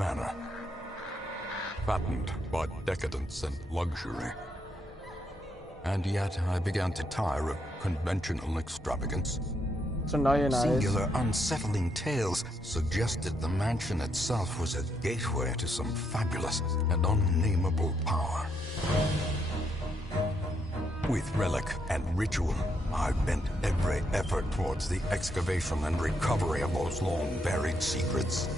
manner, fattened by decadence and luxury. And yet I began to tire of conventional extravagance. So now you know. Singular, unsettling tales suggested the mansion itself was a gateway to some fabulous and unnameable power. With relic and ritual, I bent every effort towards the excavation and recovery of those long-buried secrets,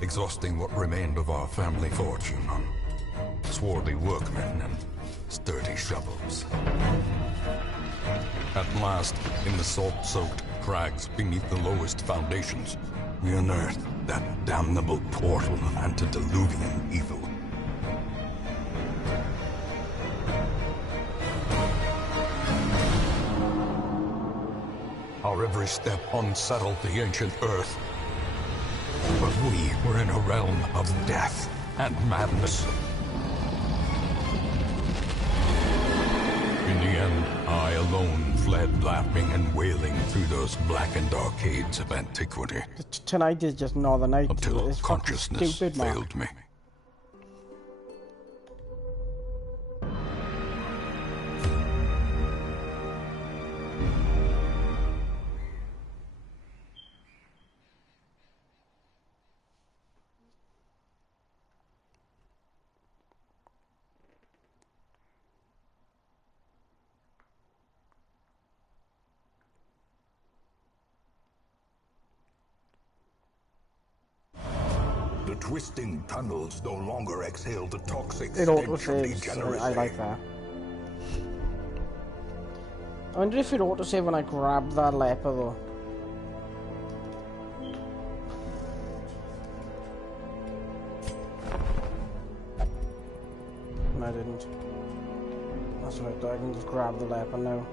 exhausting what remained of our family fortune on swarthy workmen and sturdy shovels. At last, in the salt-soaked crags beneath the lowest foundations, we unearthed that damnable portal of antediluvian evil. Our every step unsettled the ancient earth. But we were in a realm of death and madness. In the end, I alone fled laughing and wailing through those blackened arcades of antiquity. Tonight is just Northern Night. Until it's consciousness stupid, failed me. The twisting tunnels no longer exhale the toxic It stench of autosaves, degeneracy. I like that. I wonder if it autosave when I grab that leper though. No, I didn't. That's right, I can just grab the leper now.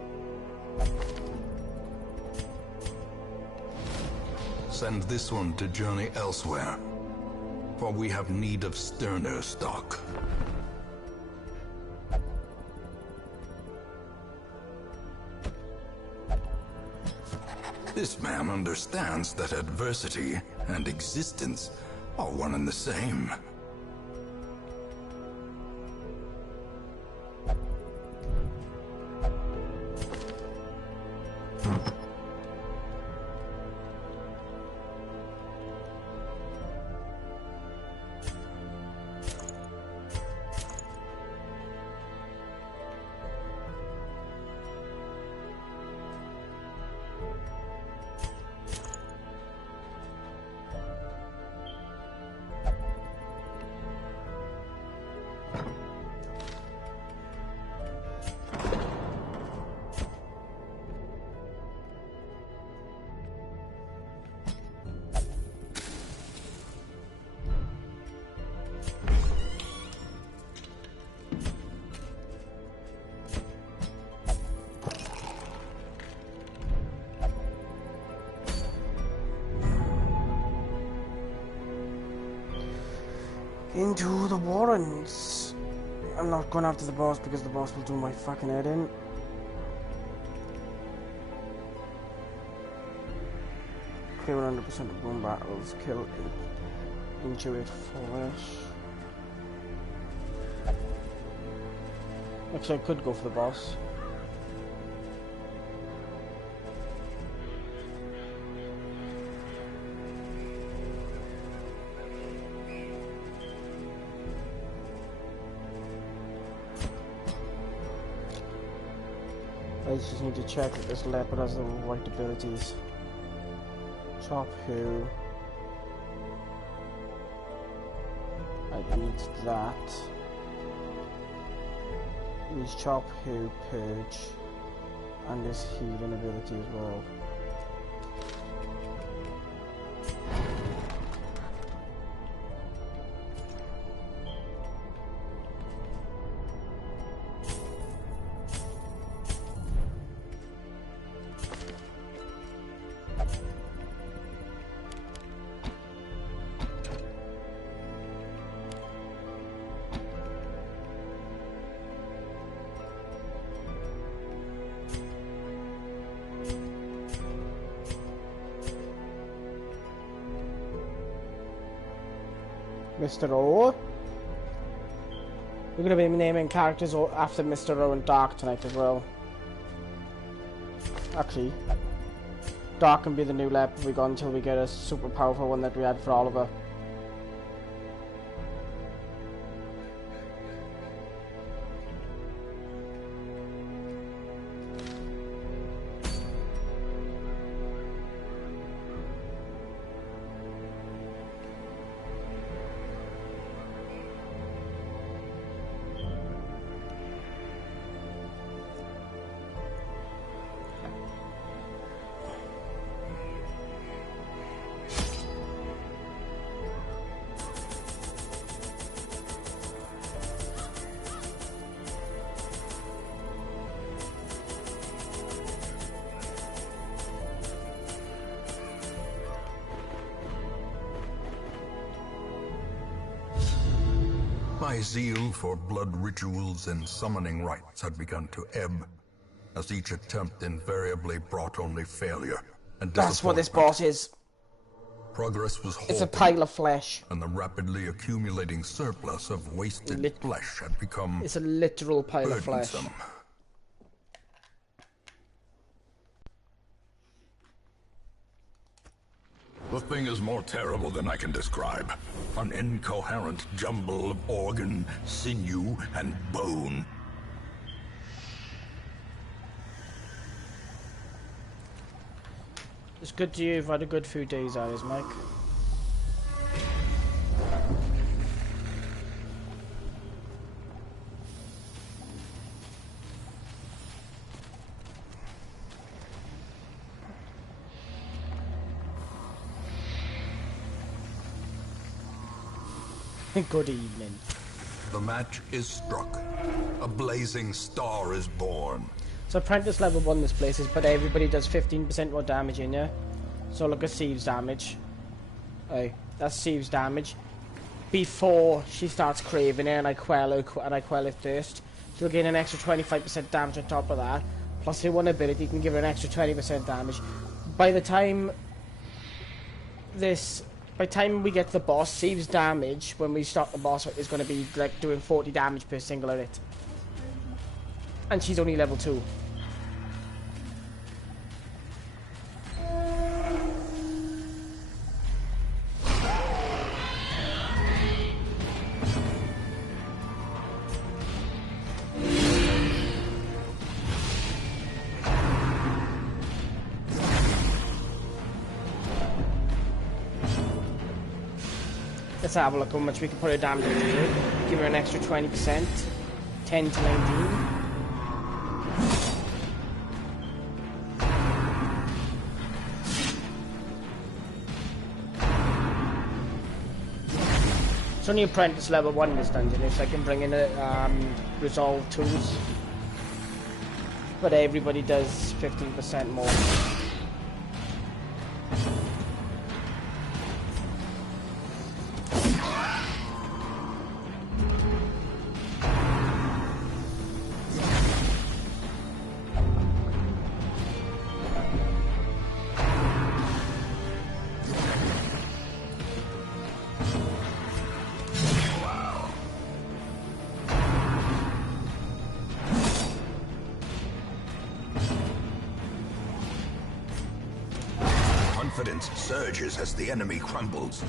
Send this one to journey elsewhere, for we have need of sterner stock. This man understands that adversity and existence are one and the same. Into the Warrens. I'm not going after the boss because the boss will do my fucking head in. Clear 100% of one battles. Kill Intuit flesh. Actually, I could go for the boss. I just need to check that this leopard has the right abilities. Chop who? I need that. Needs chop who, purge, and this healing ability as well. Mr. O. We're gonna be naming characters after Mr. O and Dark tonight as well. Actually, Dark can be the new lap we got until we get a super powerful one that we had for Oliver. My zeal for blood rituals and summoning rites had begun to ebb, as each attempt invariably brought only failure and disappointment. That's what this boss is. Progress was halted, It's a pile of flesh. and the rapidly accumulating surplus of wasted flesh had become It's a literal pile of flesh. burdensome. The thing is more terrible than I can describe. An incoherent jumble of organ, sinew, and bone. It's good to you've had a good few days out, is Mike. Good evening. The match is struck. A blazing star is born. So Apprentice level 1 this place is, but everybody does 15% more damage in here. So look at Sieve's damage. Hey, that's Sieve's damage. Before she starts craving it and I quell her thirst, she'll gain an extra 25% damage on top of that. Plus her one ability can give her an extra 20% damage. By the time we get to the boss, Sieve's damage when we start the boss is going to be like doing 40 damage per single hit. And she's only level 2. Let's have a look how much we can put her damage into. Give her an extra 20%. 10 to 19. It's only Apprentice level 1 in this dungeon, so I can bring in a Resolve 2s. But everybody does 15% more. Confidence surges as the enemy crumbles.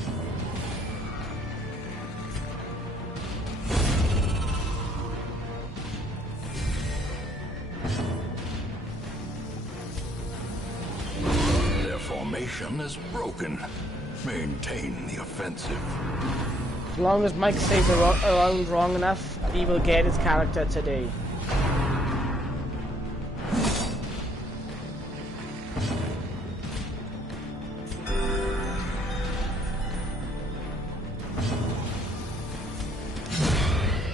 Their formation is broken. Maintain the offensive. As long as Mike stays around long enough, he will get his character today.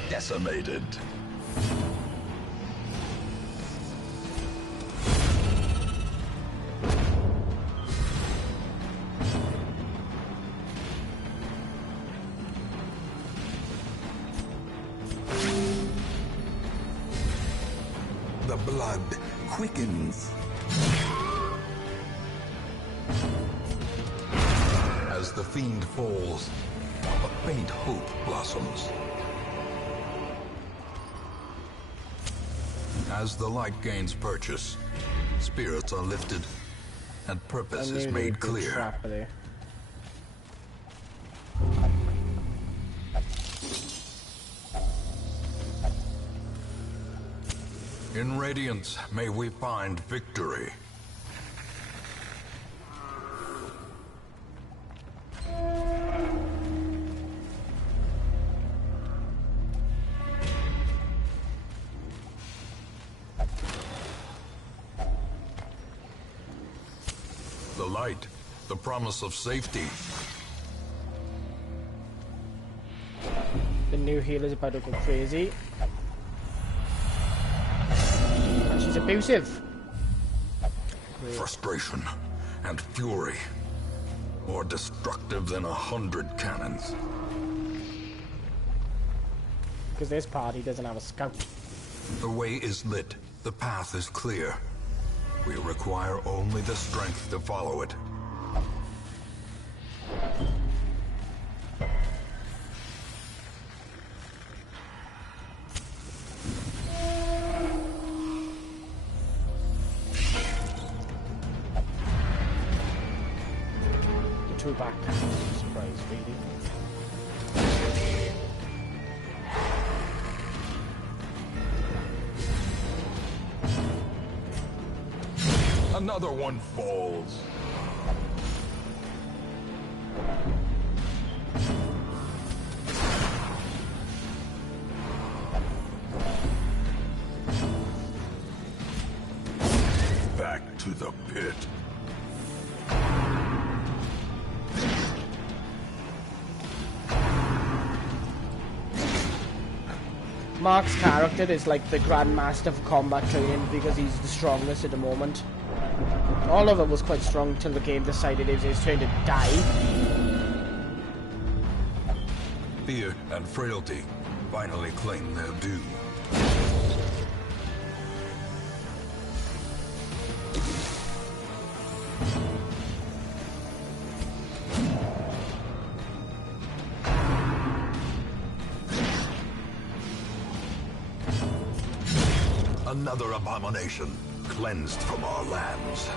Decimated. The blood quickens. As the fiend falls, faint hope blossoms. As the light gains purchase, spirits are lifted, and purpose is made clear. In Radiance, may we find victory. The light, the promise of safety. The new healer's about to go crazy. And she's abusive. Great. Frustration and fury, more destructive than 100 cannons. Because this party doesn't have a scout. The way is lit, the path is clear. We require only the strength to follow it. The two back surprise, really. Another one falls. Back to the pit. Mark's character is like the Grandmaster for combat training because he's the strongest at the moment. Oliver was quite strong until the game decided it was his turn to die. Fear and frailty finally claim their due. Another abomination cleansed from our lands.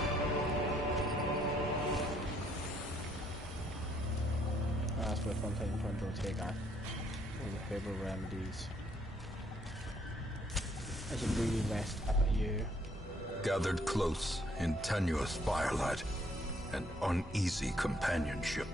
That's where Fontaine trying to take out all the favorable remedies. I should really rest you. Gathered close in tenuous firelight and uneasy companionship.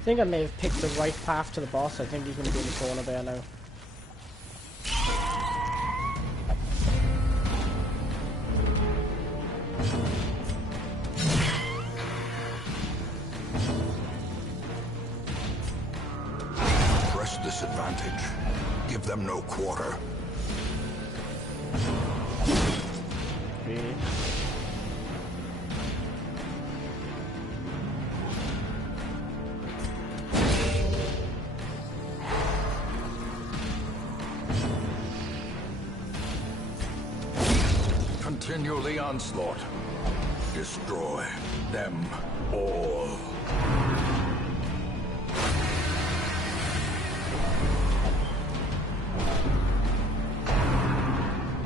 I think I may have picked the right path to the boss. I think he's going to be in the corner there now. Press this advantage. Give them no quarter. Really? Continue the onslaught. Destroy them all.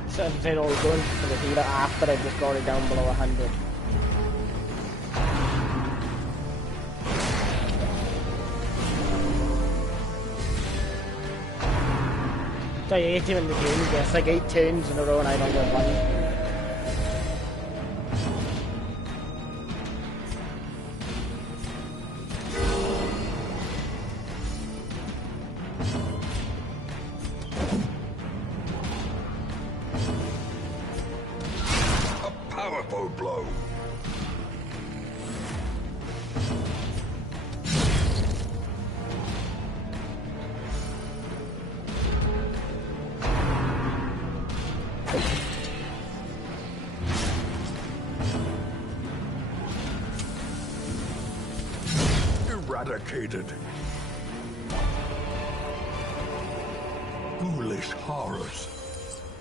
So they're all good for the healer after I just got it down below 100. I hate him in the game. He gets like 8 turns in a row and I don't get one. Powerful blow. Eradicated. Ghoulish horrors.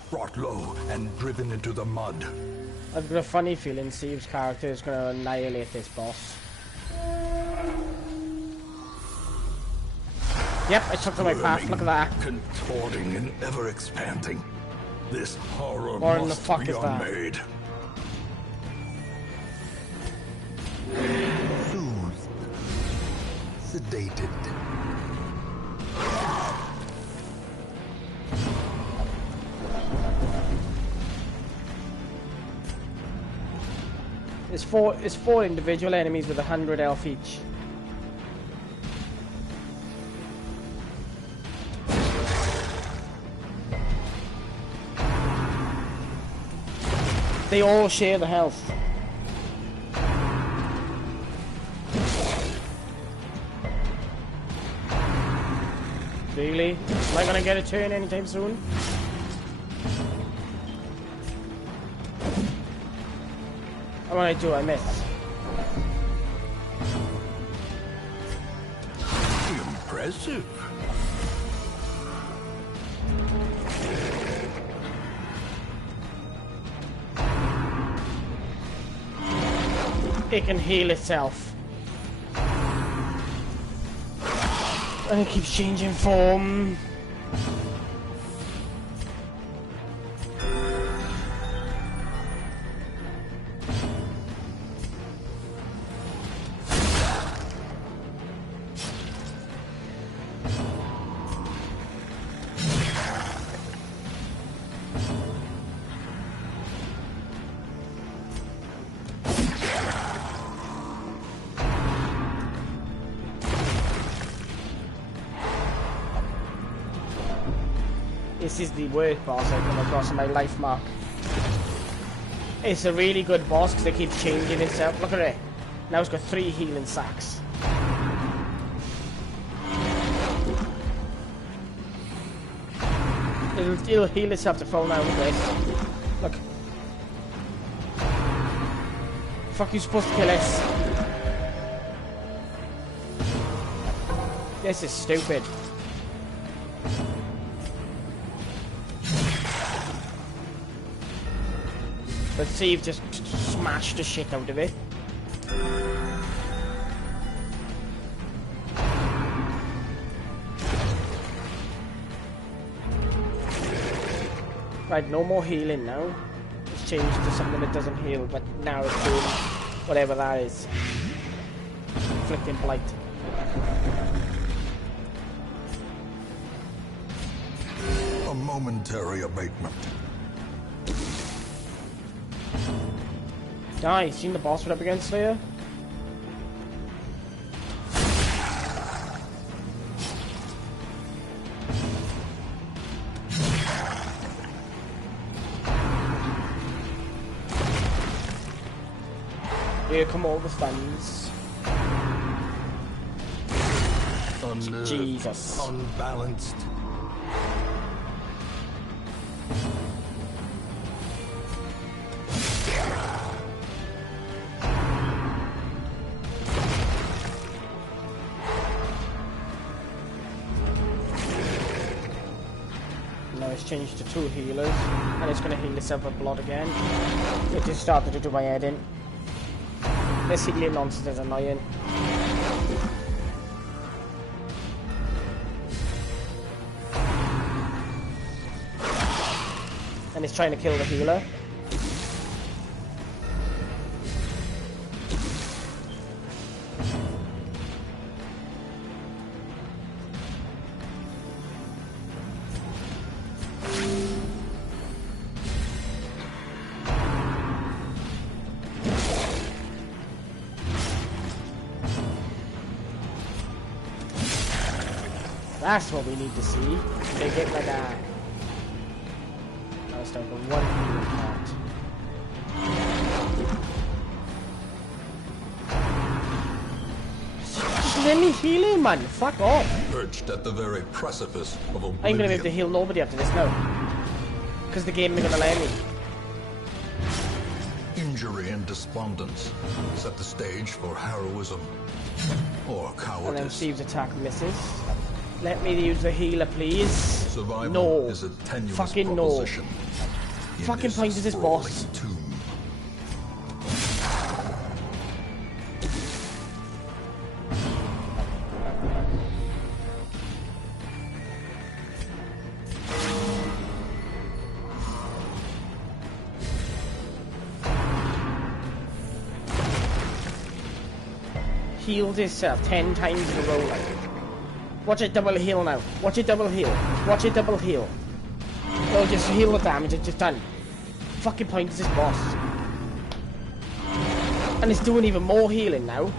Brought low and driven into the mud. I've got a funny feeling Steve's character is going to annihilate this boss. Yep, I took to my path. Look at that. Contorting and ever expanding. This horror What in the must fuck be is that? unmade. Soothed. Sedated. It's four individual enemies with 100 health each. They all share the health. Really? Am I gonna get a turn anytime soon? What do I do? I miss. Impressive. It can heal itself. And it keeps changing form. This is the worst boss I've come across in my life, Mark. It's a really good boss because it keeps changing itself. Look at it. Now it's got 3 healing sacks. It'll heal itself to fall down with this. Look. Fuck, you supposed to kill this? This is stupid. But Steve just smashed the shit out of it. Right, no more healing now. It's changed to something that doesn't heal, but now it's doing whatever that is. Inflicting blight. A momentary abatement. Die, seen the boss we're up against there? Here come all the stuns. Unnerved, Jesus. Unbalanced. Changed to 2 healers, and it's going to heal itself with blood again. It just started to do my head in. This healing nonsense is annoying. And it's trying to kill the healer. That's what we need to see. They get like a... Let's start with one healing part. Just let me heal him, man. Fuck off. Perched at the very precipice of oblivion. I ain't gonna be able to heal nobody after this now. Because the game ain't gonna let me. Injury and despondence set the stage for heroism or And then cowardice. Steve's attack misses. Let me use the healer, please. Survival No. is a tenuous Fucking proposition. in Fucking point is this sprawling boss. tomb. Healed himself 10 times in a row, like. Watch it double heal now. Watch it double heal. Watch it double heal. Oh, just heal the damage, it's just done. Fucking point is this boss. And it's doing even more healing now.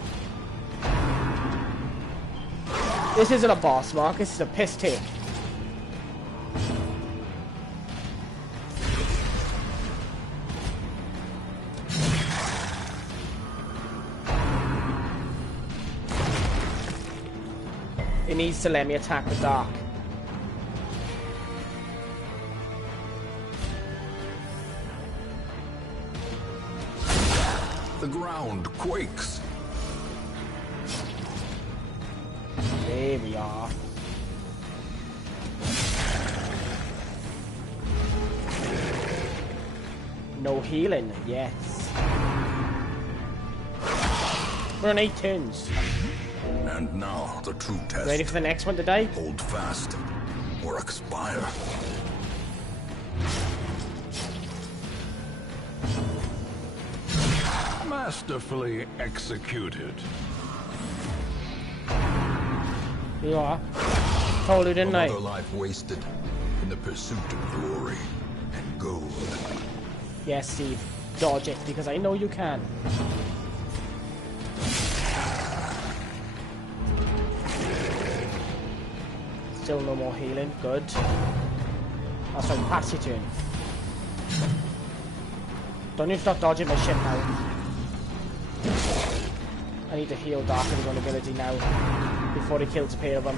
This isn't a boss, Mark, this is a piss take. It needs to let me attack the dark. The ground quakes. There we are. No healing, yes. We're on 8 turns. And now the true test. Ready for the next one to die? Hold fast or expire. Masterfully executed. Here you are. Told you, didn't I? Another life wasted in the pursuit of glory and gold. Yes, Steve. Dodge it, because I know you can. Still no more healing. Good. That's right, pass your turn. Don't you stop dodging my shit now. I need to heal Dark Invulnerability now before he kills a pair of them.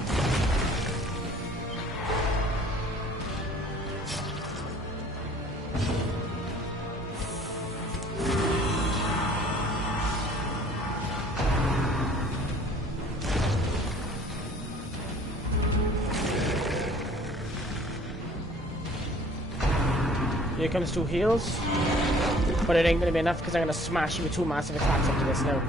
Here comes 2 heals. But it ain't gonna be enough because I'm gonna smash you with 2 massive attacks after this now.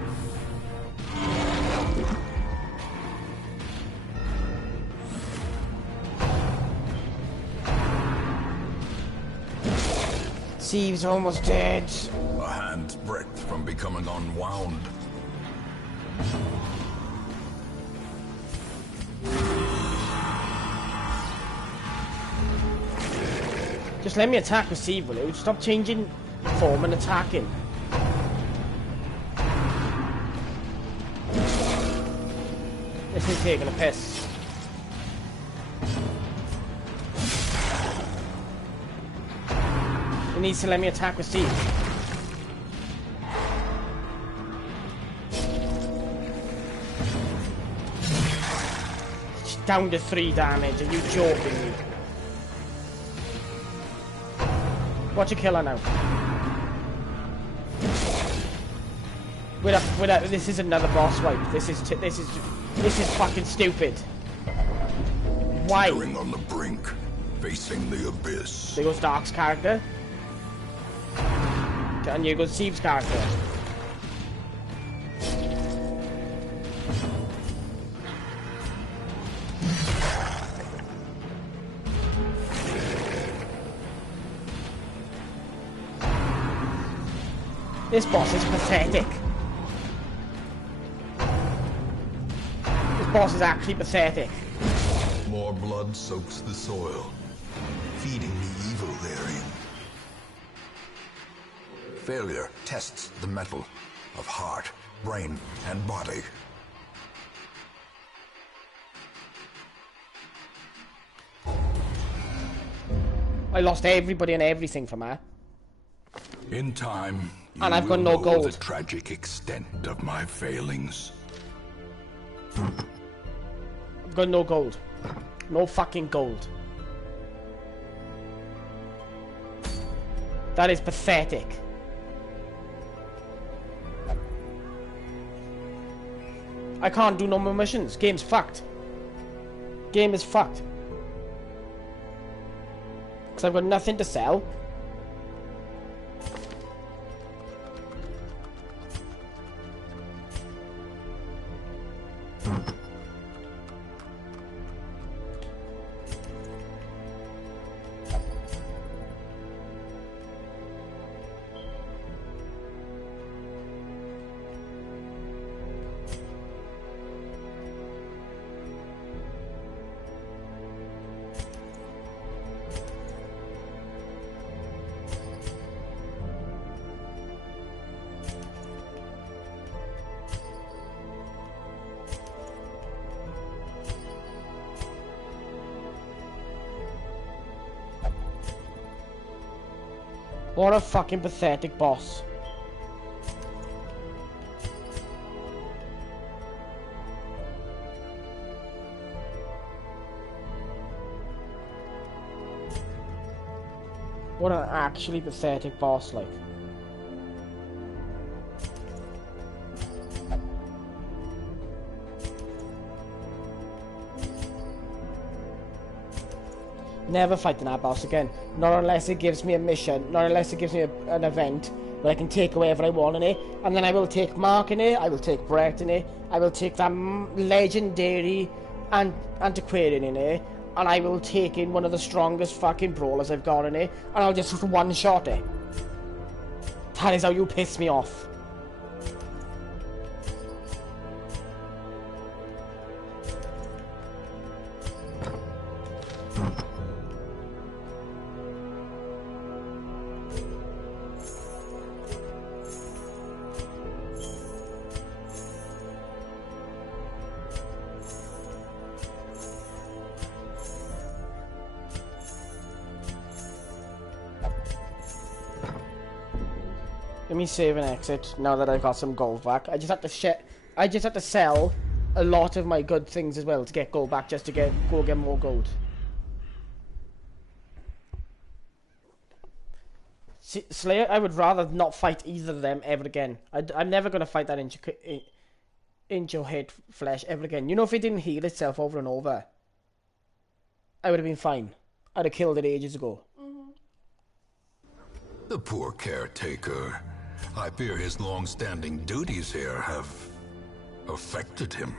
Steve's almost dead. A hand's breadth from becoming unwound. Just let me attack with Steve, will you? Stop changing form and attacking. This is taking a piss. He needs to let me attack with Steve. It's down to 3 damage. Are you joking me? Watch a killer now. This is another boss wipe. This is fucking stupid. Why? Teetering on the brink, facing the abyss. There goes Dark's character. And here goes Steve's character. This boss is pathetic. This boss is actually pathetic. More blood soaks the soil, feeding the evil therein. Failure tests the metal of heart, brain, and body. I lost everybody and everything from her. In time, you And I've got will no know gold. the tragic extent of my failings. I've got no gold. No fucking gold. That is pathetic. I can't do no more missions. Game's fucked. Game is fucked. Because I've got nothing to sell. What a fucking pathetic boss. What an actually pathetic boss, like. Never fighting that boss again. Not unless it gives me a mission. Not unless it gives me an event where I can take whatever I want in it. And then I will take Mark in it. I will take Brett in it. I will take that legendary antiquarian in it. And I will take in one of the strongest fucking brawlers I've got in it. And I'll just one-shot it. That is how you piss me off. Let me save and exit now that I've got some gold back. I just have to sell a lot of my good things as well to get gold back, just to go get more gold. Slayer, I would rather not fight either of them ever again. I'm never going to fight that inch your head flesh ever again. You know, if it didn't heal itself over and over, I would have been fine. I'd have killed it ages ago. The poor caretaker. I fear his long-standing duties here have affected him.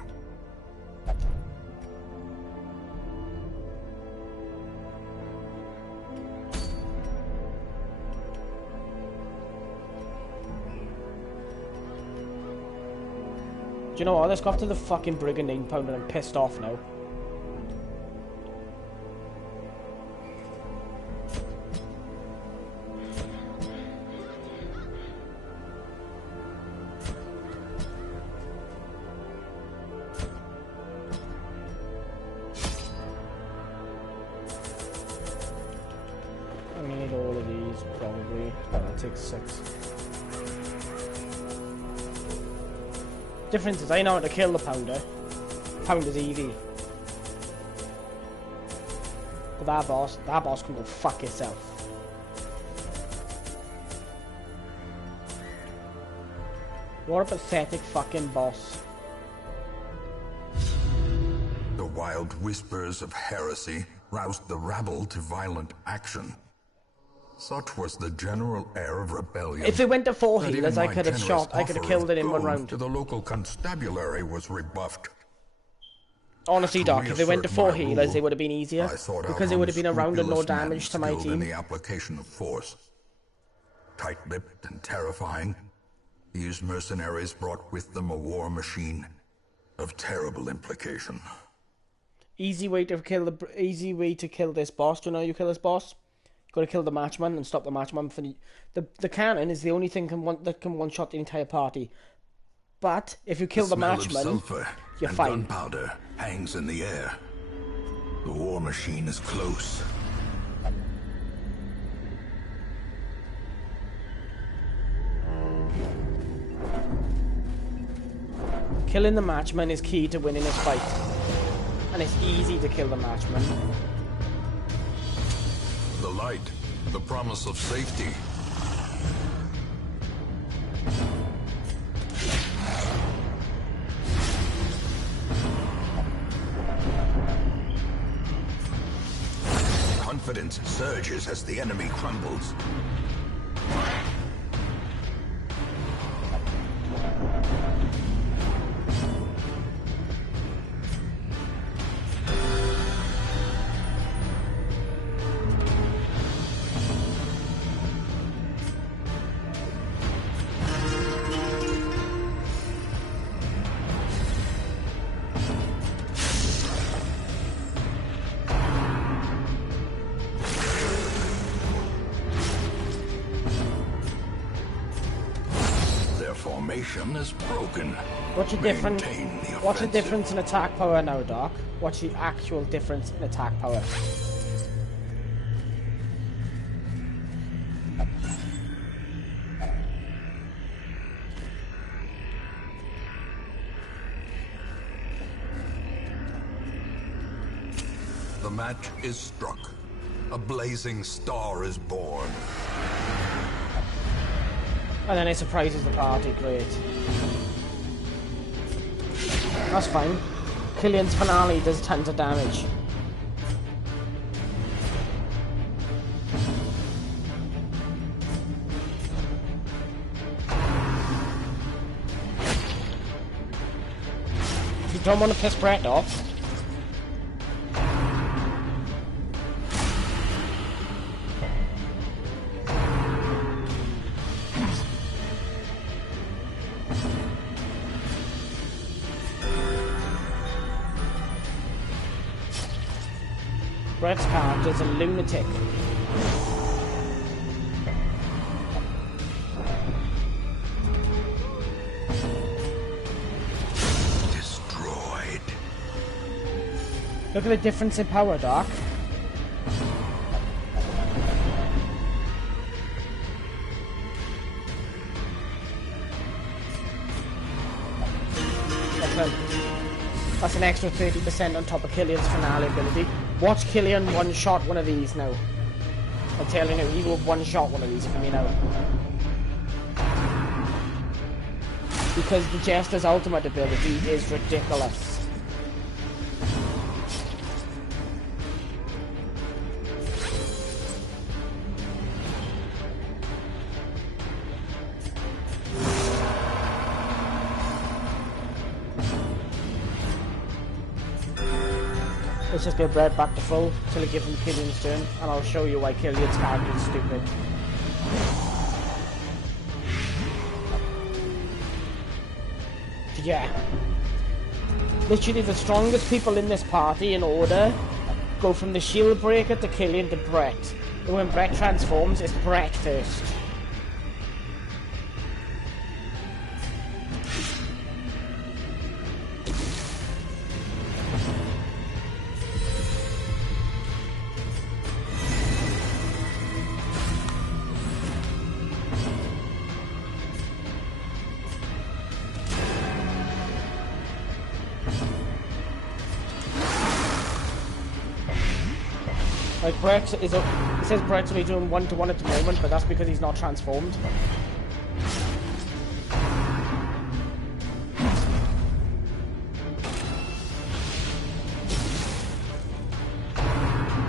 Do you know what? Let's go up to the fucking Brigandine Pound and I'm pissed off now. I need all of these, probably. Oh, that takes 6. Difference is I know how to kill the Pounder. Pounder's easy. But that boss can go fuck itself. What a pathetic fucking boss. The wild whispers of heresy roused the rabble to violent action. Such was the general air of rebellion. If it went to 4 that healers, even I my could have generous shot. I could have offer killed of it in one gold round. to the local constabulary was rebuffed. Honestly, Doc, if it went to 4 reassert my healers, rule, it would have been easier. I sought out Because it would have been a round and no unscrupulous men damage to my skilled in team. the application of force. Tight-lipped and terrifying, these mercenaries brought with them a war machine of terrible implication. Easy way to kill this boss. Do you know how you kill this boss? You got to kill the matchman and stop the matchman for the cannon is the only thing that can one shot the entire party. But if you kill the smell of matchman, sulfur you're and fine. gunpowder hangs in the air. The war machine is close. Killing the matchman is key to winning this fight. And it's easy to kill the matchman. The light, the promise of safety. Confidence surges as the enemy crumbles. Formation is broken. What's the difference in attack power now, Doc? What's the actual difference in attack power? The match is struck. A blazing star is born. And then it surprises the party, great. That's fine. Killian's finale does tons of damage. If you don't want to piss Brett off, Brett's character's a lunatic. Destroyed. Look at the difference in power, Doc. That's an extra 30% on top of Killian's finale ability. Watch Killian one-shot one of these now. I'm telling you, he will one-shot one of these for me now. Because the Jester's ultimate ability is ridiculous. Let's just get Brett back to full till I give him Killian's turn, and I'll show you why Killian's character is stupid. Yeah. Literally the strongest people in this party in order go from the shield breaker to Killian to Brett. And when Brett transforms, it's Brett first. Like Brett is up, it says Brett's only doing 1-to-1 at the moment, but that's because he's not transformed.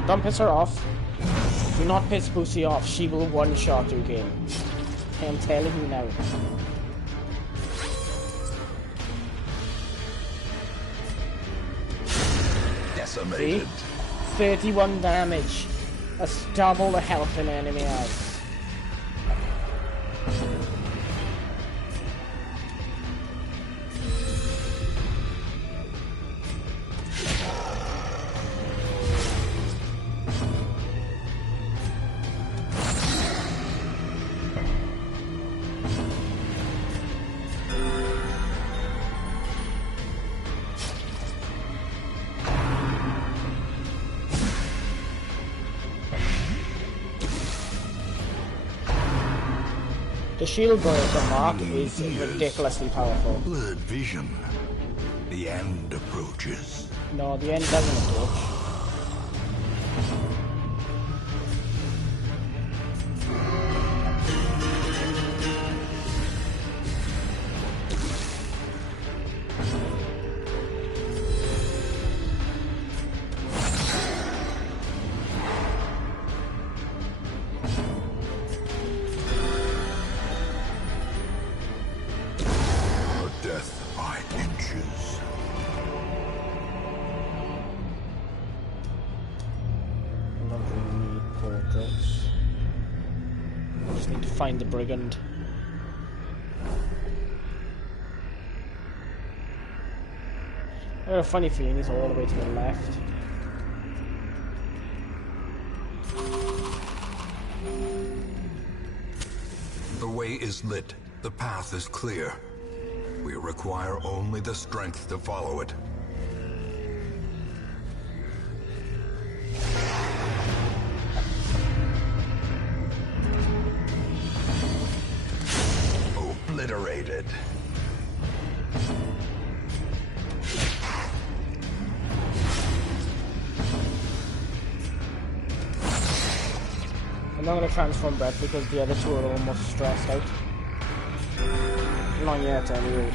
Don't piss her off. Do not piss Pussy off, she will one-shot you again. I'm telling you now. Decimated. See? 31 damage. That's double the health an enemy has. The shield breaker mark is ridiculously powerful. Blurred vision. The end approaches. No, the end doesn't approach. Death by inches. I don't really need portraits. I just need to find the brigand. I have a funny feeling he's all the way to the left. The way is lit. The path is clear. We require only the strength to follow it. Obliterated. I'm not going to transform Brett because the other two are almost stressed out. Not yet, anyway.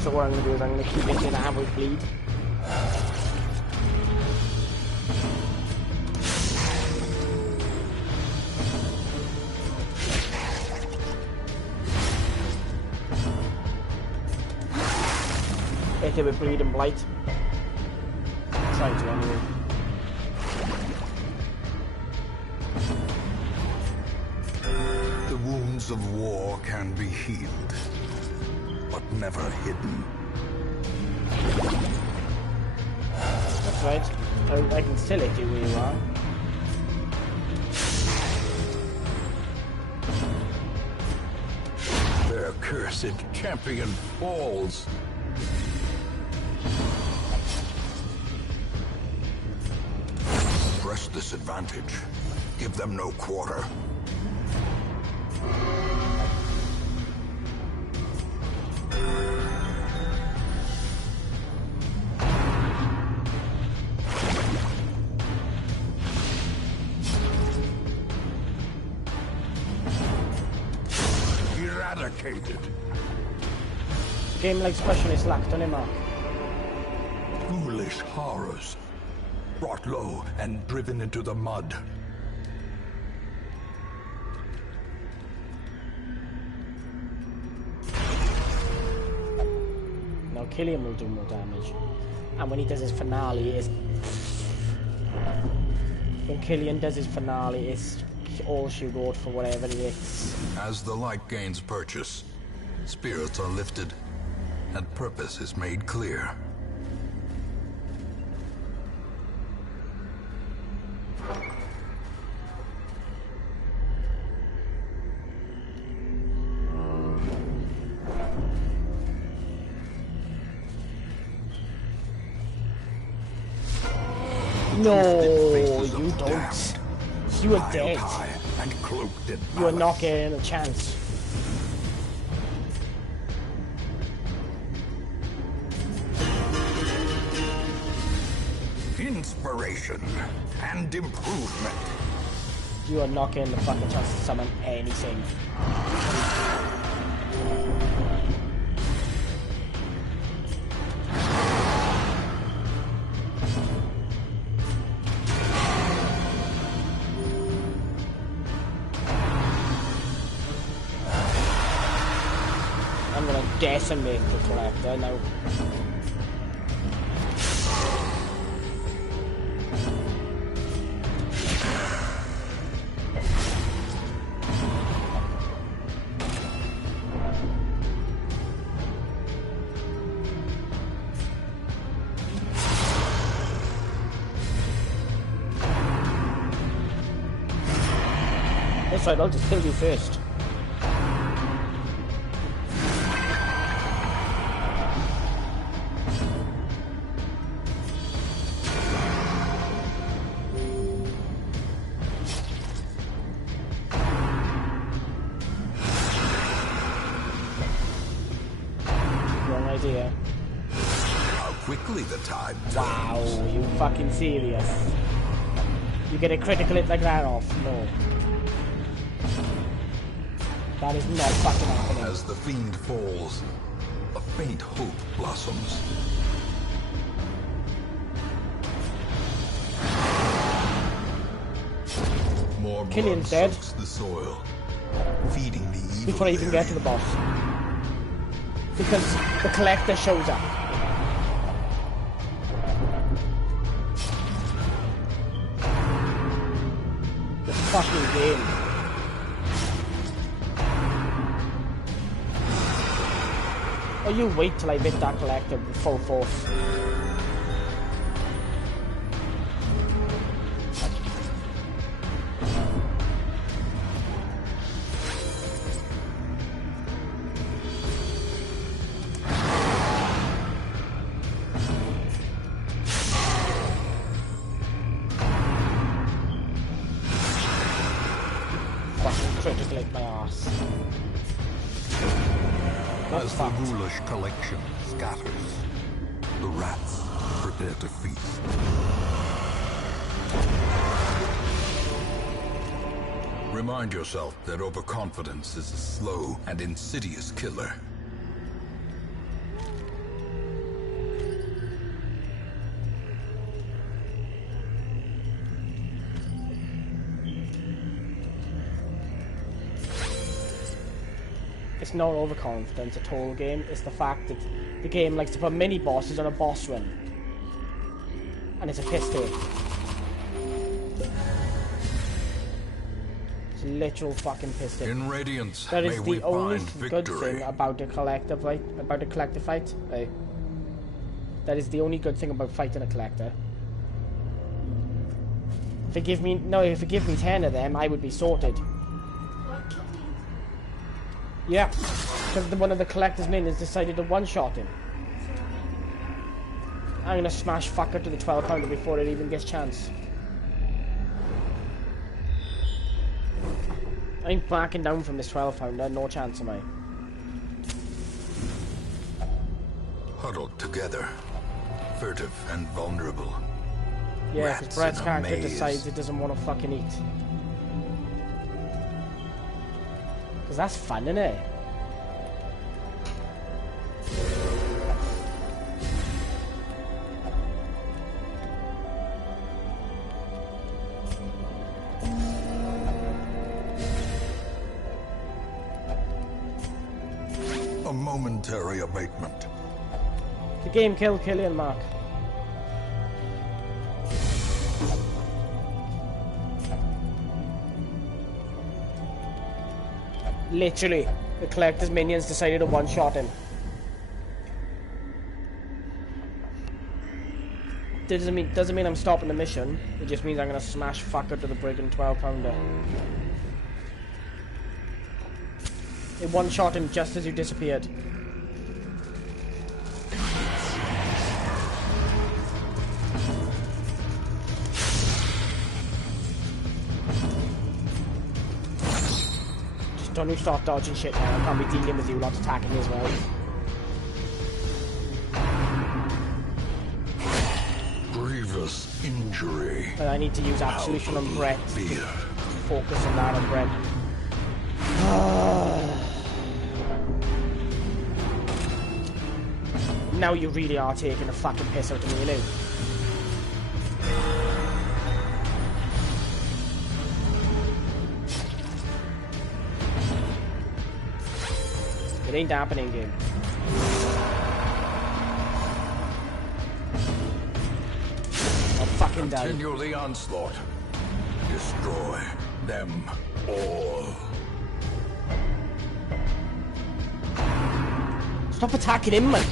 So what I'm going to do is I'm going to keep making the hammer bleed. Hit it with bleed and blight. Try to anyway. The wounds of war can be healed, but never hidden. That's right. I can still hit you where you are. Their cursed champion falls. Press this advantage. Give them no quarter. Eradicated. Game like specialist lacked on him, Mark. Foolish horrors. Brought low and driven into the mud. Now Killian will do more damage. And when he does his finale, it's... When Killian does his finale, it's all she wrote for whatever it is. As the light gains purchase, spirits are lifted, and purpose is made clear. No, Faces you of don't. damned, You are piled dead. high and cloaked in You are malice. not getting a chance. Inspiration and improvement. You are not getting the fucking chance to summon anything. I'm gonna decimate the collector now. That's right, I'll just kill you first. wrong idea. How quickly the tide turns. Wow, you fucking serious? You get a critical hit like that off? No. That is not fucking happening. As the fiend falls, a faint hope blossoms. More Killian's blood dead. soaks the soil, feeding the evil Before I even get to the boss. Because the collector shows up. This fucking game. Oh, you wait till I hit that collector with full force. Fucking critical hit my ass. As the ghoulish collection scatters, the rats prepare to feast. Remind yourself that overconfidence is a slow and insidious killer. It's not overconfidence at all, game. It's the fact that the game likes to put mini bosses on a boss run. And it's a piss take. It's a literal fucking piss take. In Radiance, That may is we the only find good victory. thing about the collector fight. Right? That is the only good thing about fighting a collector. If you give me 10 of them, I would be sorted. Yeah, because one of the collector's minions decided to one-shot him. I'm gonna smash fucker to the 12 pounder before it even gets chance. I ain't backing down from this 12 pounder, no chance am I. Huddled together, furtive and vulnerable. Yeah, Rats because Brett's in a character maze. decides it doesn't want to fucking eat. Because that's fun, innit? A momentary abatement. The game killed Killian, Mark. Literally, the collector's minions decided to one-shot him. Doesn't mean I'm stopping the mission. It just means I'm gonna smash fucker to the brigand 12 pounder. It one-shot him just as you disappeared. Just don't you start dodging shit now. I can't be dealing with you lot attacking me as well. Grievous injury. But I need to use Absolution on Brett. Fear. Focus on that on Brett. Now you really are taking a fucking piss out of me, you know? It ain't happening, game. I'll fucking die. Continue the onslaught. Destroy them all. Stop attacking him, man.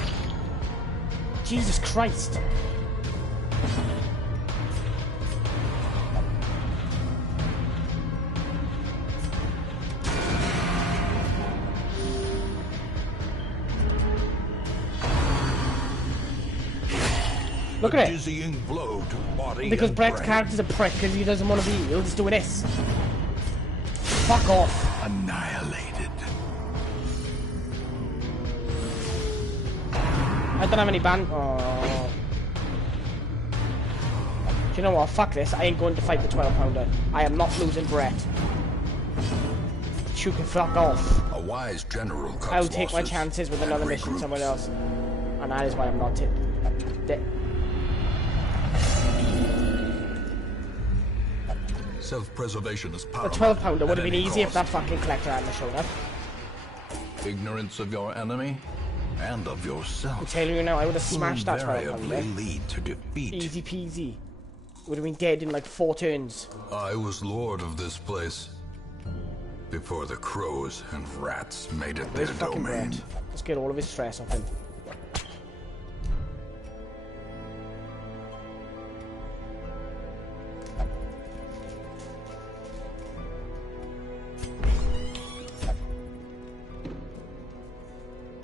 Jesus Christ. Look at it. Dizzying blow to body Because and Brett's brain. character's a prick because he doesn't want to be healed. He's doing this. Fuck off. Annihilated. I don't have any band. Oh. Do you know what? Fuck this. I ain't going to fight the 12-pounder. I am not losing Brett. You can fuck off. A wise general cuts I'll take my losses chances with and another mission regroups. somewhere else. And that is why I'm not Self-preservation is The paramount. 12-pounder would at have been any easy if cost. that fucking collector hadn't shown up. Ignorance of your enemy and of I'm yourself telling you now, I would have will smashed that invariably 12-pounder. lead to defeat. Easy peasy. Would have been dead in like 4 turns. I was lord of this place before the crows and rats made it their Where's fucking domain. Brett? Let's get all of his stress off him.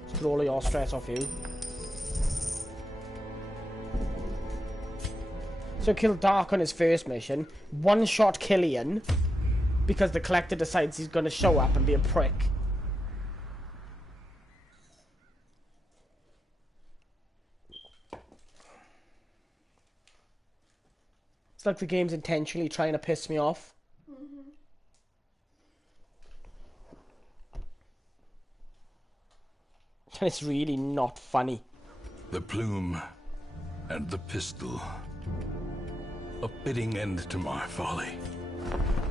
Let's get all of your stress off you. So kill Dark on his first mission. One-shot Killian. Because the collector decides he's going to show up and be a prick. It's like the game's intentionally trying to piss me off. And it's really not funny. The plume and the pistol. A fitting end to my folly,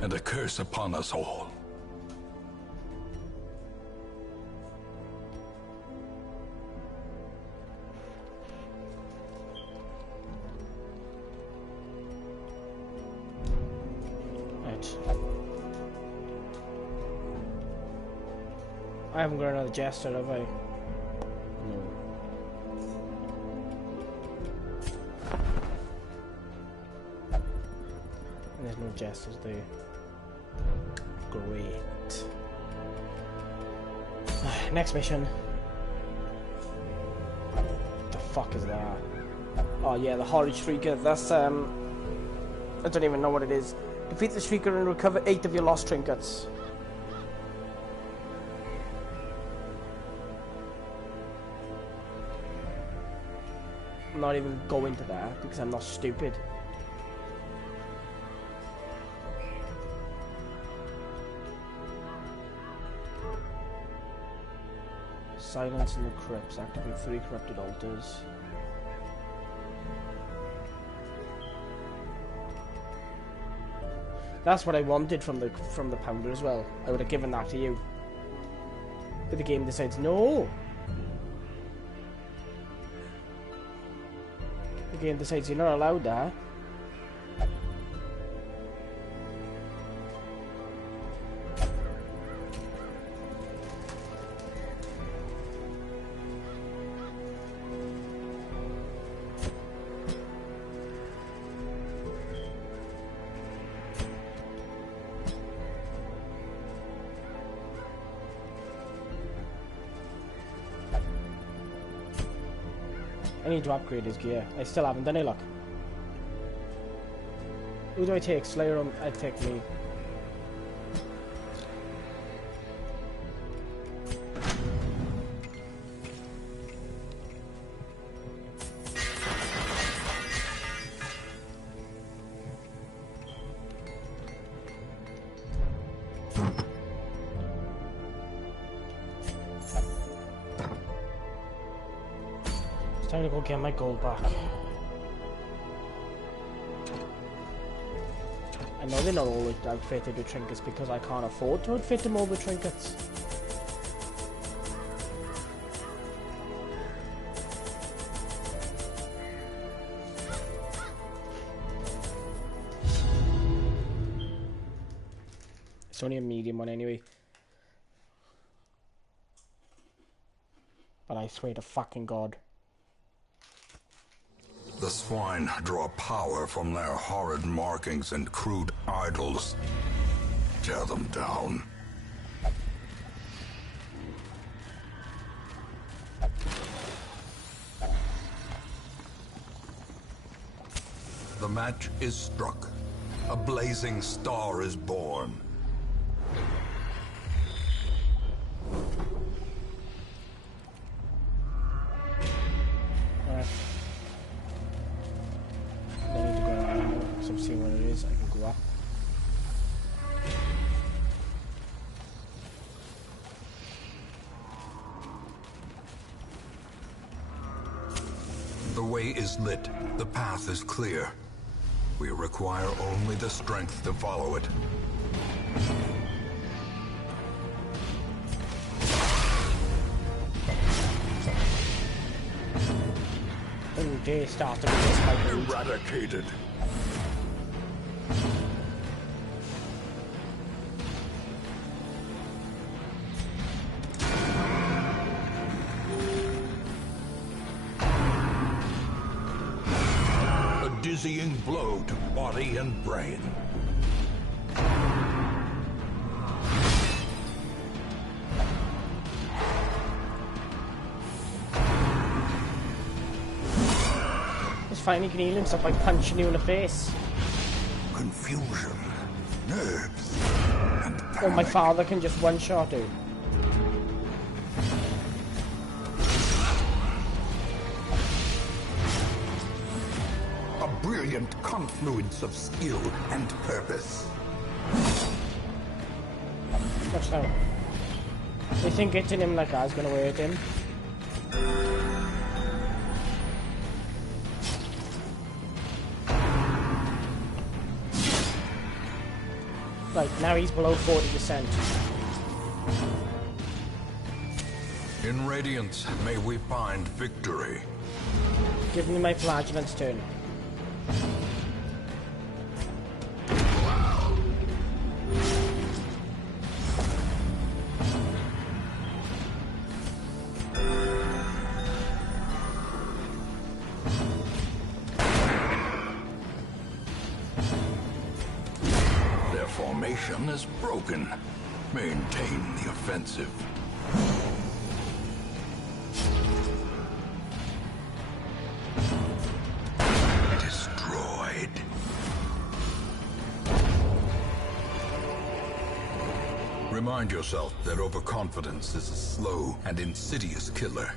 and a curse upon us all. Right. I haven't got another jester, have I? No. There's no jesters there. Great. Next mission. The fuck is that? Oh yeah, the Horrid Shrieker. That's I don't even know what it is. Defeat the Shrieker and recover 8 of your lost trinkets. I'm not even going to that because I'm not stupid. Silence in the crypts. Activate 3 corrupted altars. That's what I wanted from the pounder as well. I would have given that to you. But the game decides no. The game decides you're not allowed that. I need to upgrade his gear. I still haven't done it, look. Who do I take? Slayer or I take me. It's time to go get my gold back. I know they're not always outfitted with trinkets because I can't afford to outfit them all with trinkets. It's only a medium one anyway. But I swear to fucking God. The swine draw power from their horrid markings and crude idols. Tear them down. The match is struck. A blazing star is born. Right. I need to go around because I've seen what it is. I can go up. The way is lit. The path is clear. We require only the strength to follow it. And they started with this like Eradicated. A dizzying blow to body and brain. finally can heal himself by punching you in the face. Confusion, nerves, and panic. Or my father can just one-shot you. A brilliant confluence of skill and purpose. Watch now. They think hitting him like that is gonna hurt him. Right, now he's below 40%. In Radiance, may we find victory. Give me my flagellant's turn. Formation is broken. Maintain the offensive. Destroyed. Remind yourself that overconfidence is a slow and insidious killer.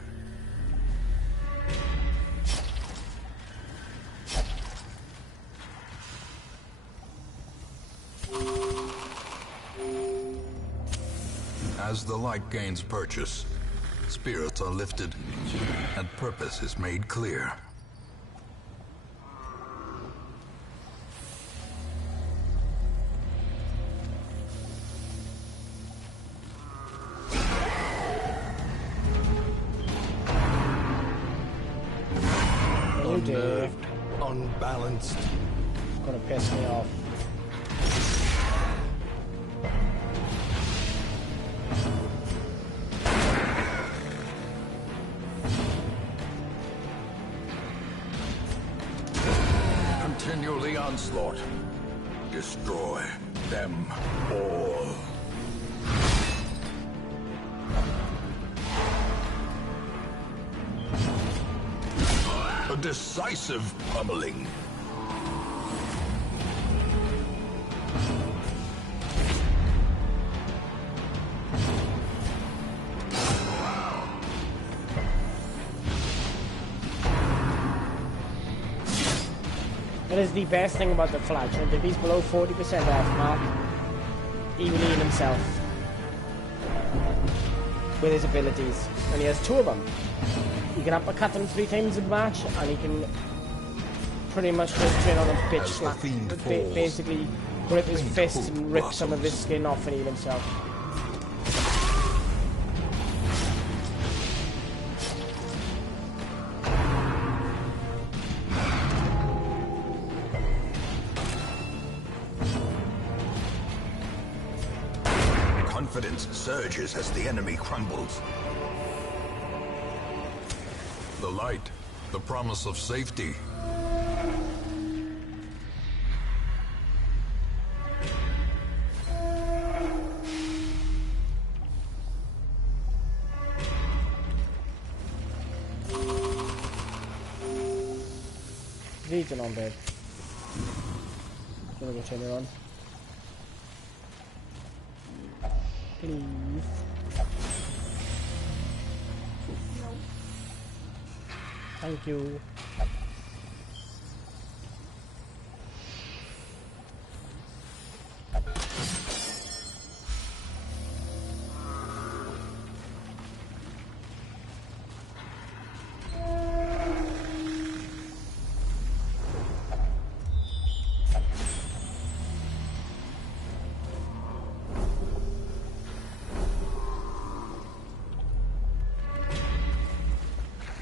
As the light gains purchase, spirits are lifted, and purpose is made clear. Unnerved, unbalanced. It's gonna piss me off. Continue the onslaught. Destroy them all. A decisive pummeling. That is the best thing about the flagellant. If he's below 40% off mark, he will heal himself with his abilities. And he has two of them. You can uppercut him 3 times in the match, and he can pretty much just turn on a bitch slap. Basically, grip his fists and rip some of his skin off and heal himself. Confidence surges as the enemy crumbles. The light, the promise of safety. Legion on, babe. Gonna go turn it on. Please. Thank you.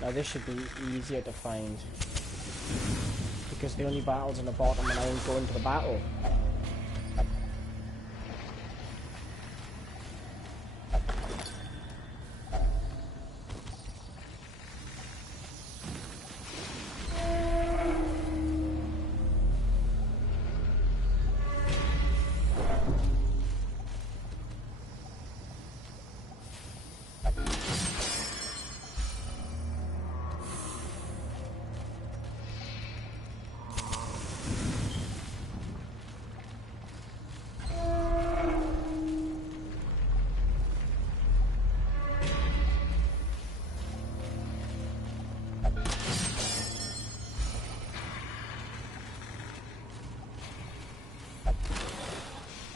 Now this should be easier to find because the only battle's in the bottom and I ain't going to the battle.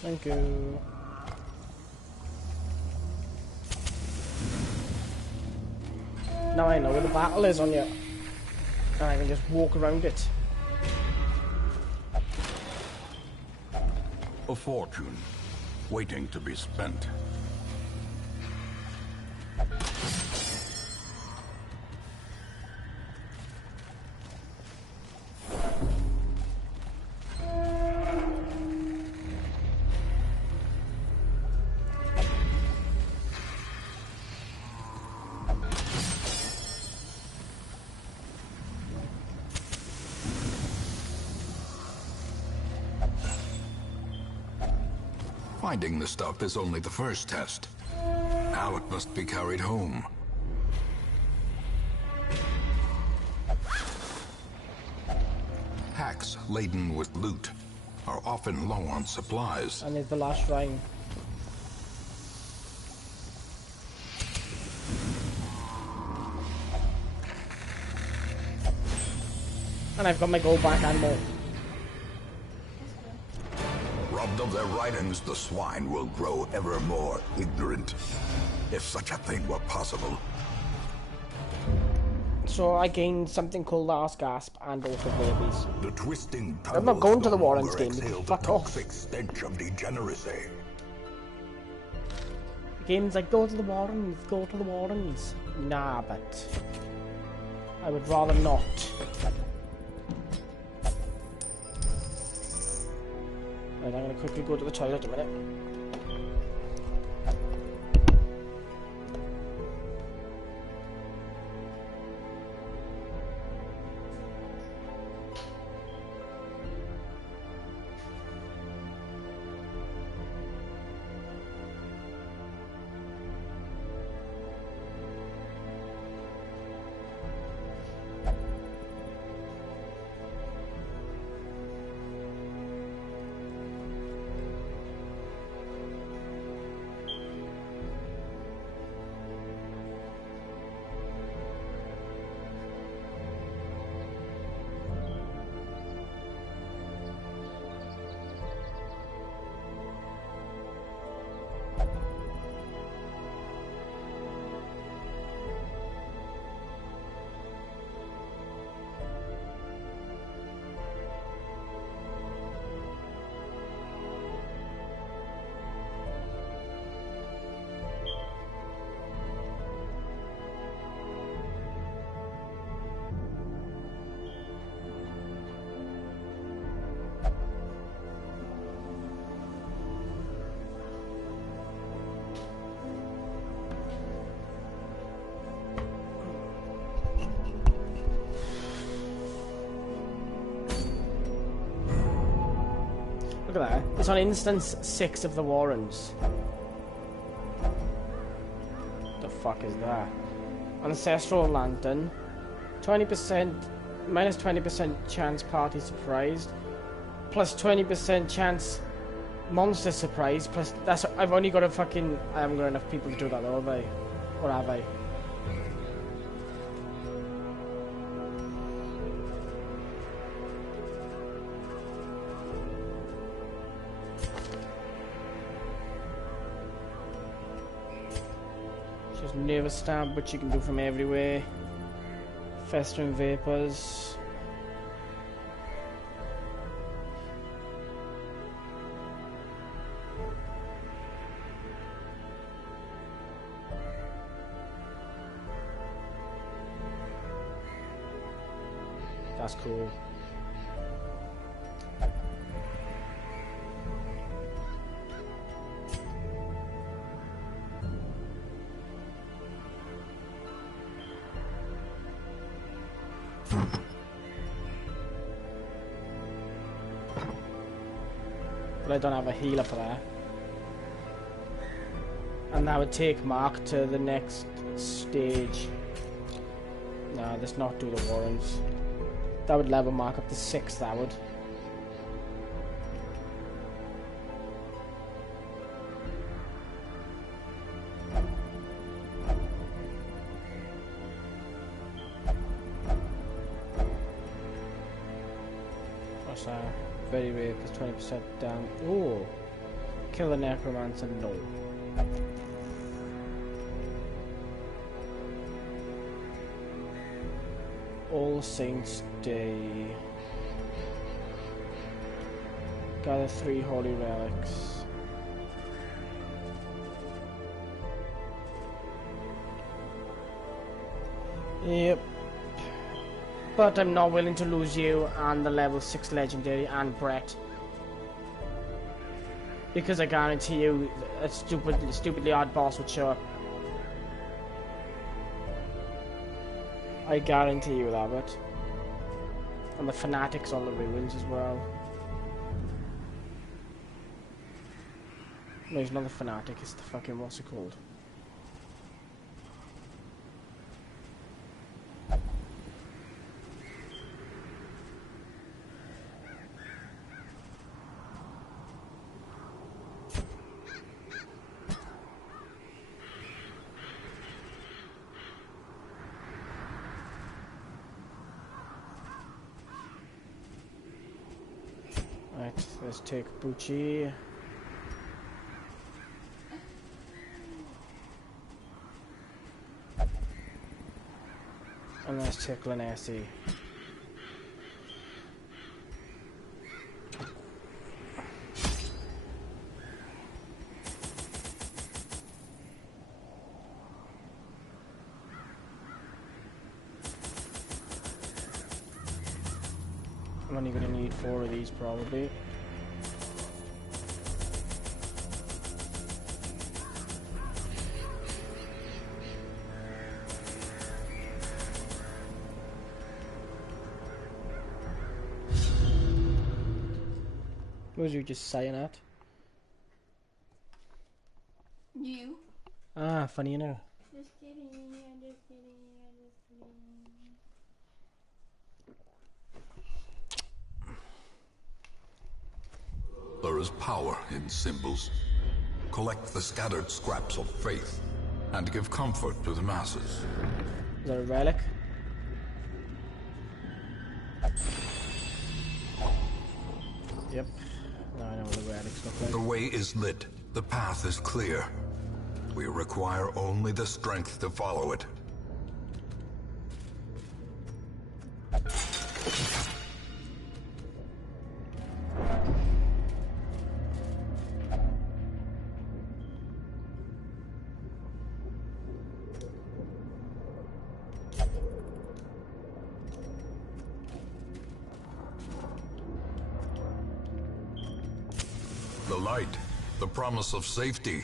Thank you. Now I know where the battle is on you. And I can just walk around it. A fortune, waiting to be spent. Finding the stuff is only the first test. Now it must be carried home. Packs laden with loot are often low on supplies. And it's the last shrine. And I've got my gold back and more. Robbed of their ridings, the swine will grow ever more ignorant. If such a thing were possible. So I gained something called Last Gasp and also babies. The twisting I'm not going to the Warrens no game, longer exhale the fuck off. toxic stench of degeneracy. The game's like, go to the Warrens, go to the Warrens. Nah, but I would rather not. Right, I'm gonna quickly go to the toilet a minute. Look at that. It's on instance 6 of the Warrens. The fuck is that? Ancestral Lantern. 20%, minus 20% chance party surprised. Plus 20% chance monster surprise. Plus, that's, I've only got a fucking, I haven't got enough people to do that though, have I? Or have I? Nervous stab, which you can do from everywhere. Festering vapors. That's cool. But I don't have a healer for that. And that would take Mark to the next stage. No, let's not do the Warrens. That would level Mark up to 6, that would. What's that? Very rare, plus 20% down. Ooh. Kill the Necromancer, no. All Saints Day. Gather 3 holy relics. Yep. But I'm not willing to lose you and the level 6 legendary and Brett. Because I guarantee you a stupidly odd boss would show up. I guarantee you that, but... And the fanatics on the ruins as well. No, he's not the fanatic, it's the fucking, what's it called? Right, let's take Bucci. And let's take Lanesi. I'm only going to need 4 of these probably. What was you just saying that? You. Ah, funny enough. Just kidding, I'm just kidding, I'm just kidding. There is power in symbols. Collect the scattered scraps of faith and give comfort to the masses. Is that a relic? Yep. Now I know what the relics look like. The way is lit. The path is clear. We require only the strength to follow it. The light, the promise of safety.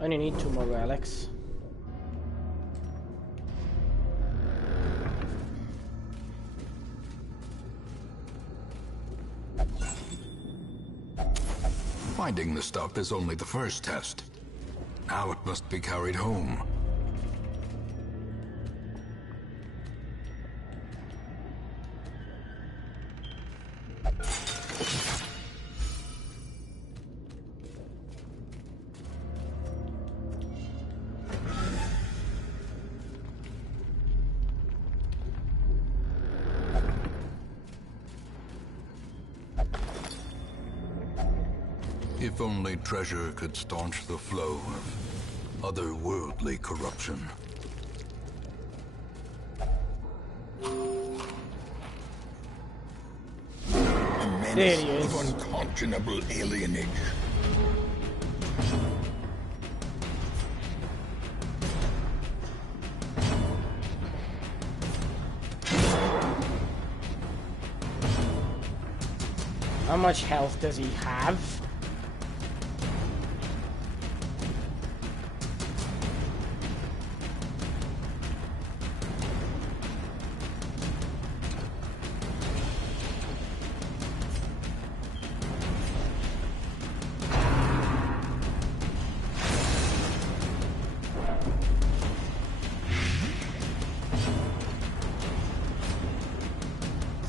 I only need 2 more relics. Finding the stuff is only the first test. Now it must be carried home. If If only treasure could staunch the flow of otherworldly corruption. A There menace he is. of unconscionable alienage. How much health does he have?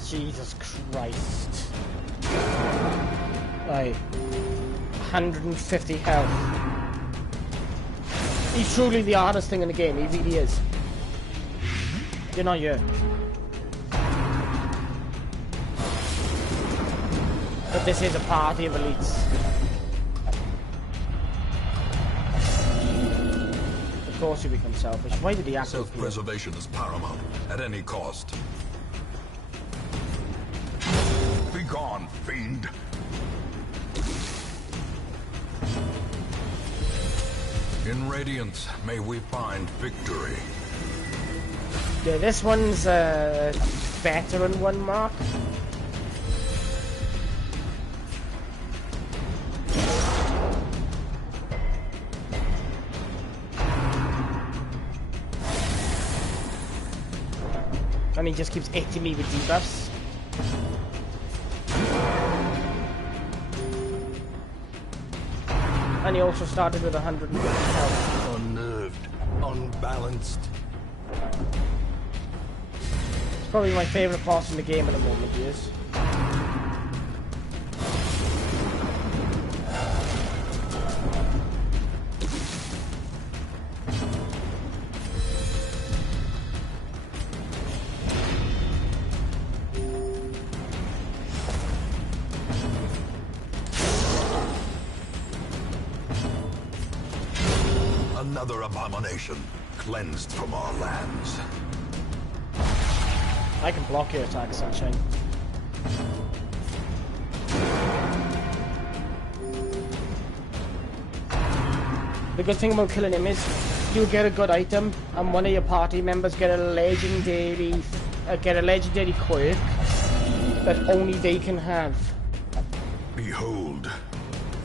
Jesus Christ. Right. 150 health. He's truly the hardest thing in the game, he really is. You're not you. But this is a party of elites. Of course you become selfish. Why did he have to? Self-preservation is paramount, at any cost. Begone, fiend! In Radiance, may we find victory. Yeah, this one's a veteran one, Mark. And he just keeps hitting me with debuffs. And he also started with 150 health. Unnerved, unbalanced. It's probably my favourite boss in the game at the moment, he is. Another abomination, cleansed from our lands. I can block your attack, Sunshine. The good thing about killing him is you get a good item, and one of your party members get a legendary quirk that only they can have. Behold,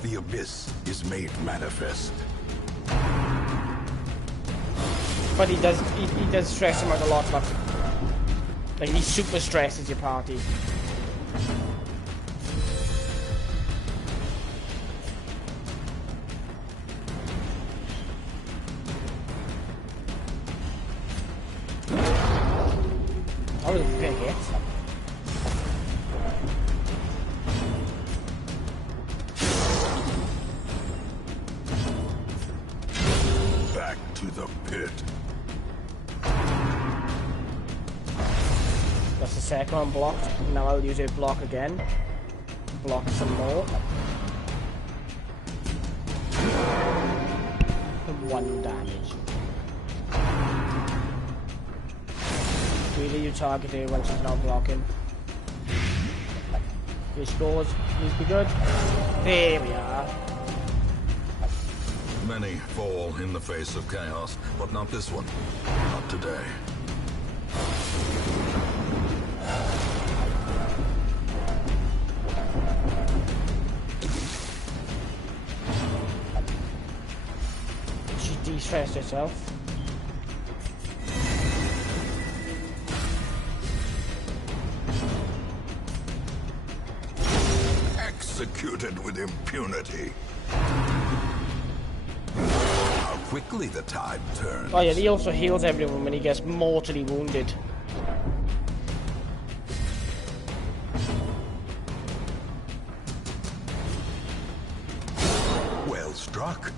the abyss is made manifest. But he does stress him out a lot, like he super stresses your party. I was gonna hit. Back to the pit. That's the second one blocked. Now I'll use a block again. Block some more. And 1 damage. Really, you target her when she's not blocking. He scores. Please be good. There we are. Many fall in the face of chaos, but not this one. Not today. She de-stressed herself. Executed with impunity. How quickly the tide turns. Oh yeah, he also heals everyone when he gets mortally wounded. Well struck.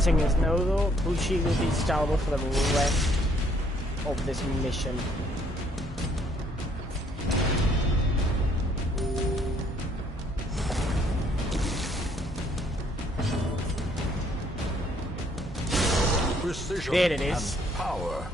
good thing is now though, Bushi will be stalwart for the rest of this mission. Precision There it is. and power.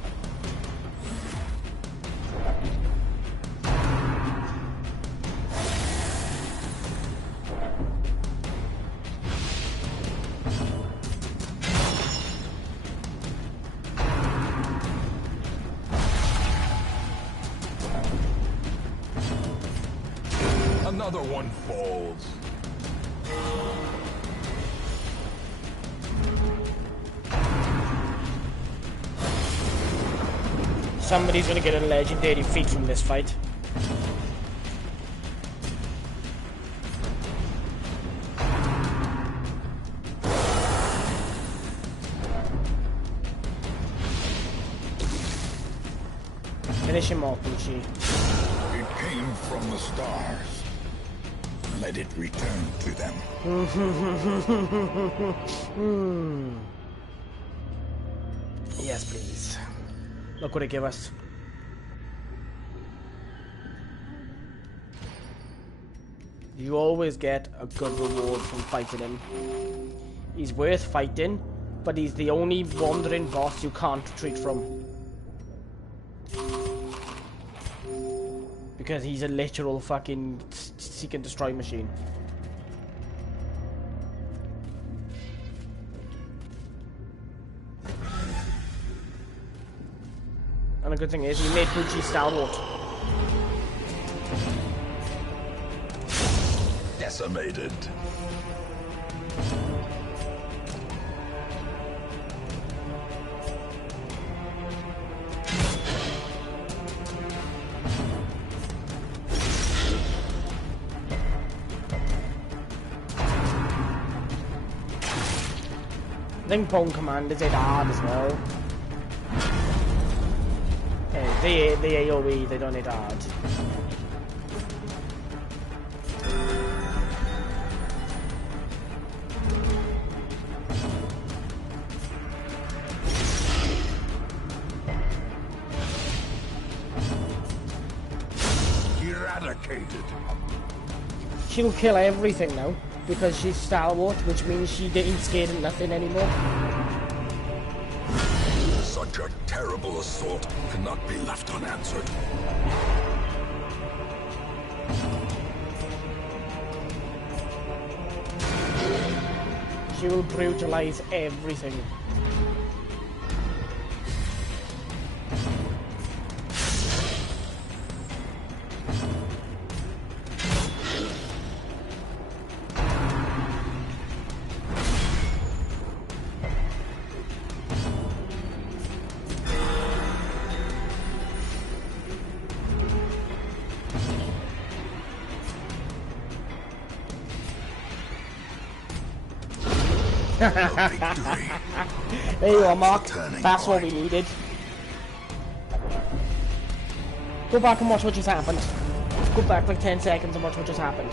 Another one falls. Somebody's gonna get a legendary feat from this fight. Finish him off, Bushi. It came from the stars. Let it return to them. Yes, please. Look what it gave us. You always get a good reward from fighting him. He's worth fighting, but he's the only wandering boss you can't retreat from. Because he's a literal fucking seek and destroy machine. And the good thing is, he made Bushi stalwart. Decimated. I think Bone Commanders hit hard as well. The AoE, they don't hit hard. Eradicated. She'll kill everything now, because she's stalwart, which means she ain't scared of nothing anymore. Such a terrible assault cannot be left unanswered. She will brutalize everything. Victory. There you are, Mark. Turning That's what point. we needed. Go back and watch what just happened. Go back like 10 seconds and watch what just happened.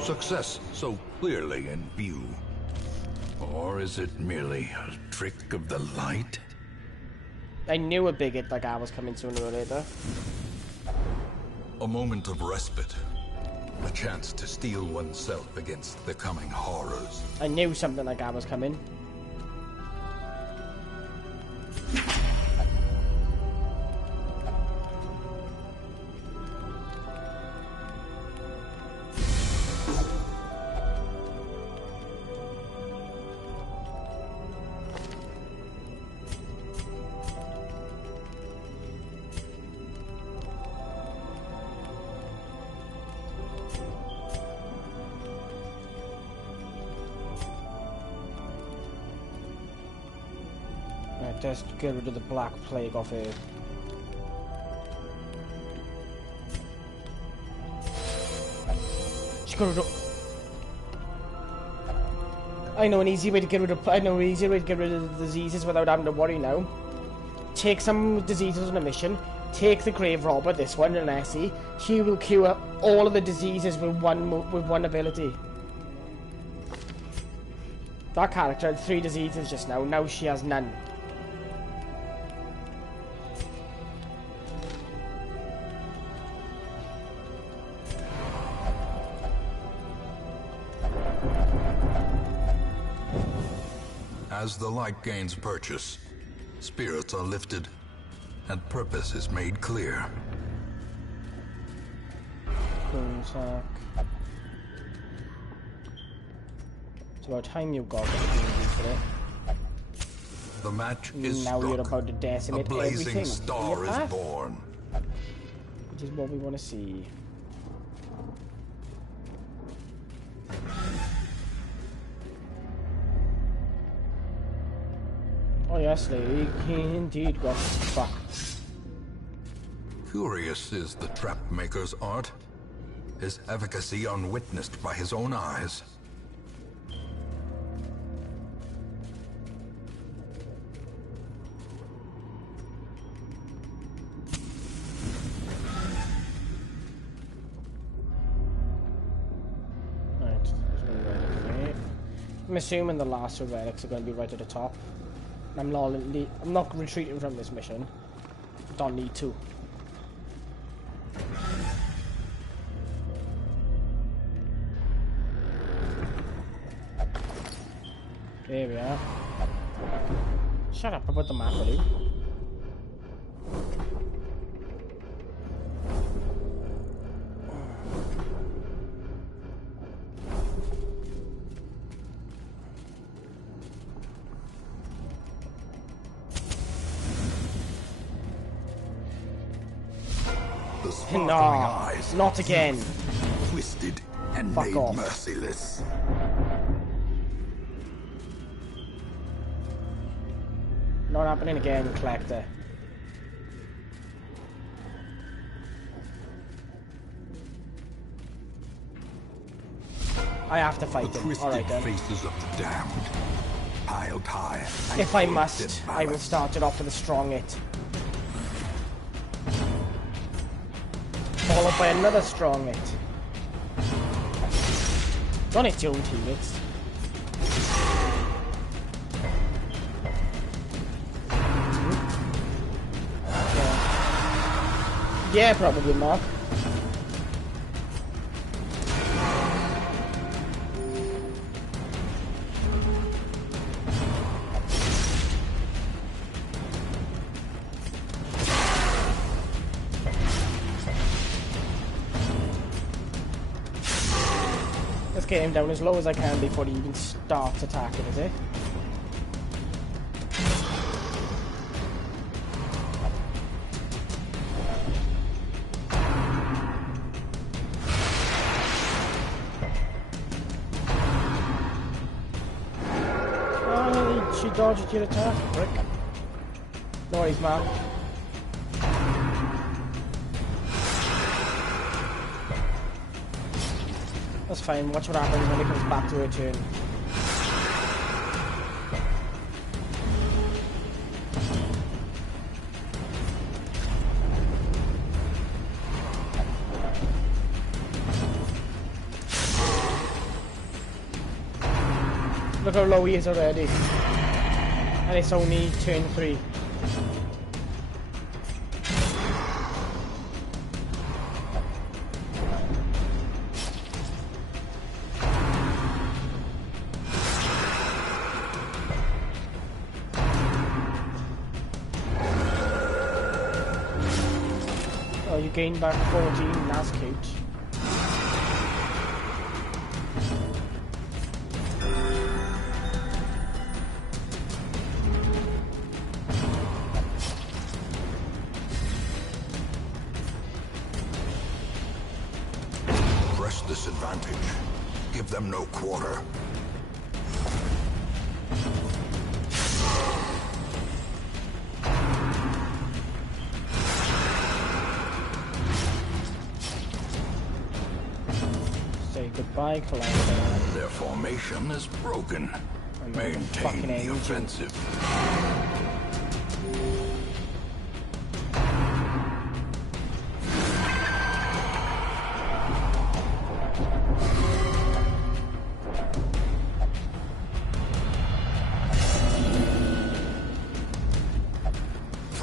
Success so clearly in view. Or is it merely a trick of the light? I knew a bigot like I was coming sooner or later. A moment of respite. A chance to steel oneself against the coming horrors. I knew something like I was coming. Just get rid of the Black Plague off here. Just get rid of... I know an easy way to get rid of... I know an easy way to get rid of the diseases without having to worry now. Take some diseases on a mission. Take the Grave Robber, this one, and Essie. She will cure all of the diseases with one ability. That character had 3 diseases just now. Now she has none. As the light gains purchase, spirits are lifted, and purpose is made clear. Boomsack. It's about time you got what for it. The match is Now you're struck. about to A decimate blazing everything. star in your is path, born. which is what we want to see. Oh yes, he indeed got fucked. Curious is the trap-maker's art, his efficacy unwitnessed by his own eyes. Right, there's one relic there. I'm assuming the last 2 relics are going to be right at the top. I'm not retreating from this mission. Don't need to. There we are. Shut up about the map, will you? The sparkling No, eyes, not again. twisted and Fuck made off. merciless. Not happening again, Collector. I have to The fight him. twisted Alright then. faces of the damned, piled high. and If I clothed must, in I will malice. start it off with a strong hit. Followed by another strong hit. Don't hit your own teammates. Yeah, probably, Mark. Let's get him down as low as I can before he even starts attacking, is it? Oh, she dodged your attack, prick. No worries, man. That's fine. Watch what happens when it comes back to her turn. Look how low he is already. And it's only turn 3. Oh, you gained back 14, that's cute. Press this advantage. Give them no quarter. Say goodbye, Collector. Their formation is broken. fucking Maintain the angel. offensive.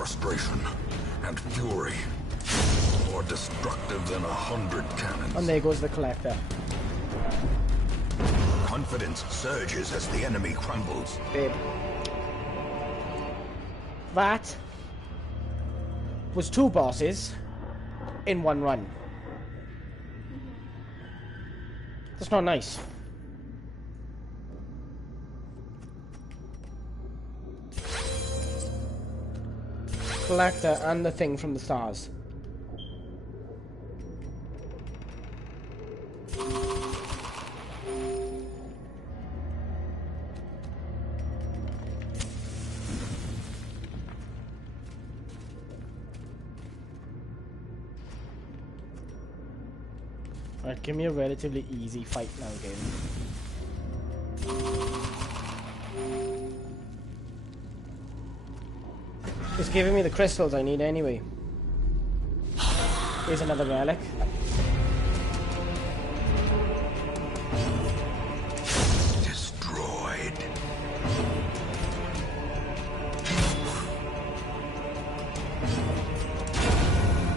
frustration and fury, more destructive than 100 cannons. And there goes the collector. Confidence surges as the enemy crumbles. Babe. That was 2 bosses in 1 run. That's not nice. Collector and the thing from the stars. Alright, give me a relatively easy fight now, game. It's giving me the crystals I need anyway. Here's another relic. Destroyed.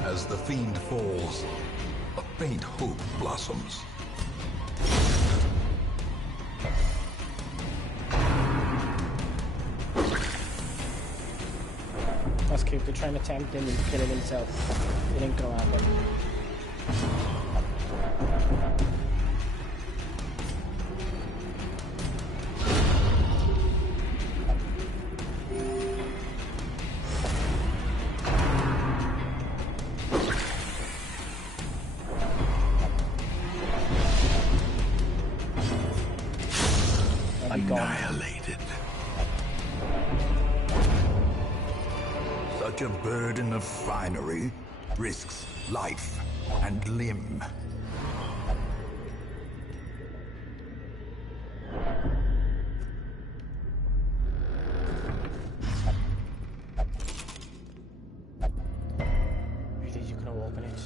As the fiend falls, a faint hope blossoms. That's cute, they're trying to tempt him and kill him himself. It ain't gonna happen. Annihilated. Such a burden of finery risks life and limb. You think you can open it?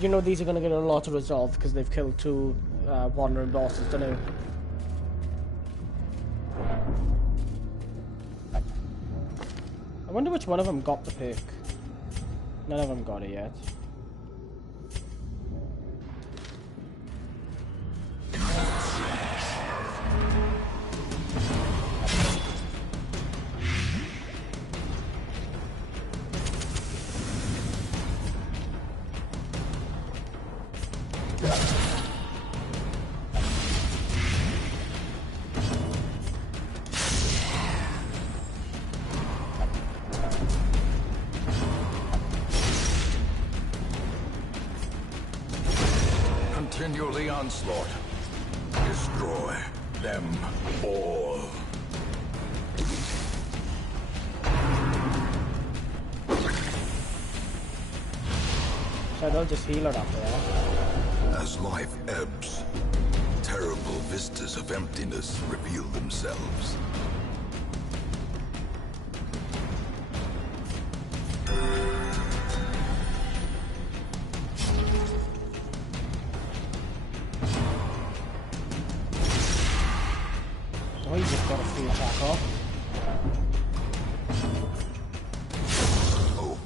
You know these are going to get a lot of resolve because they've killed 2 wandering bosses, don't they? I wonder which one of them got the perk. None of them got it yet. Continue the onslaught. Destroy them all. So they'll just heal it after that. As life ebbs, terrible vistas of emptiness reveal themselves. Oh, you just got a free attack off.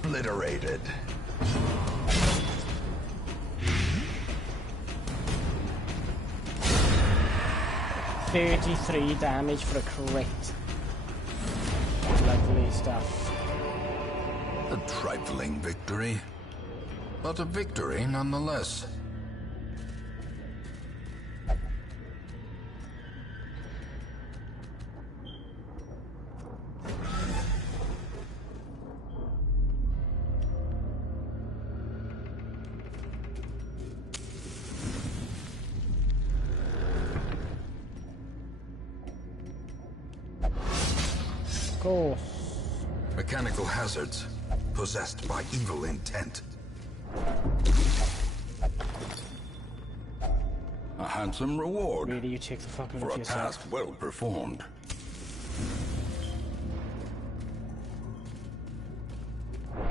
Obliterated. $33 damage for a crit. Lovely stuff. A trifling victory, but a victory nonetheless. Of course. Mechanical hazards possessed by evil intent. A handsome reward Really, you take the fucking for for a yourself. task well performed. Oh,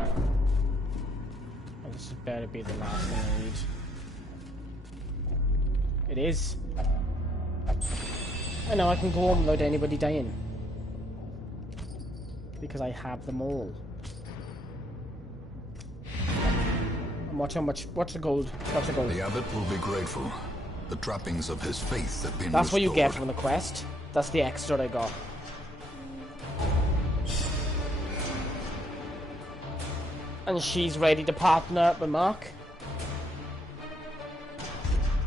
this better be the last thing I need. It is. I know I can go home without anybody dying. Because I have them all. And watch how much. Watch the gold. Watch the gold. The abbot will be grateful. The trappings of his faith have been That's what you get restored. from the quest. That's the extra I got. And she's ready to partner up with Mark.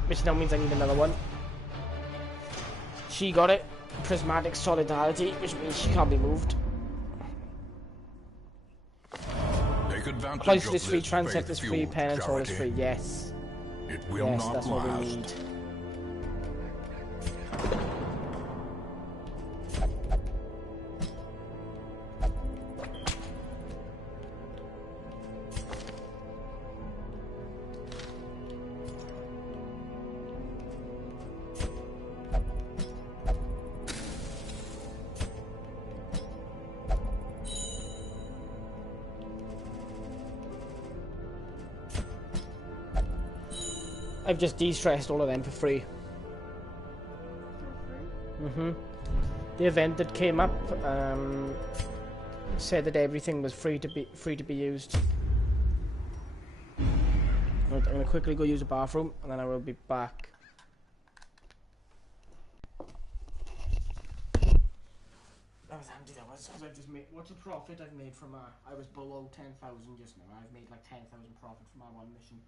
Which now means I need another one. She got it. Prismatic solidarity, which means she can't be moved. Take advantage Cloister of is free, this transept is free, faith-fueled penance hall is charity. free, yes. It will Yes, not that's what we last. need. I've just de-stressed all of them for free. The event that came up said that everything was free to be used. Right, I'm gonna quickly go use the bathroom and then I will be back. That was handy. That was because I just made. What's the profit I've made from I was below 10,000 just now. I've made like 10,000 profit from our one mission.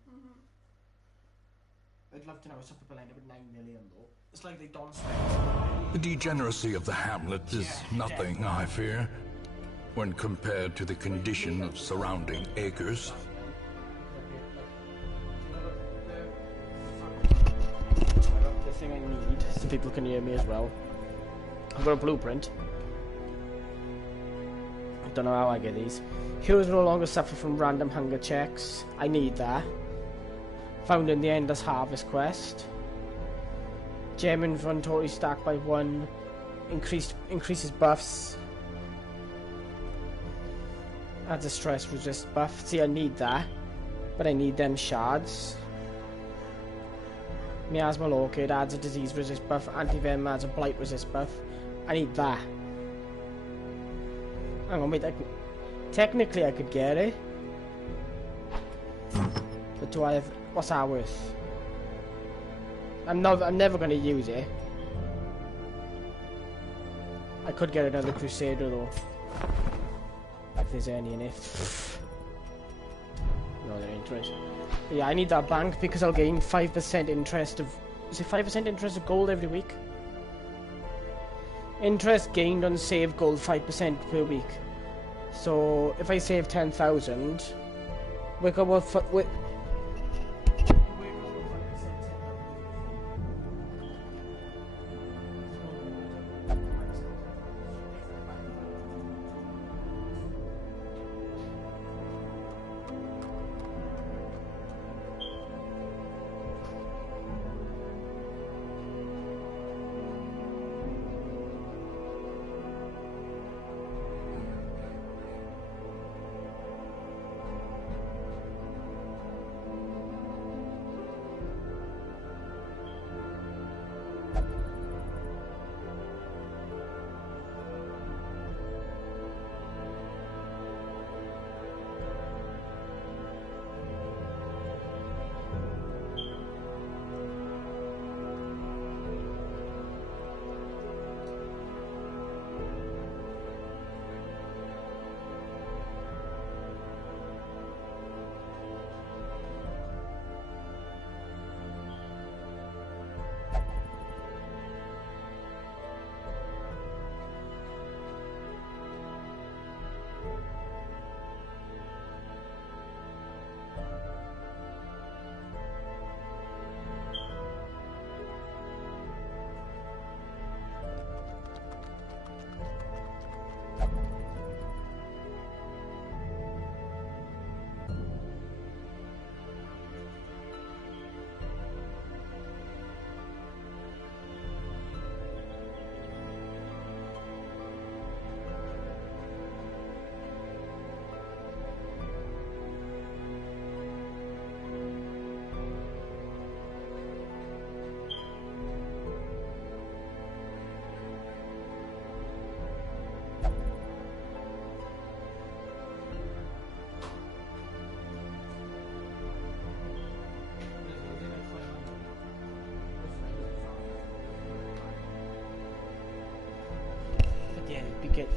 I'd love to know something will end up with 9 million though. It's like they don't spend. The degeneracy of the hamlet is nothing, I fear, when compared to the condition of surrounding acres. The thing I need, so people can hear me as well. I've got a blueprint. I don't know how I get these. Heroes no longer suffer from random hunger checks. I need that. Found in the Endless Harvest quest. Gem inventory stacked by 1. Increases buffs. Adds a stress resist buff. See, I need that. But I need them shards. Miasma Orchid adds a disease resist buff. Anti-venom adds a blight resist buff. I need that. Hang on, wait. Technically, I could get it. But do I have... What's that worth? I'm never going to use it. I could get another Crusader though. If there's any in it. No, there ain't. Right. But yeah, I need that bank because I'll gain 5% interest of... Is it 5% interest of gold every week? Interest gained on saved gold 5% per week. So if I save 10,000, work out what...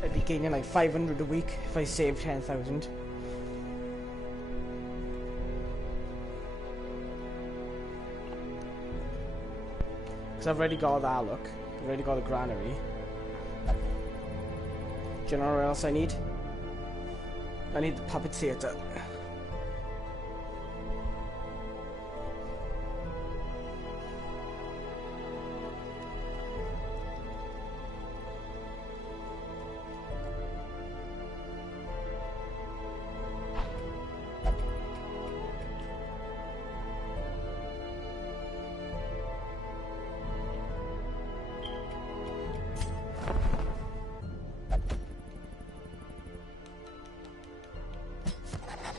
I'd be gaining like 500 a week if I saved 10,000. Because I've already got that look. I've already got a granary. Do you know what else I need? I need the puppet theatre.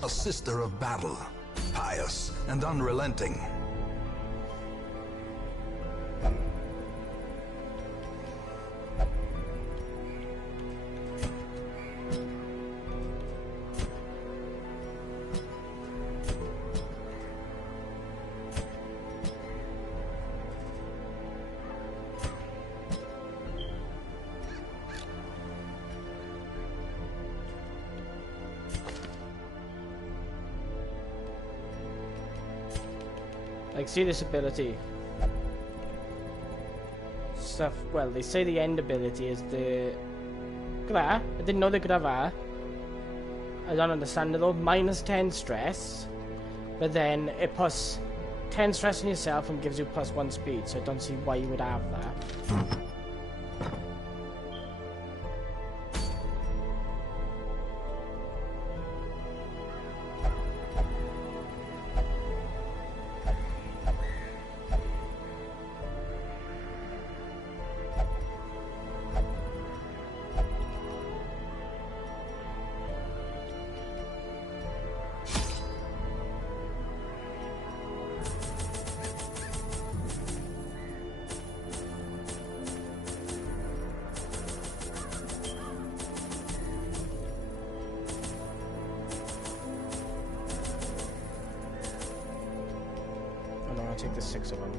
A sister of battle, pious and unrelenting. Like, see this ability. Stuff, well, they say the end ability is the... Look at that. I didn't know they could have that. I don't understand it though. Minus 10 stress. But then it puts 10 stress on yourself and gives you plus 1 speed. So I don't see why you would have that. Take the 6 of them.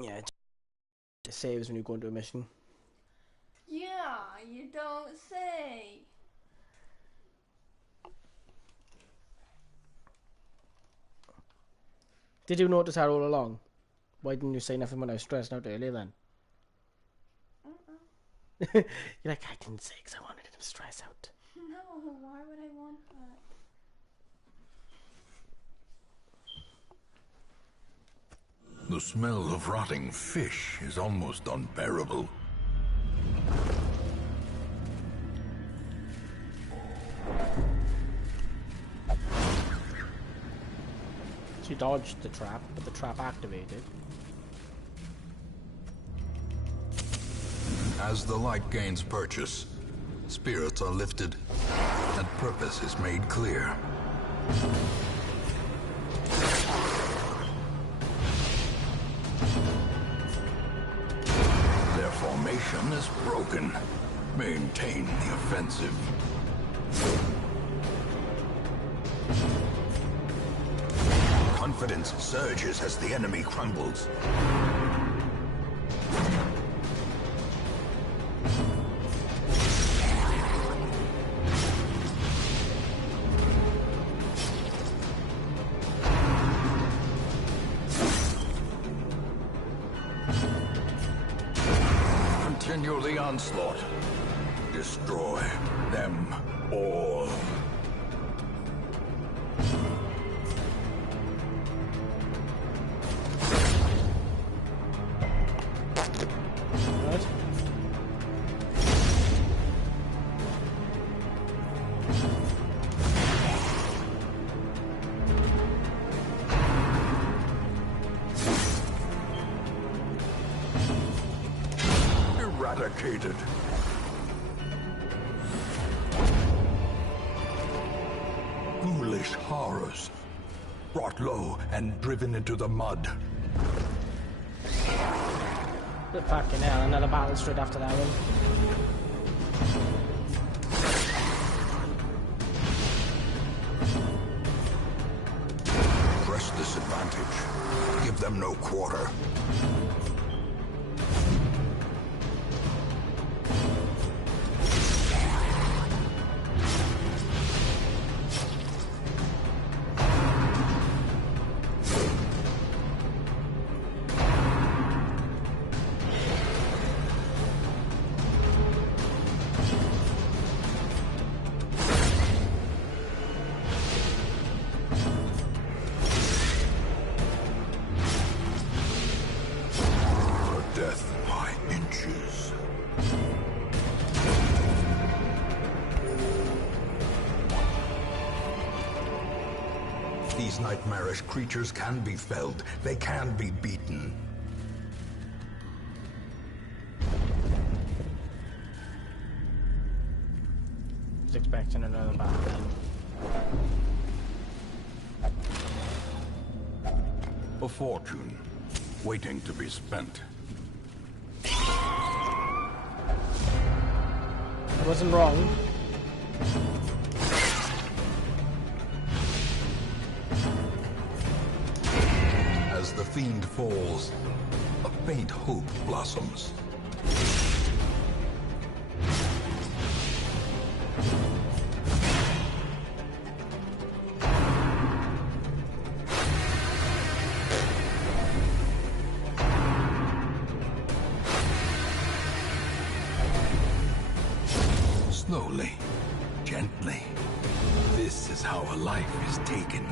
Yeah, it saves when you go into a mission. Yeah, you don't say. Did you notice that all along? Why didn't you say nothing when I was stressed out earlier then? You're like, I didn't say because I wanted him to stress out. No, why would I want that? The smell of rotting fish is almost unbearable. She dodged the trap, but the trap activated. As the light gains purchase, spirits are lifted, and purpose is made clear. Their formation is broken. Maintain the offensive. Confidence surges as the enemy crumbles. Continue the onslaught. Destroy them all. Right. Eradicated. Ghoulish Hellish horrors. Brought low and driven into the mud. But fucking hell, another battle straight after that one. Press this advantage. Give them no quarter. Death by inches. These nightmarish creatures can be felled. They can be beaten. I was expecting another battle then. A fortune, waiting to be spent. I wasn't wrong. As the fiend falls, a faint hope blossoms. Slowly, gently. This is how a life is taken.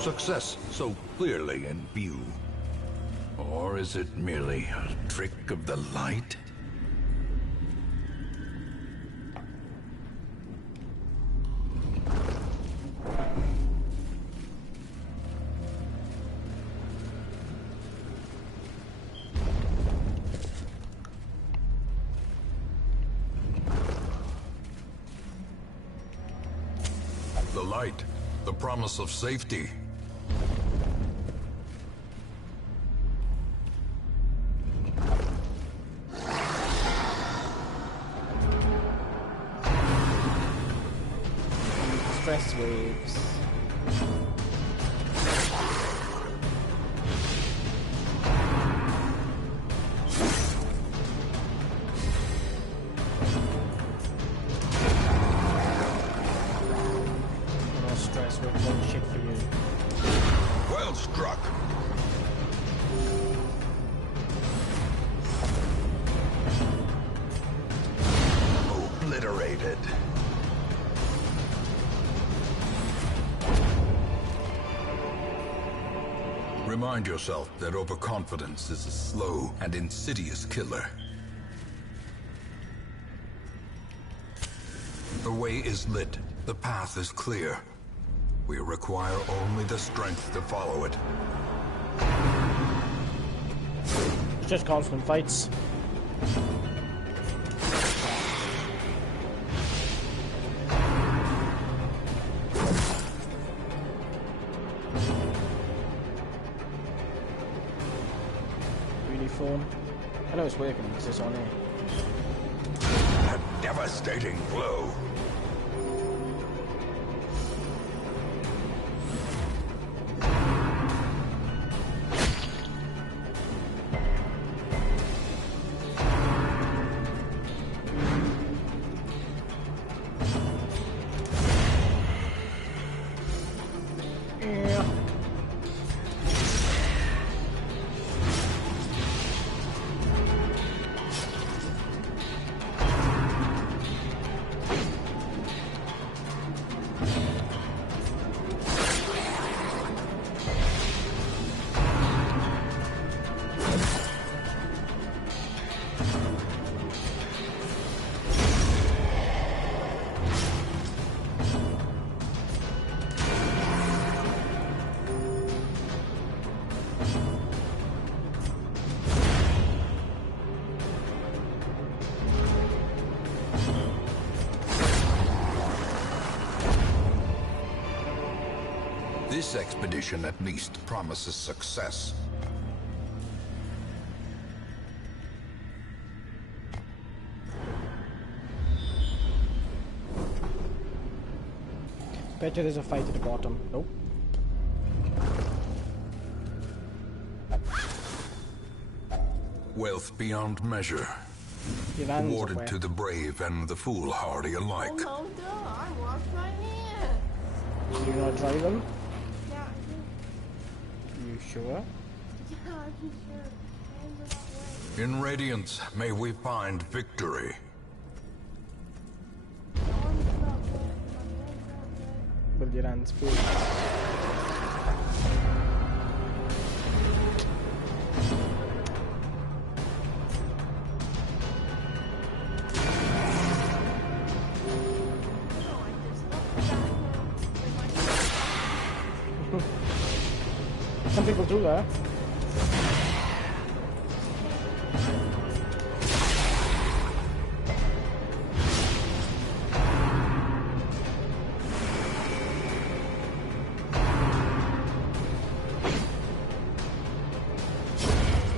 Success so clearly in view. Or is it merely a trick of the light? The light, the promise of safety. Stress waves. No stress wave, no shit for you. Well struck. Obliterated. Remind yourself that overconfidence is a slow and insidious killer. The way is lit. The path is clear. We require only the strength to follow it. It's just constant fights. Really fun. I know it's working because it's on here. A devastating blow. Yeah. This expedition at least promises success. Bet you there's a fight at the bottom. Nope. Wealth beyond measure, Your hands are awarded wet. to the brave and the foolhardy alike. Oh, hold on. I wash my hands. Do you not drive them? Yeah, I You sure? do. Yeah, I'm sure. Hands are not wet. In Radiance, may we find victory. My arms are not wet. My legs aren't wet. With your hands full. No, I just looked down with my Some people do that.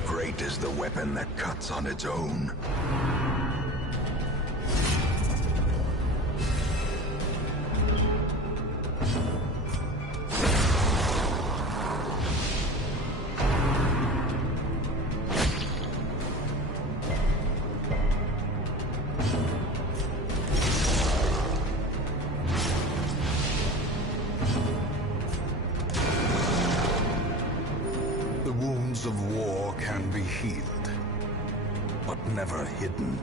Great is the weapon that cuts on its own. The wounds of war can be healed, but never hidden.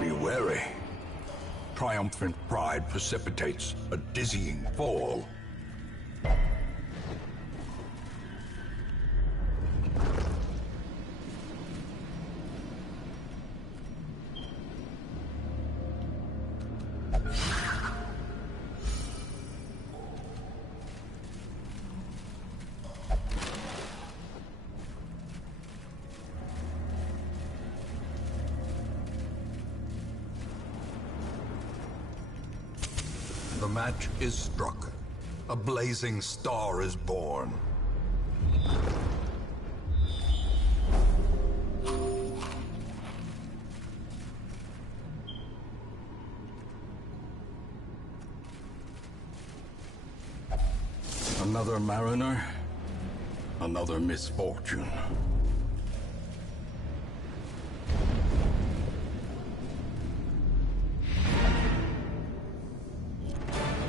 Be wary. Triumphant pride precipitates a dizzying fall. The match is struck. A blazing star is born. Another mariner, another misfortune.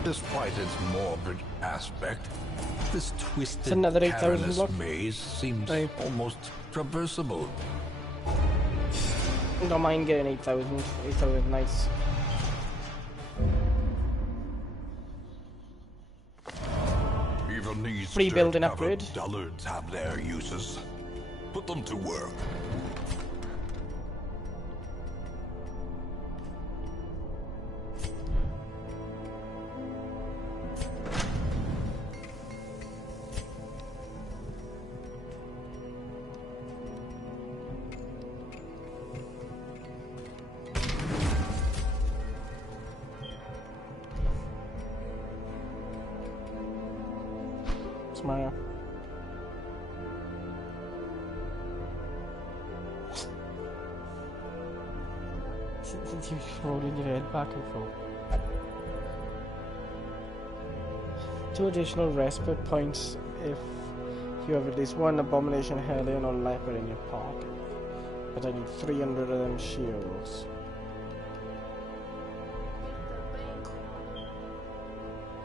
Despite its morbid aspect, this twisted, another 8,000 cavernous block. maze seems Aye. almost traversable. Don't mind getting 8,000. 8,000 nice. Even these Free building dirt-covered upgrade. dullards have their uses. Put them to work. Smile. You rolling your head back and forth. 2 additional respite points if you have at least 1 abomination, hellion, or leopard in your pocket. But I need 300 of them shields.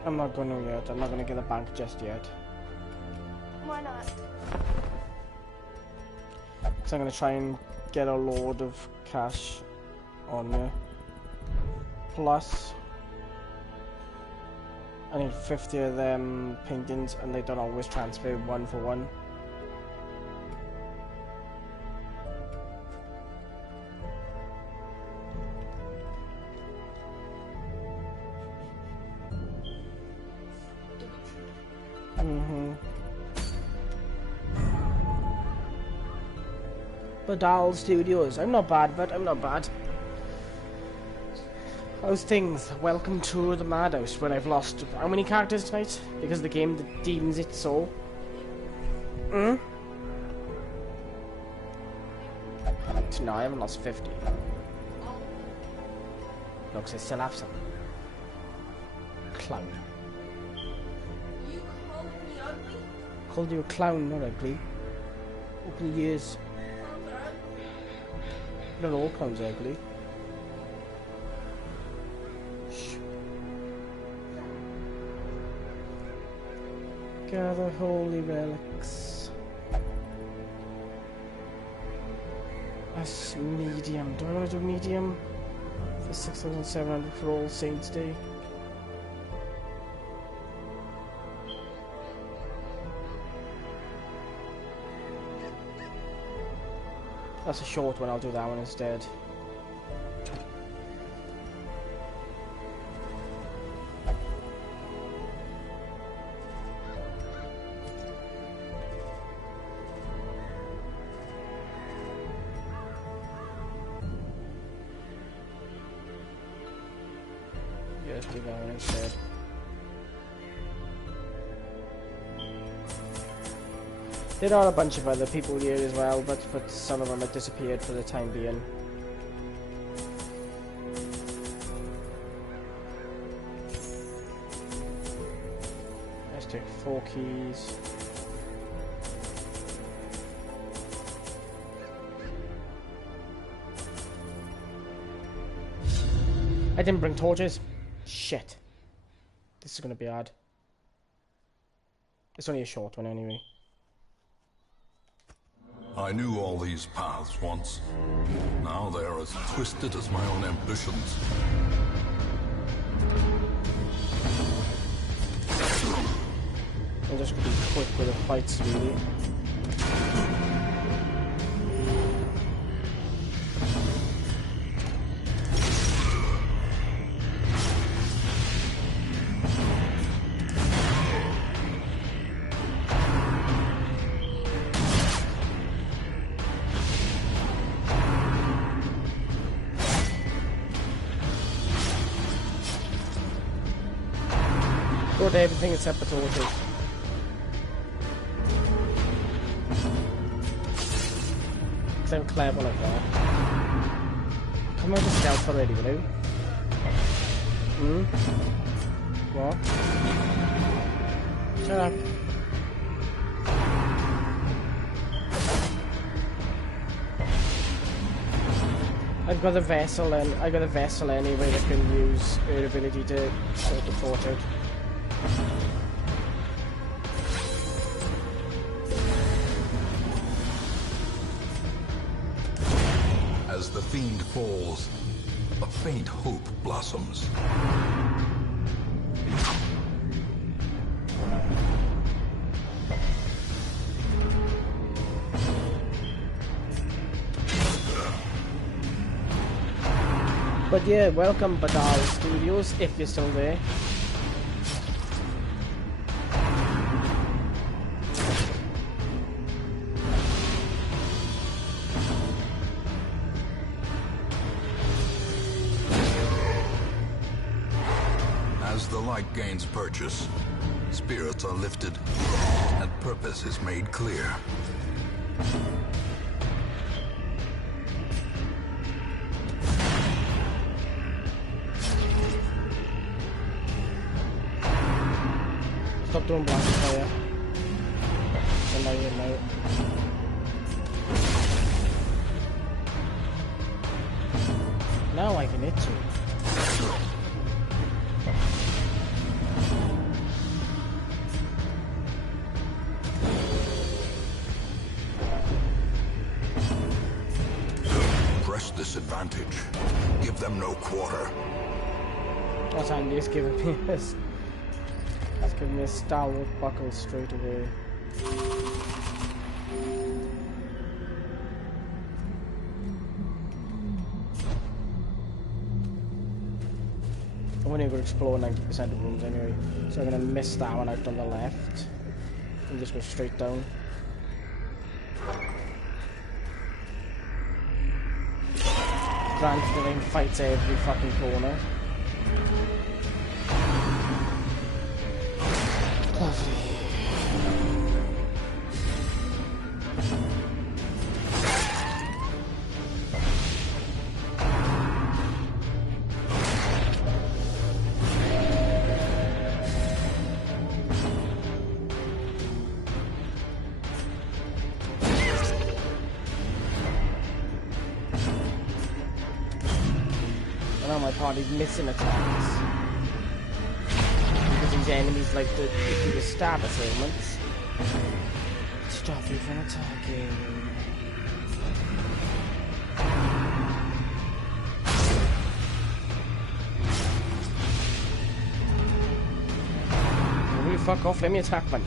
I'm not going to yet. I'm not going to get a bank just yet. Why not? So I'm going to try and get a load of cash on there. Plus, I need 50 of them paintings, and they don't always transfer 1 for 1. Badal Studios. I'm not bad, but I'm not bad. How's things? Welcome to the Madhouse, where I've lost how many characters tonight? Because the game that deems it so. No, I haven't lost 50. No, because I still have some. Clown. You called me ugly? Called you a clown, not ugly. Ugly years. Clowns are ugly. Not all clowns are ugly. Gather holy relics. That's medium. Do I want to do medium? For 6,700 for All Saints Day. That's a short one, I'll do that one instead. Let's do that one instead. There are a bunch of other people here as well, but some of them have disappeared for the time being. Let's take 4 keys. I didn't bring torches. Shit. This is gonna be hard. It's only a short one anyway. I knew all these paths once. Now they are as twisted as my own ambitions. I'm just gonna be quick with the fights, really. Go to everything except the torches. Because I'm clever like that. Come out of stealth already, will you? What? Shut up. I've got a vessel and I got a vessel anyway that can use her ability to sort the torch out. As the fiend falls, a faint hope blossoms. But yeah, welcome Badal Studios, if you're still there. As the light gains purchase, spirits are lifted, and purpose is made clear. Stop doing blast fire. Somebody in out. Now I can hit you. Press this advantage. Give them no quarter. That's handy, it's giving me this. It's giving me a stalwart buckle straight away. I'm only going to explore 90% of rooms anyway, so I'm going to miss that one out on the left and just go straight down. granted it fights every fucking corner. Lovely. My party's missing attacks because these enemies like to do the stab assignments. Stop you from attacking. Will you fuck off? Let me attack, man.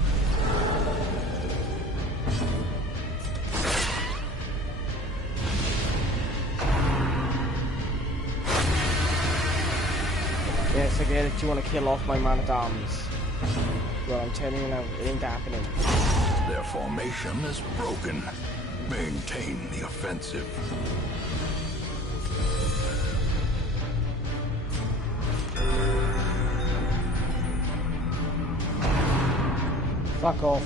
Yes, I get it. You want to kill off my man-at-arms. Well, I'm telling you now, it ain't happening. Their formation is broken. Maintain the offensive. Fuck off.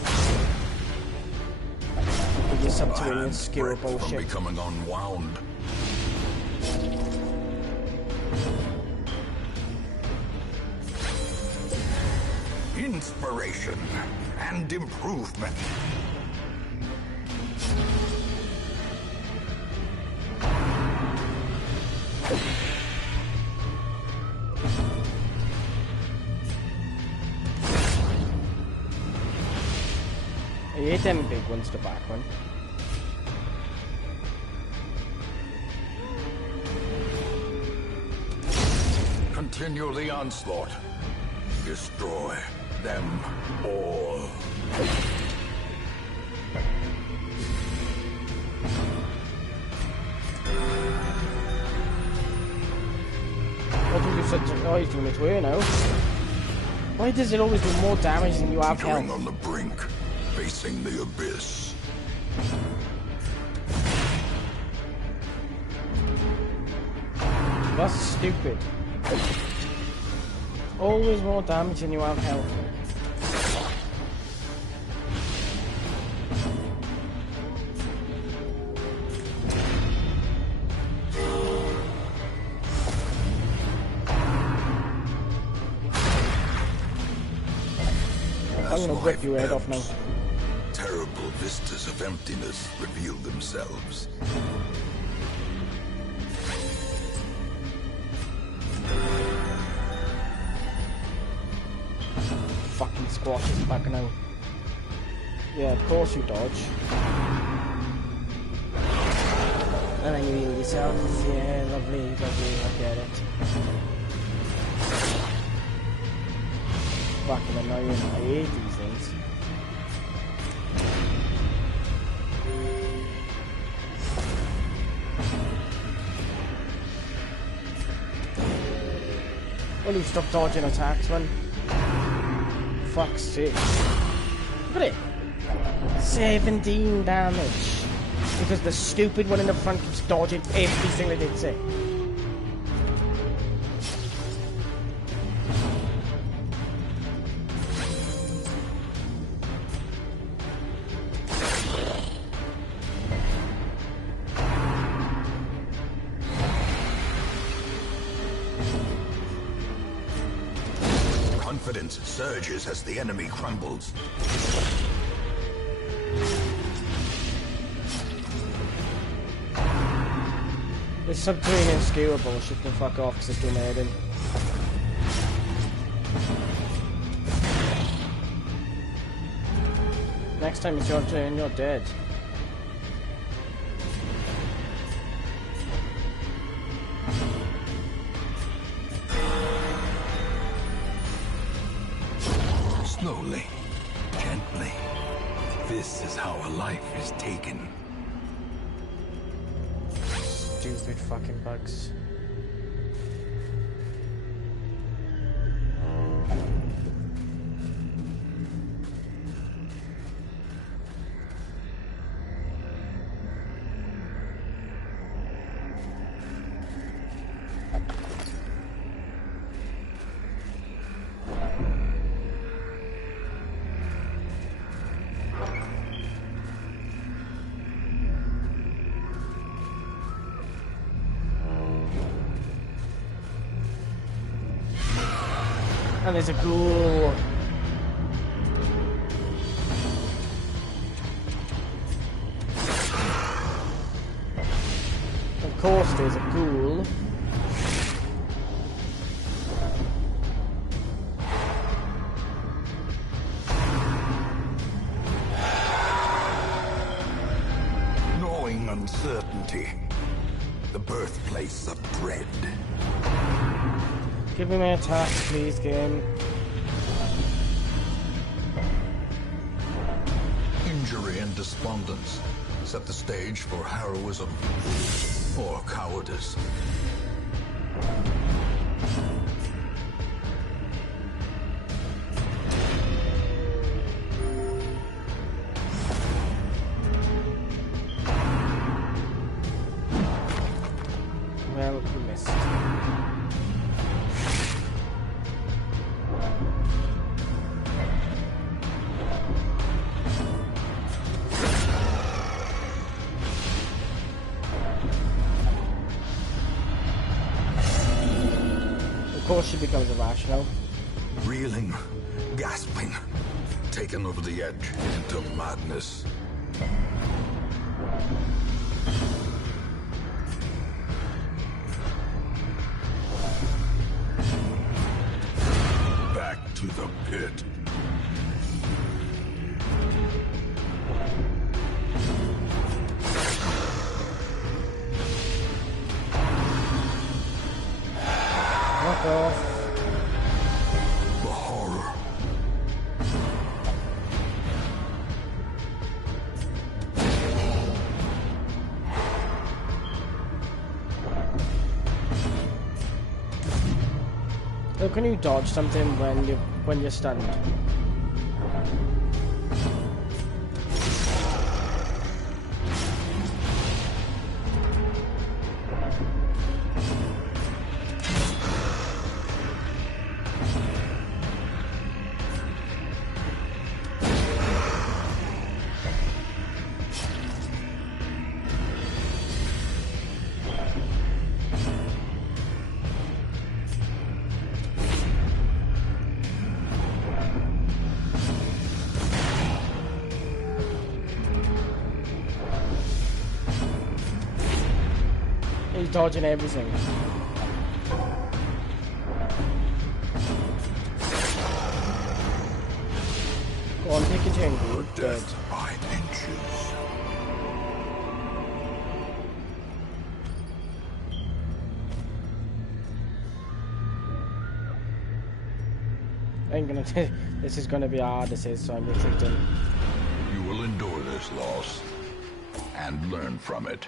With your subterranean skewer From bullshit. becoming unwound. Inspiration and improvement. I hate them big ones, the back one. Continue the onslaught. Destroy them all. What did you such a... Oh, he's doing it way now. Why does it always do more damage than you have Teetering health? on the brink, facing the abyss. That's stupid. Always more damage than you have health. I'm gonna rip your head off now. Terrible vistas of emptiness reveal themselves. Fucking squash is back now. Yeah, of course you dodge. And then you heal yourself. Yeah, lovely, lovely, I get it. Fucking annoying. I hate these things. Will you stop dodging attacks, man? Fuck's sake. Look at it. 17 damage. Because the stupid one in the front keeps dodging everything I did say. Confidence surges as the enemy crumbles. This subterranean skewer bullshit can fuck off because it's donating. Next time it's your turn, you're dead. Slowly, gently. This is how a life is taken. Stupid fucking bugs. And there's a ghoul. Of course there's a ghoul. Gnawing uncertainty. The birthplace of dread. Give me my attacks, please, game. Injury and despondence set the stage for heroism or cowardice. Well, we missed. Of course she becomes irrational. Reeling, gasping, taken over the edge into madness. Back to the pit. Fuck off. The horror. How can you dodge something when you're stunned? He's dodging everything. Go on, take a turn, dude. Dead. Death by inches. I ain't gonna. This is gonna be hard. This is, so I'm retreating. You will endure this loss and learn from it.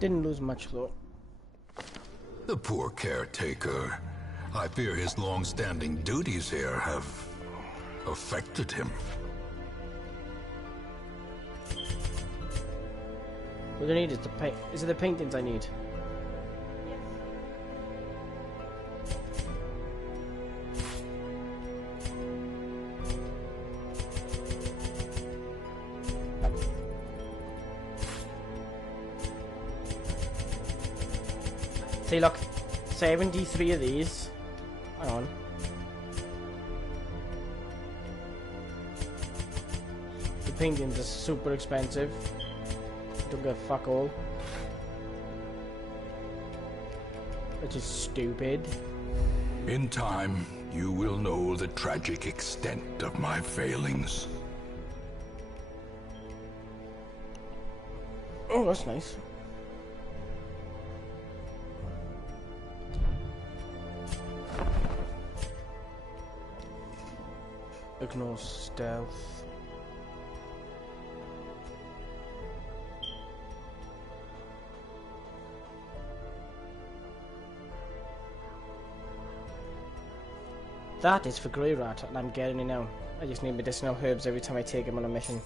Didn't lose much though. The poor caretaker. I fear his long-standing duties here have affected him. What I need is the paint. Is it the paintings I need? See, look, 73 of these. Hang on. The paintings are super expensive. Don't get fuck all. Which is stupid. In time, you will know the tragic extent of my failings. Oh, that's nice. Ignore stealth. That is for Grey Rat, and I'm getting it now. I just need medicinal herbs every time I take him on a mission.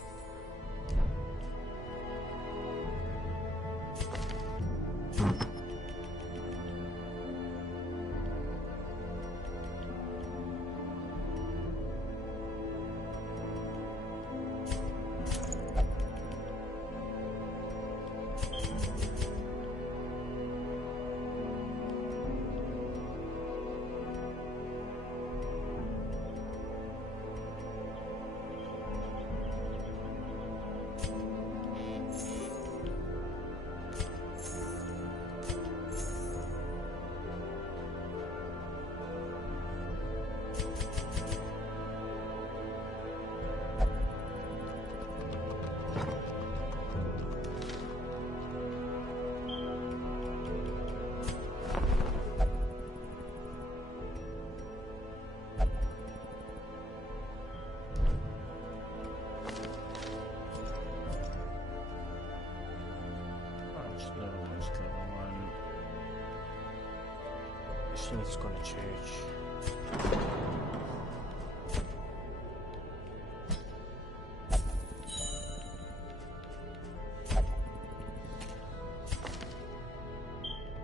She needs to go to church.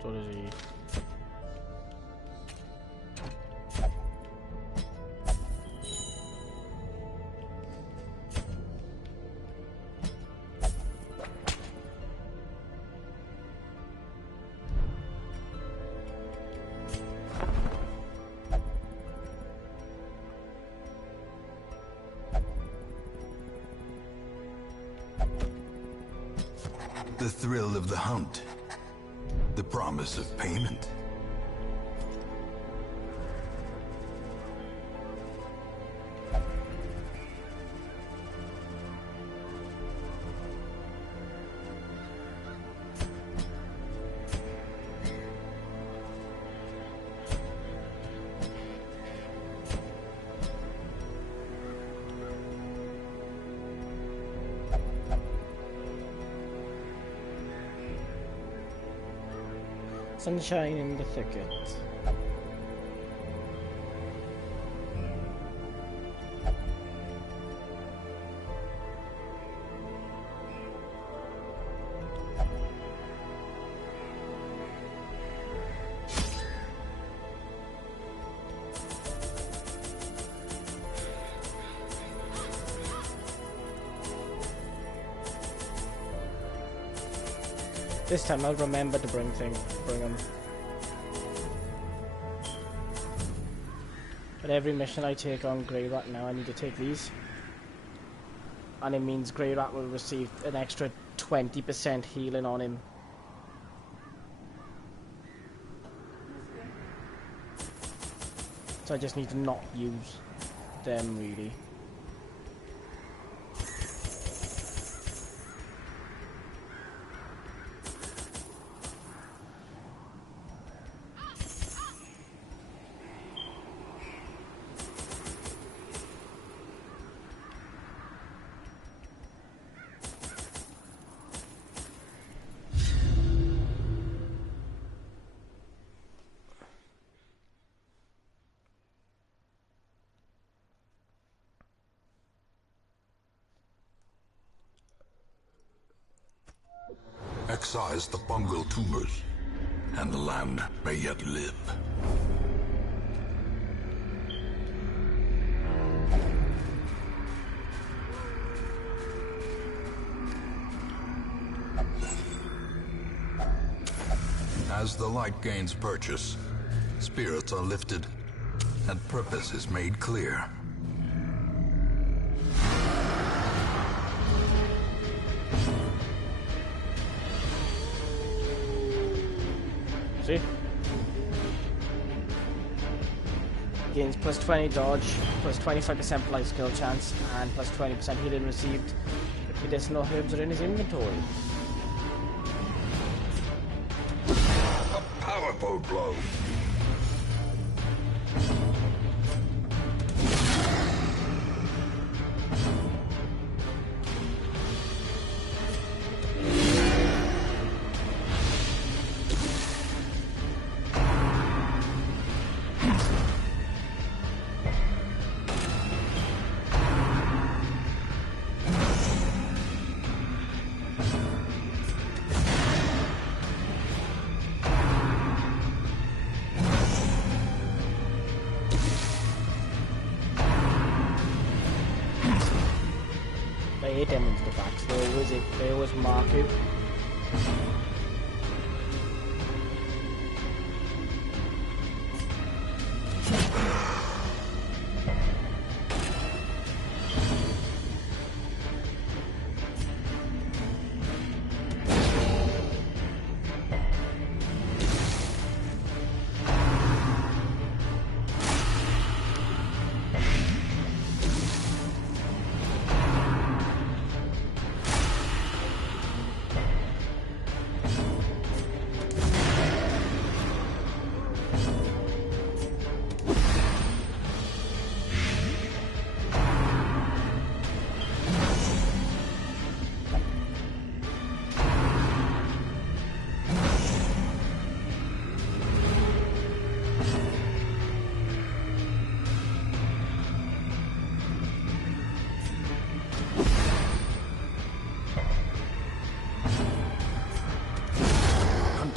So does he. The thrill of the hunt. The promise of payment. Sunshine in the thicket. This time I'll remember to bring them. But every mission I take on Grey Rat now, I need to take these. And it means Grey Rat will receive an extra 20% healing on him. So I just need to not use them really. Excise the fungal tumors, and the land may yet live. As the light gains purchase, spirits are lifted, and purpose is made clear. See? Gains plus 20 dodge, plus 25% blight skill chance, and plus 20% healing received if medicinal herbs are in his inventory. A powerful blow. They hit them into the back, so they always mark you.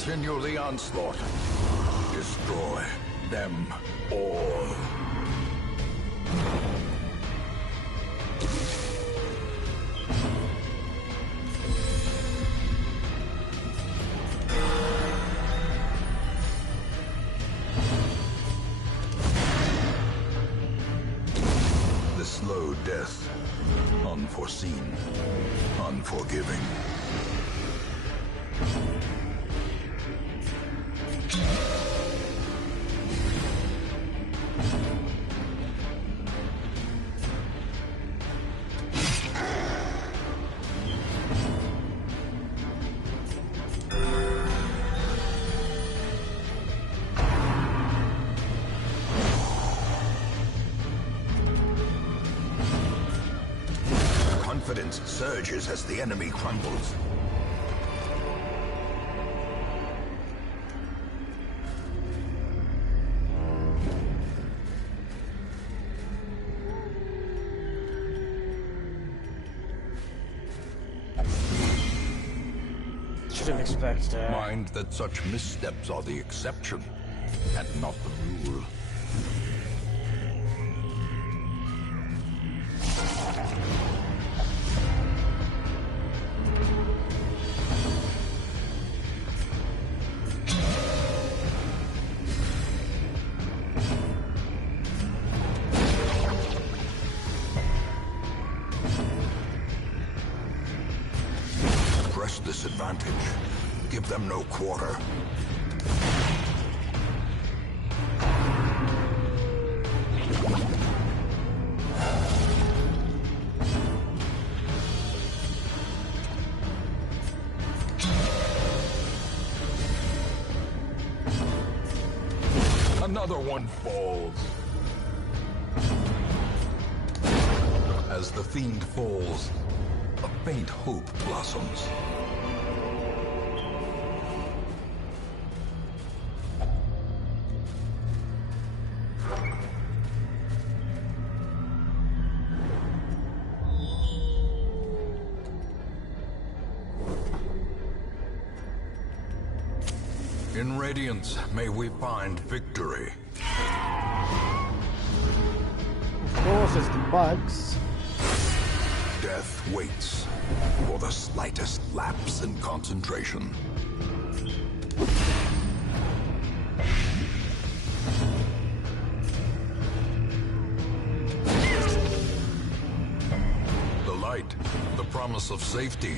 Continue the onslaught. Destroy them all. The slow death. Unforeseen. Unforgiving. Confidence surges as the enemy crumbles. Shouldn't expect Mind that such missteps are the exception, and not the rule. Press this advantage. Give them no quarter. Another one falls. As the fiend falls, a faint hope blossoms. In Radiance, may we find victory. Of course, it's the bugs. Death waits for the slightest lapse in concentration. The light, the promise of safety.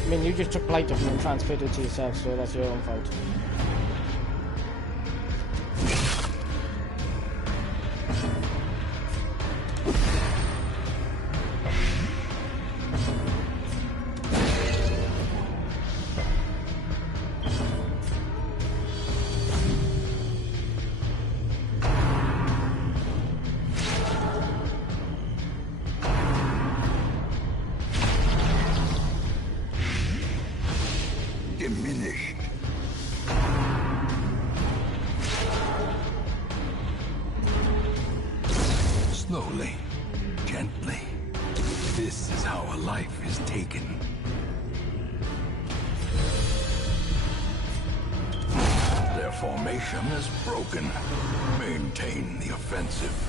I mean, you just took Blight of me and transferred it to yourself, so that's your own fault. Diminished. Slowly, gently. This is how a life is taken. Their formation is broken. Maintain the offensive.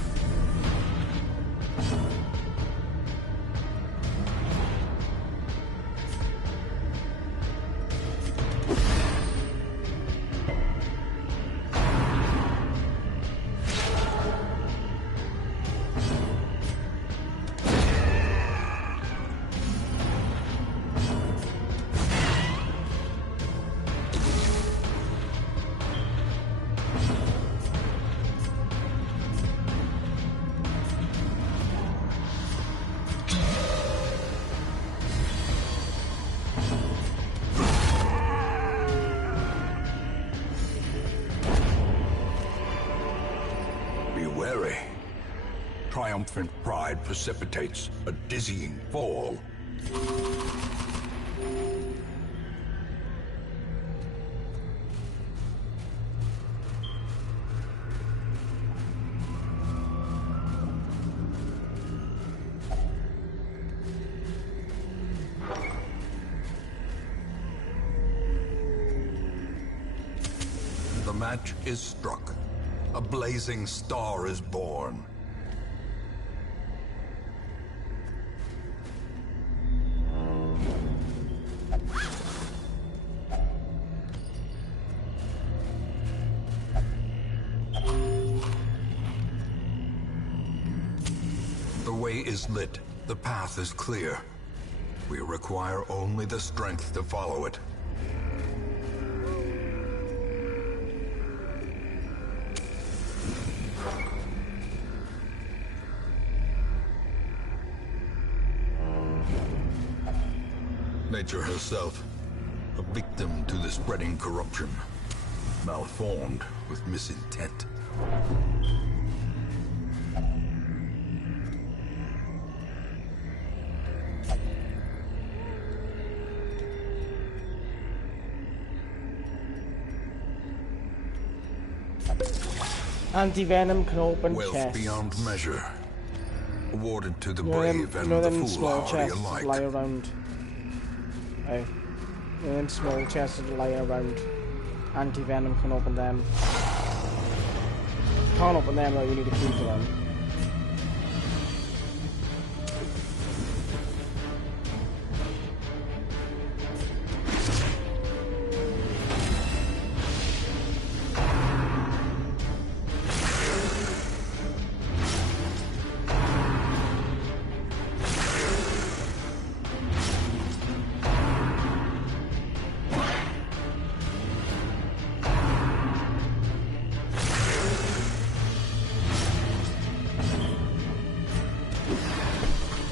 triumphant pride precipitates a dizzying fall. The match is struck. A blazing star is born. The way is lit. The path is clear. We require only the strength to follow it. Nature herself, a victim to the spreading corruption, malformed with misintent. Anti-venom can open Wealth chests. beyond measure, awarded to the You know brave them, and you know the them small foolhardy chests alike. lie around. Oh. You know them small chests that lie around. Anti-venom can open them. Can't open them though, you need a key for them.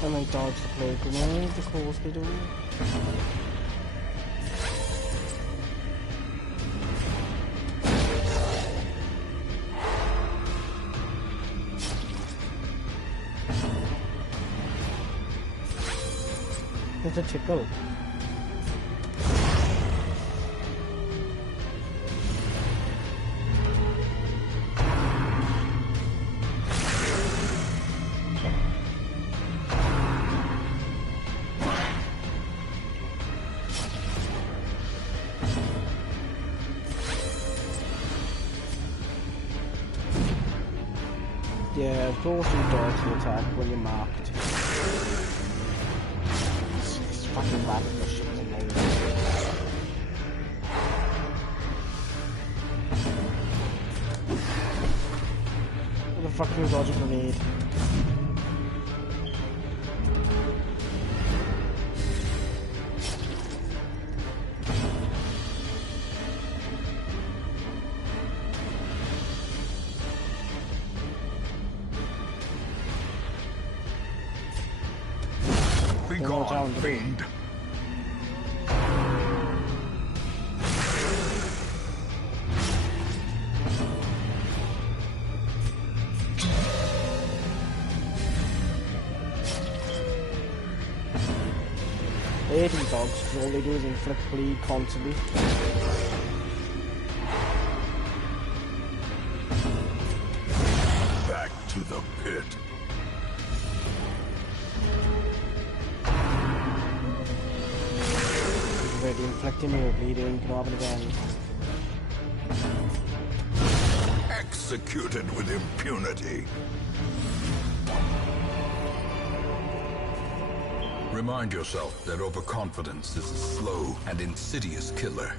And they dodge the plague grenade, of course they do. There's a tickle. Yeah, of course you dodge the attack when you're marked. It's fucking bad at this shit, isn't it? What the fuck can you dodge a grenade? Be They're not gone, down. fiend! Eating dogs, because all they do is inflict bleed constantly. Back to the pit. Already inflicting me with bleeding, can happen again. Executed with impunity. Remind yourself that overconfidence is a slow and insidious killer.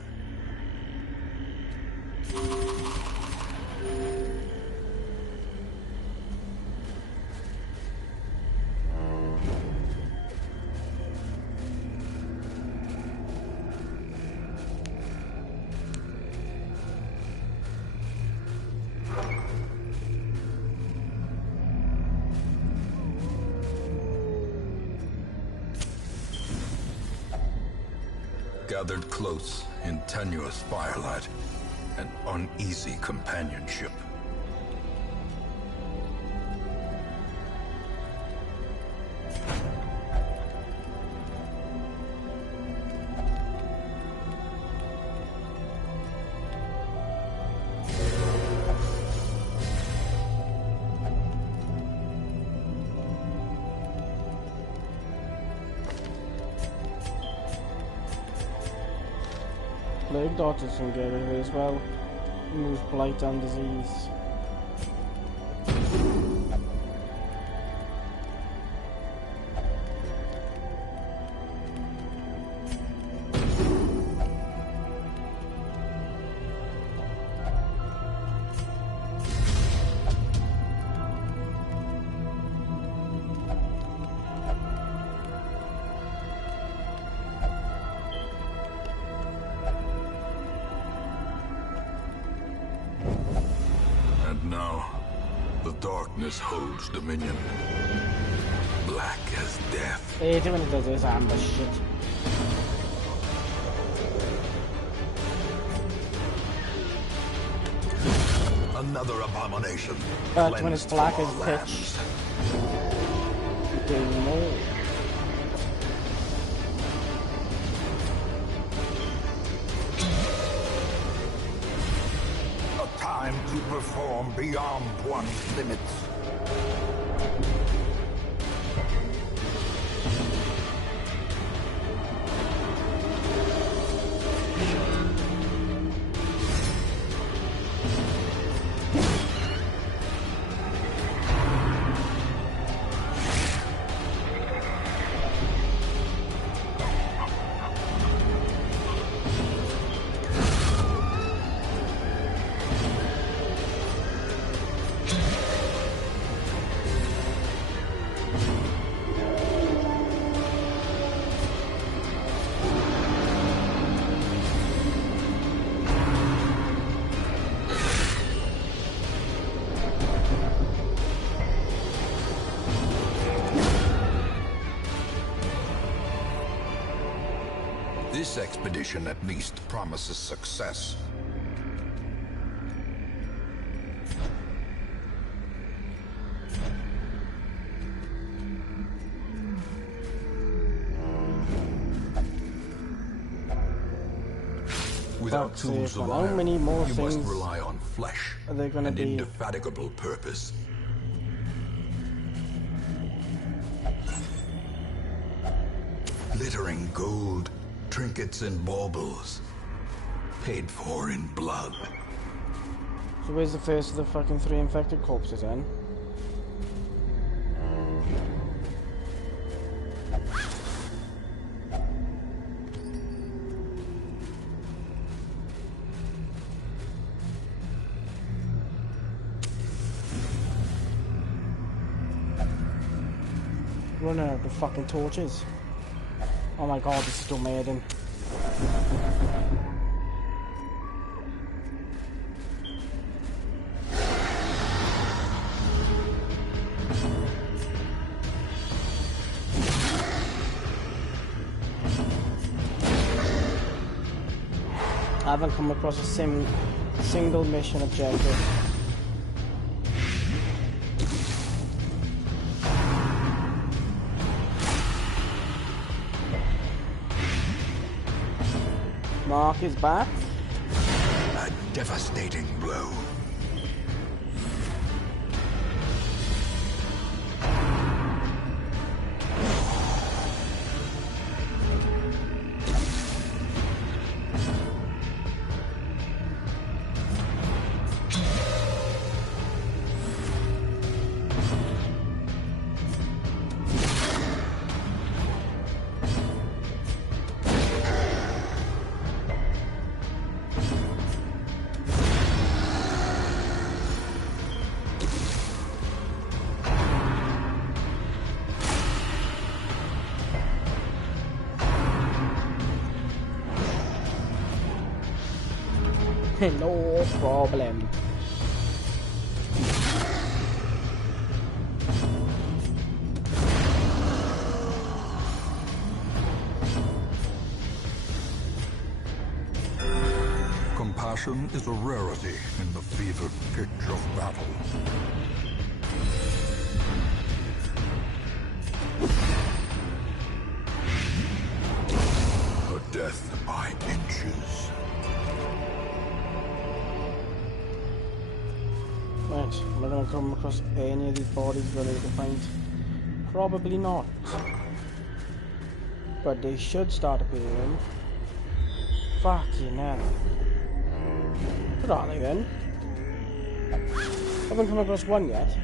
Gathered close in tenuous firelight and uneasy companionship. plague daughters can get rid of it as well. Removes blight and disease. Holds dominion. Black as death. I hate it when it does this ambush shit. Another abomination. But when it's black as pitch, do more. A time to perform beyond one's limits. This expedition at least promises success. Without tools of how many iron, more you things must rely on flesh are there gonna and be? indefatigable purpose. Glittering gold, trinkets and baubles, paid for in blood. So where's the first of the fucking 3 infected corpses then? Running out of fucking torches. Oh my god, this is still maiden. I haven't come across a single mission objective. Mark is back. A devastating blow. No problem. Compassion is a rarity in the fevered pitch of battle. A death by inches. Right, am I going to come across any of these bodies where I can find? Probably not. But they should start appearing. Fucking hell. What are they then? Haven't come across one yet.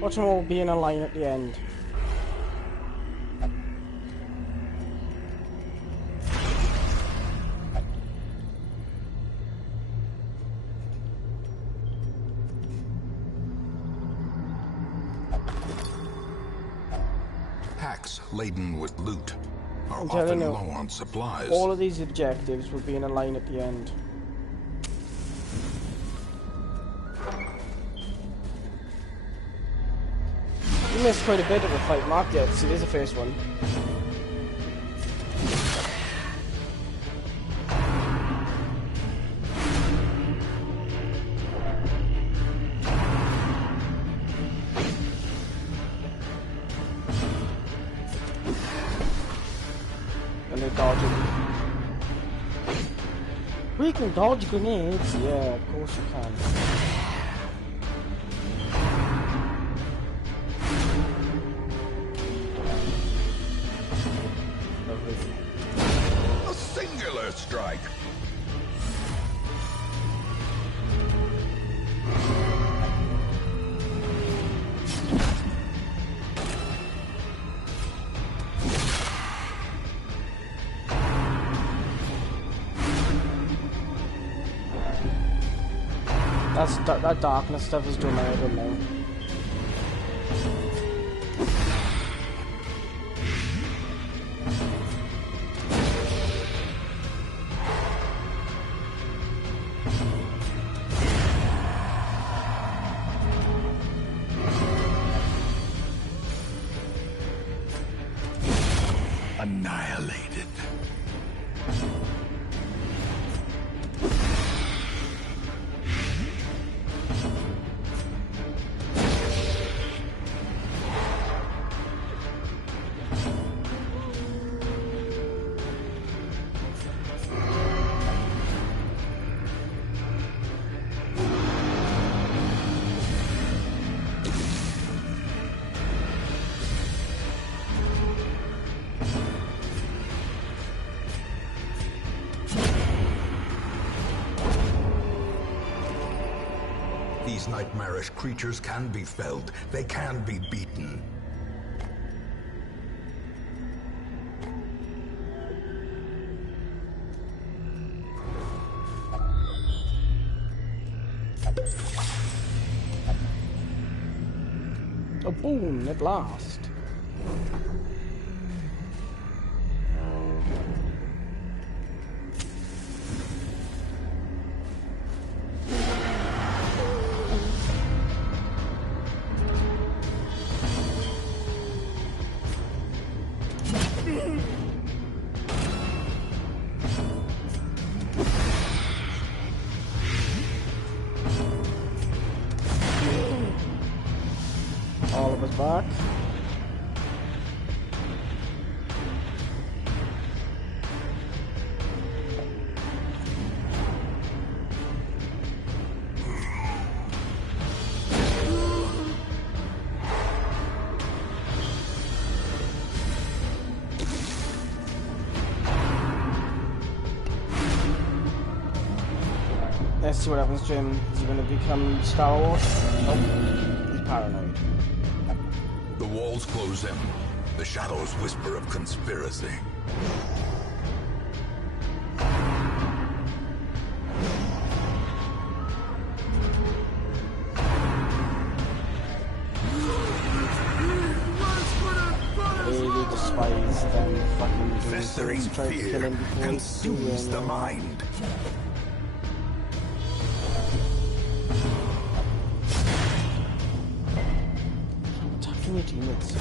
Watch them all be in a line at the end. Packs laden with loot are I'm telling often you, low on supplies. all of these objectives will be in a line at the end. You missed quite a bit of the fight, Mark. Yeah, see, there's the first one. And they're dodging. We can dodge grenades. Yeah, of course you can. A singular strike. That darkness stuff is doing my head in now. Annihilated. These nightmarish creatures can be felled. They can be beaten. A boon at last. All of us back. Let's see what happens to him. Is he going to become Star Wars? Nope. He's paranoid. The walls close in. The shadows whisper of conspiracy. Really despise them fucking doing Festering things, trying to kill fear him before he's consumes the doing it. mind. Attacking your teammates.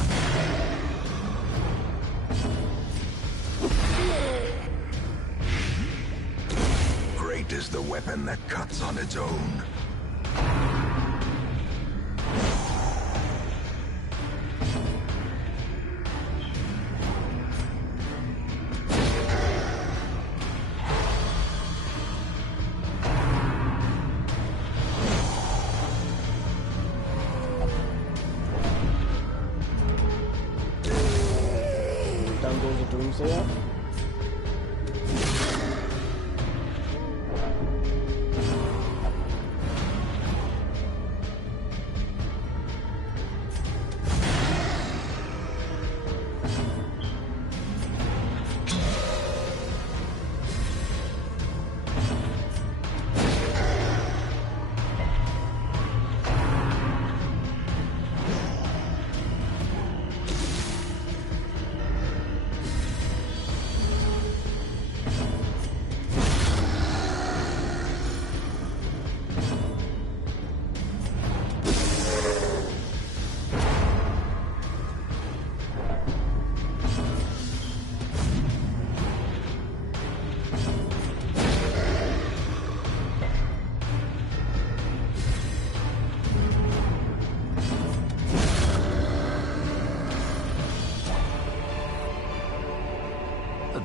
Great is the weapon that cuts on its own. Down goes the Doomsayer.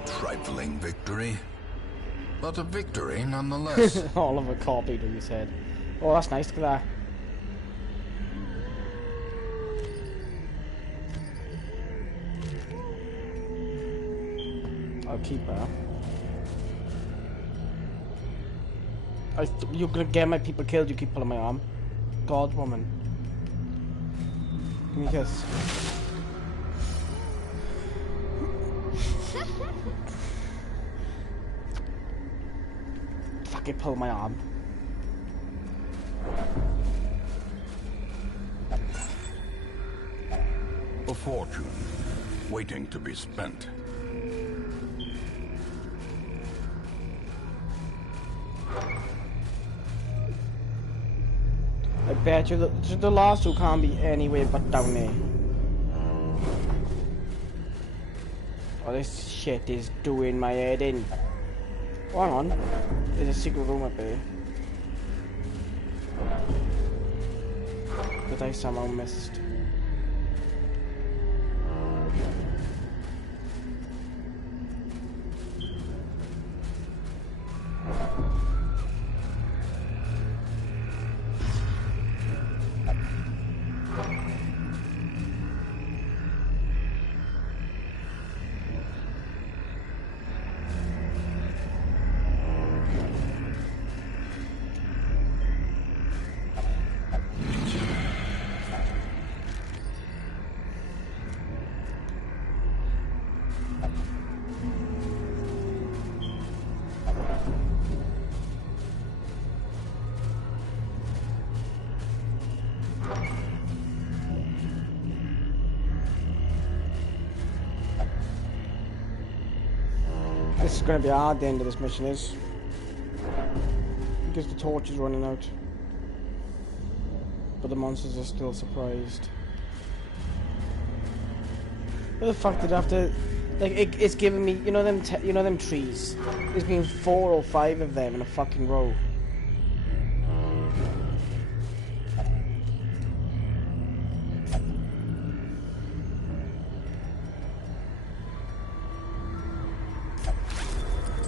trifling victory. But a victory nonetheless. Oliver copied what you said. Oh, that's nice. Look at that. I'll keep her. You're gonna get my people killed. You keep pulling my arm. God, woman. Give me a kiss. Fucking pull my arm. A fortune, waiting to be spent. I bet you the last two can't be anywhere but down there. Oh, this shit is doing my head in. Oh, hang on. There's a secret room up there. That I somehow missed. This is going to be hard, the end of this mission is. Because the torch is running out. But the monsters are still surprised. What the fuck did I have to... Like, it's giving me... You know them trees? There's been 4 or 5 of them in a fucking row.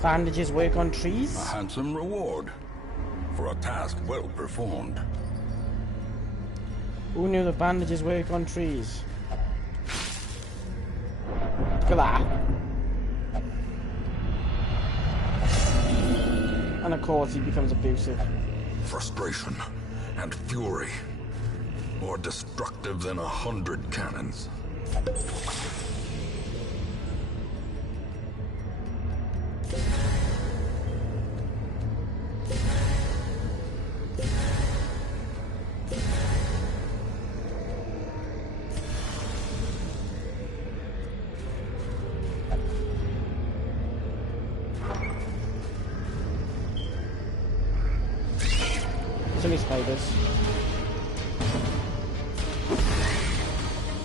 Bandages work on trees? A handsome reward for a task well performed. Who knew that bandages work on trees? Look at that. And of course he becomes abusive. Frustration and fury, more destructive than 100 cannons. Silly spiders.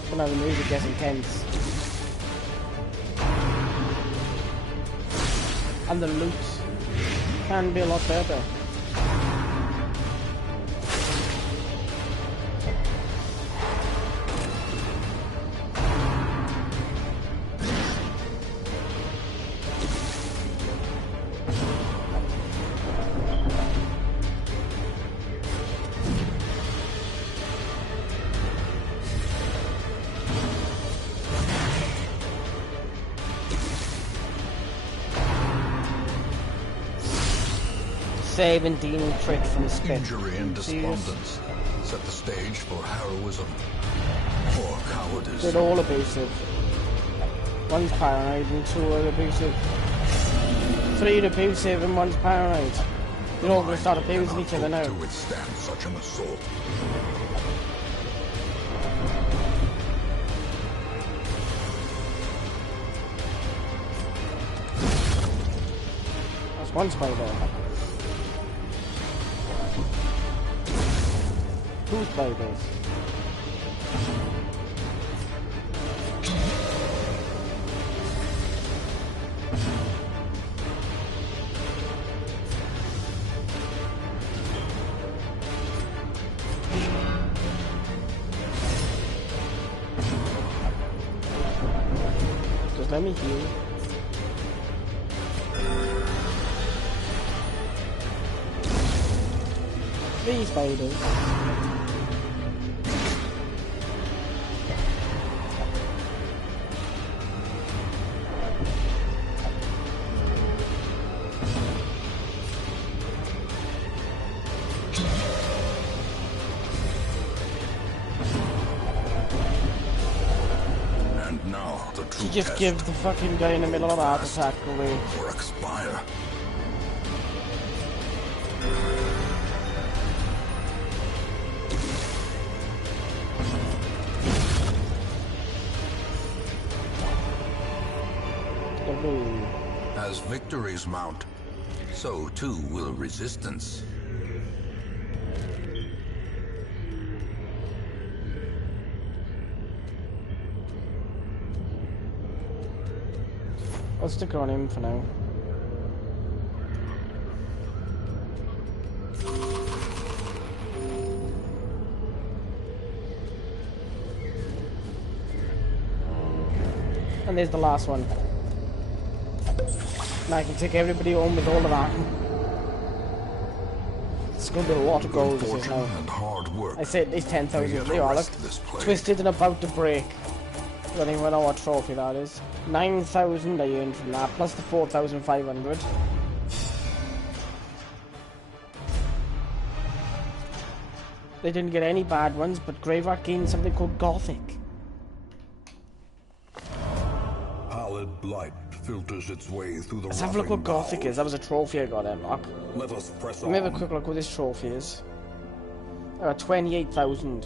So now the music gets intense. And the loot can be a lot better. Saving demon trick from the spit. Injury and despondence set the stage for heroism or cowardice. They're all abusive. One's paranoid and 2 are abusive. 3 are abusive and 1's paranoid. They're all going to start abusing each other now. To withstand such an assault. That's 1 spider. 2 spiders. Just let me heal. 3 spiders. And now the true She just test give the fucking guy in the middle of a heart attack away. or expire. As victories mount, so too will resistance. I'll stick on him for now. And there's the last one. Now I can take everybody home with all of that. It's going to be a lot of gold this is Fortune now. and hard work. I say at least 10,000. Yet There you are, look. arrest this plague. Twisted and about to break. I don't even know what trophy that is. 9,000 I earned from that, plus the 4,500. They didn't get any bad ones, but Graveyard gained something called Gothic. Pallid light filters its way through the Let's have a look what rotting Gothic is. That was a trophy I got there, Mark. Let us press Let me have a on. quick look what this trophy is. 28,000.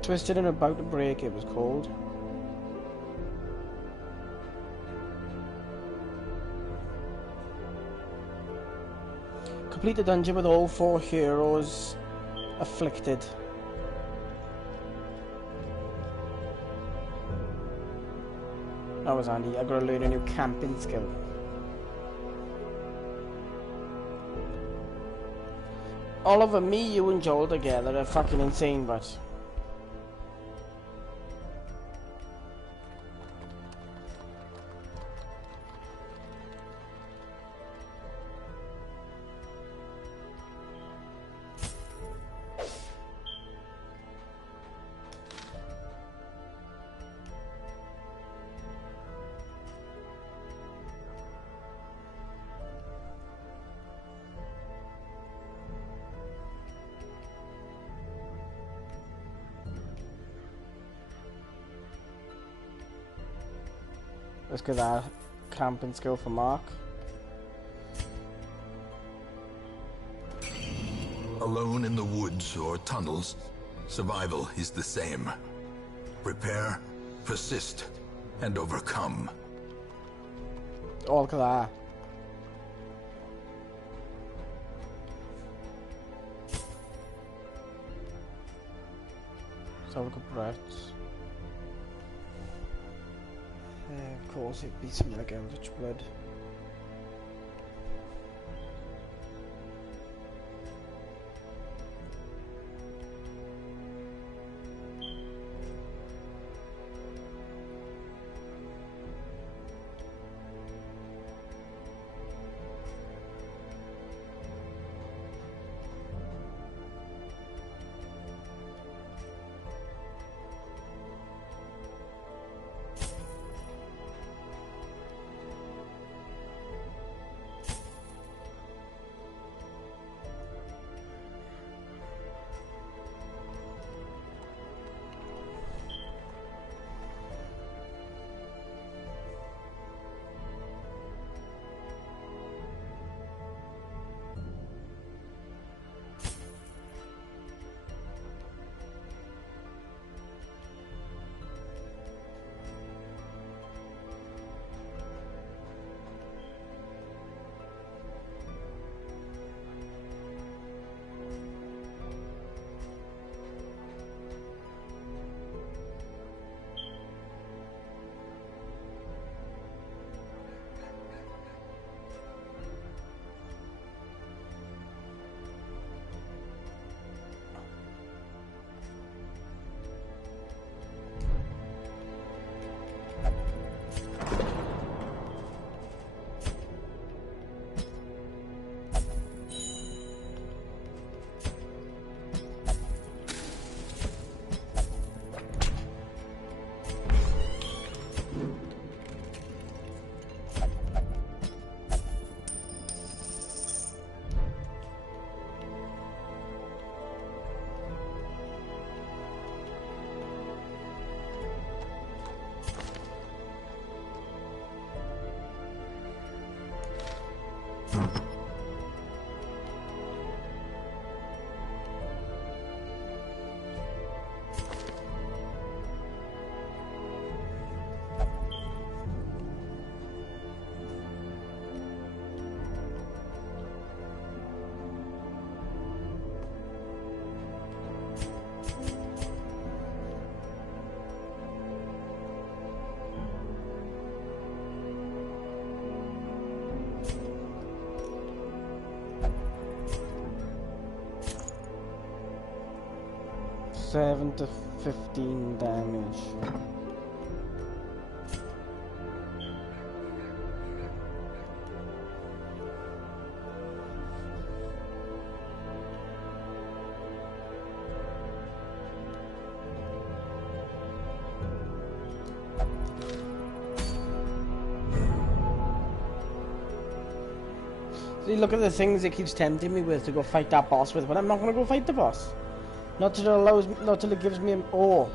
Twisted and about to break, it was called. Complete the dungeon with all 4 heroes afflicted. That was handy. I gotta learn a new camping skill. Oliver, me, you and Joel together are fucking insane, but... Let's get that camping skill for Mark. Alone in the woods or tunnels, survival is the same. Prepare, persist, and overcome. Oh, look at that. Let's have a look at Brett's. Of course, it'd be something like Eldritch Blood. 7 to 15 damage. See, look at the things it keeps tempting me with to go fight that boss with, but I'm not gonna go fight the boss. Not till it allows me, not till it gives me an ore.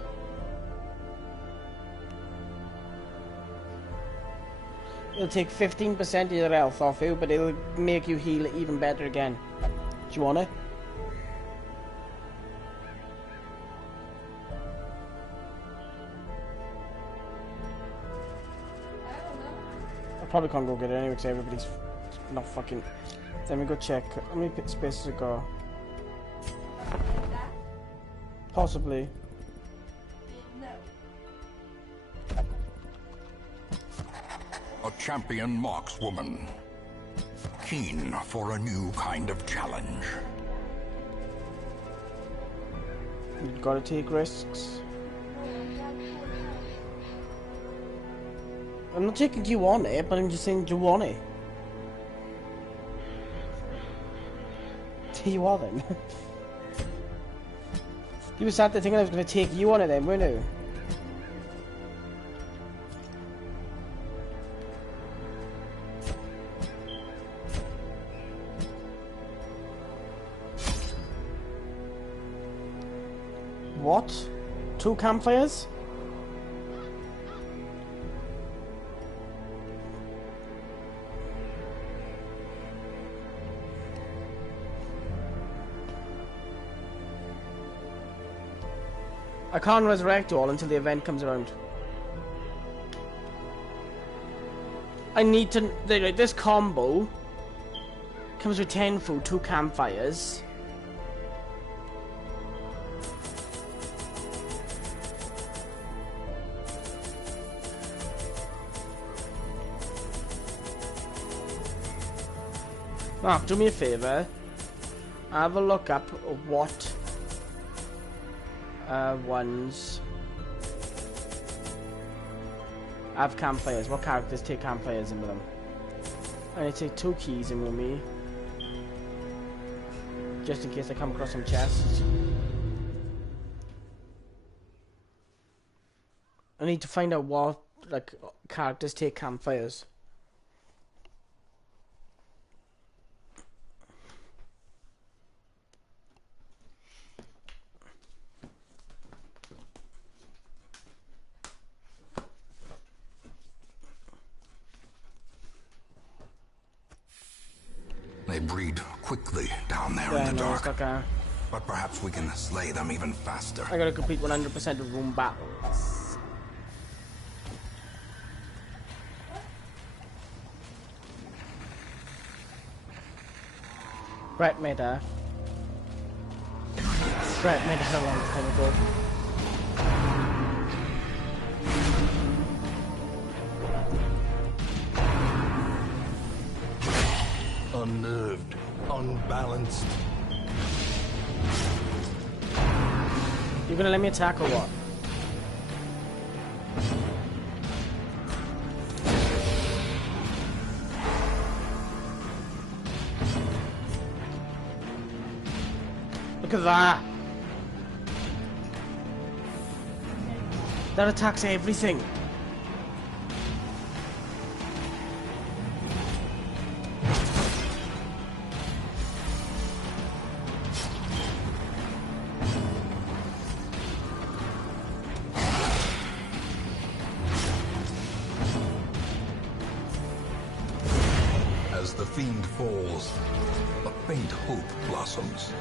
It'll take 15% of your health off you, but it'll make you heal it even better again. Do you want it? I probably can't go get it anyway because everybody's not fucking. Let me go check. How many spaces it got? Possibly. A champion markswoman, keen for a new kind of challenge. You gotta take risks. I'm not taking you on it, but I'm just saying, do you want it? You are then. You were sat there thinking I was going to take you on it then, weren't you? What? 2 campfires? I can't resurrect you all until the event comes around. I need to... Like, this combo comes with 10 food, 2 campfires. Mark, do me a favour. Have a look up what ones have campfires. What characters take campfires in with them? I need to take 2 keys in with me, just in case I come across some chests. I need to find out what like characters take campfires. They breed quickly down there in the dark. But perhaps we can slay them even faster. I gotta complete 100% of room battles. Brett made a long time ago. Unnerved, unbalanced. You gonna let me attack or what? Look at that! That attacks everything. As the fiend falls, a faint hope blossoms.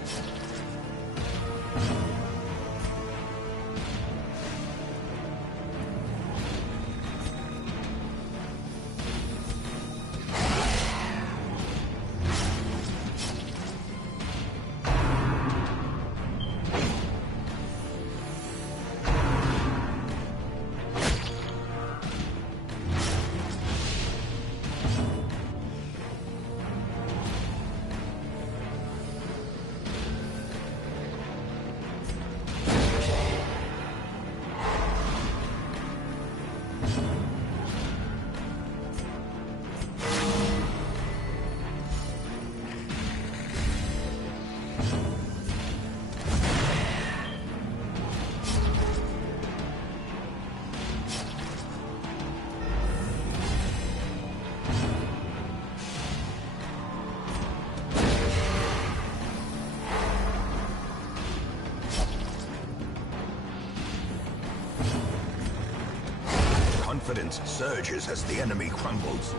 Confidence surges as the enemy crumbles.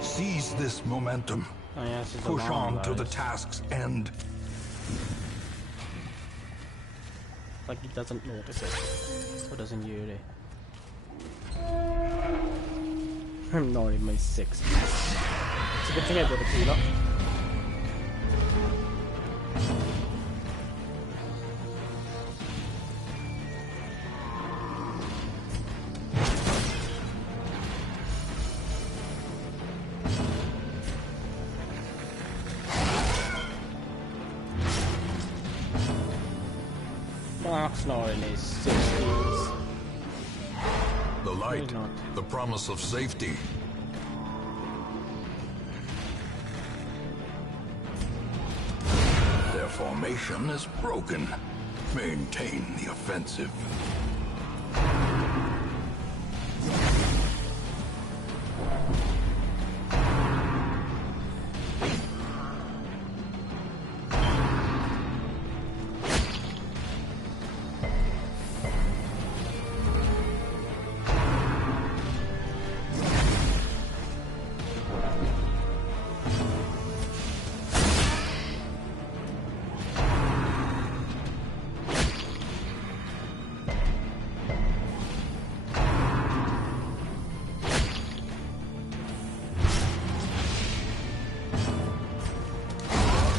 Seize this momentum. Oh, yeah, this is Push alarm, on to the guys. task's end. Like he doesn't notice it. Or doesn't Yuri? I'm not in my 60s. It's a good thing I got a healer. Mark's not in his 60s. The light, He's not. the promise of safety. Their formation is broken. Maintain the offensive.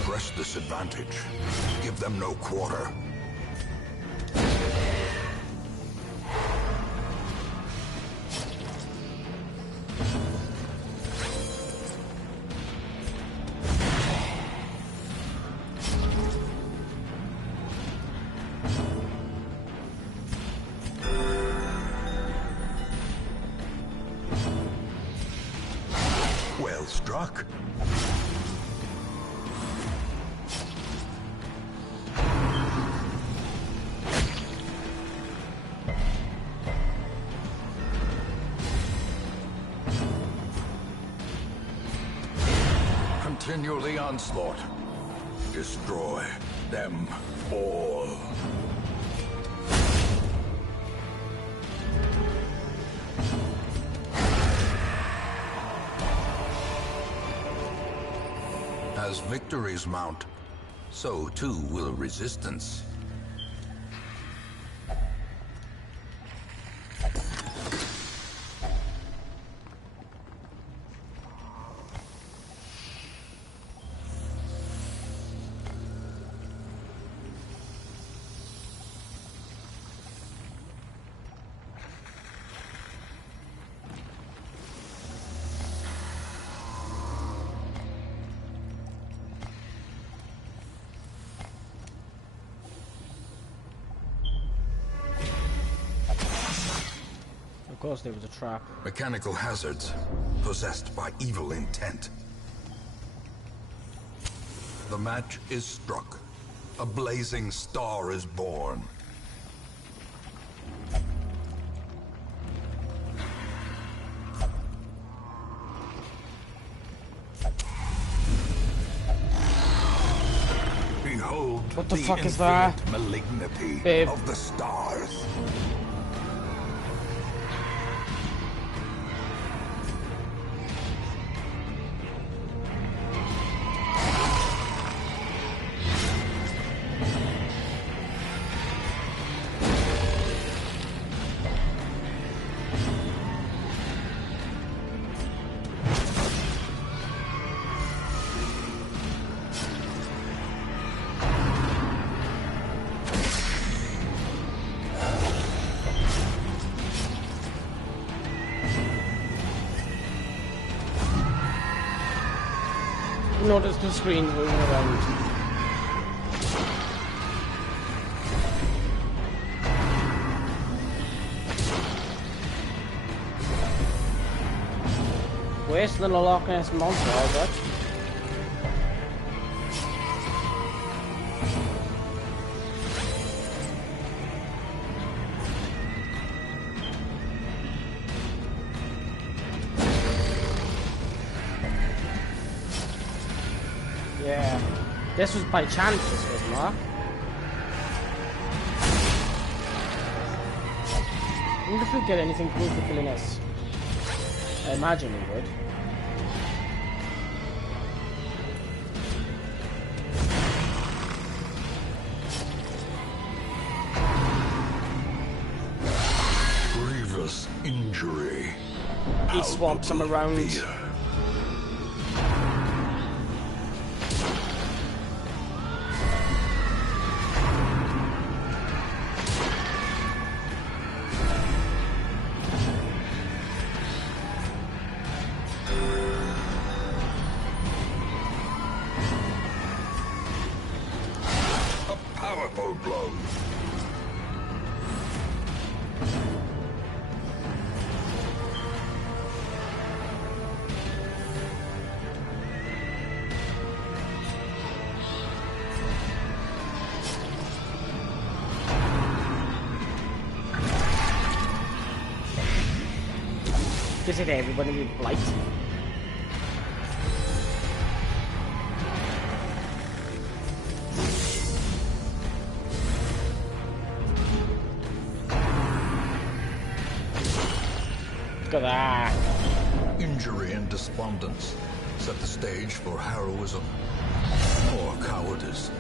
Press this advantage. Give them no quarter. Well struck. Continue the onslaught. Destroy them all. As victories mount, so too will resistance. Of course there was a trap. Mechanical hazards, possessed by evil intent. The match is struck. A blazing star is born. Behold What the fuck is that? infinite malignity Babe. of the stars. Notice the screen moving around. Worse than a Loch Ness monster, I bet. Yeah. This was by chance, this was, Mark. I wonder if we get anything cool for killing us. I imagine we would. Grievous injury. He swamps them around. Fear. A powerful blow. Visit everybody with blight. Look at that. Injury and despondence set the stage for heroism or cowardice.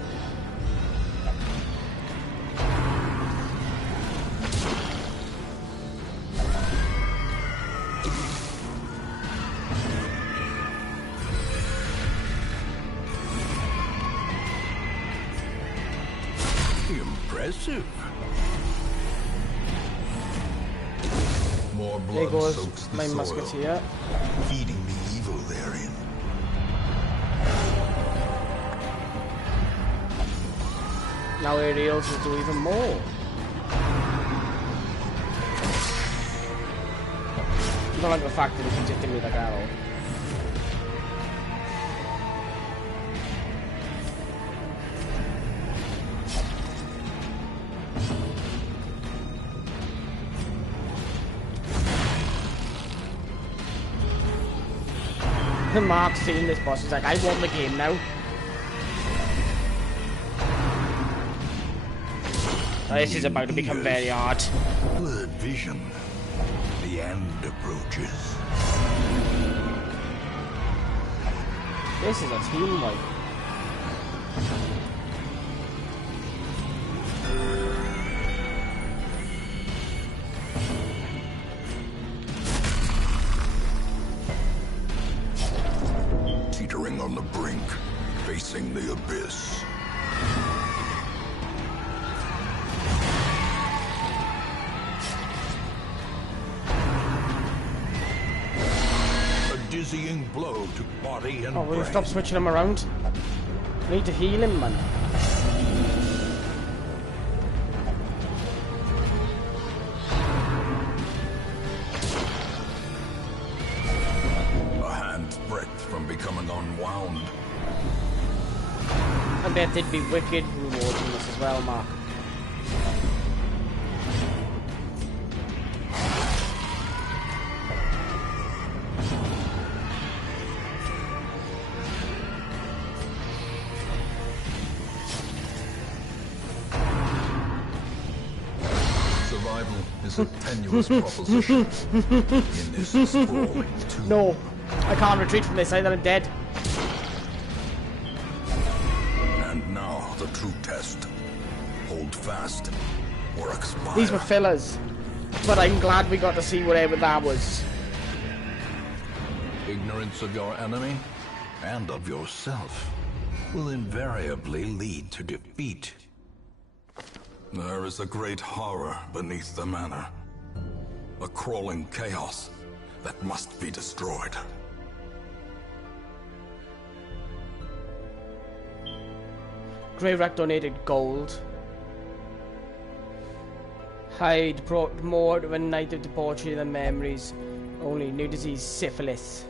Impressive. More There blood goes soaks the my soil, musketeer. feeding the evil therein. Now aerials will do even more. I don't like the fact that he can just give me that arrow. Mark's seeing this boss, he's like, I won the game now. This is about to become very hard. Blurred vision. The end approaches. This is a team wipe. Teetering on the brink, facing the abyss. A dizzying blow to body and Oh, will you brain. stop switching him around? We need to heal him, man. A hand's breadth from becoming unwound. I bet there'd be wicked rewards in this as well, Mark. Survival is a tenuous proposition in this sprawling tomb. No, I can't retreat from this either, I'm dead. And now the true test. Hold fast or expire. These were fillers, but I'm glad we got to see whatever that was. Ignorance of your enemy and of yourself will invariably lead to defeat. There is a great horror beneath the manor. A crawling chaos that must be destroyed. Greyrack donated gold. Hyde brought more of a night of debauchery than memories. Only new disease, syphilis.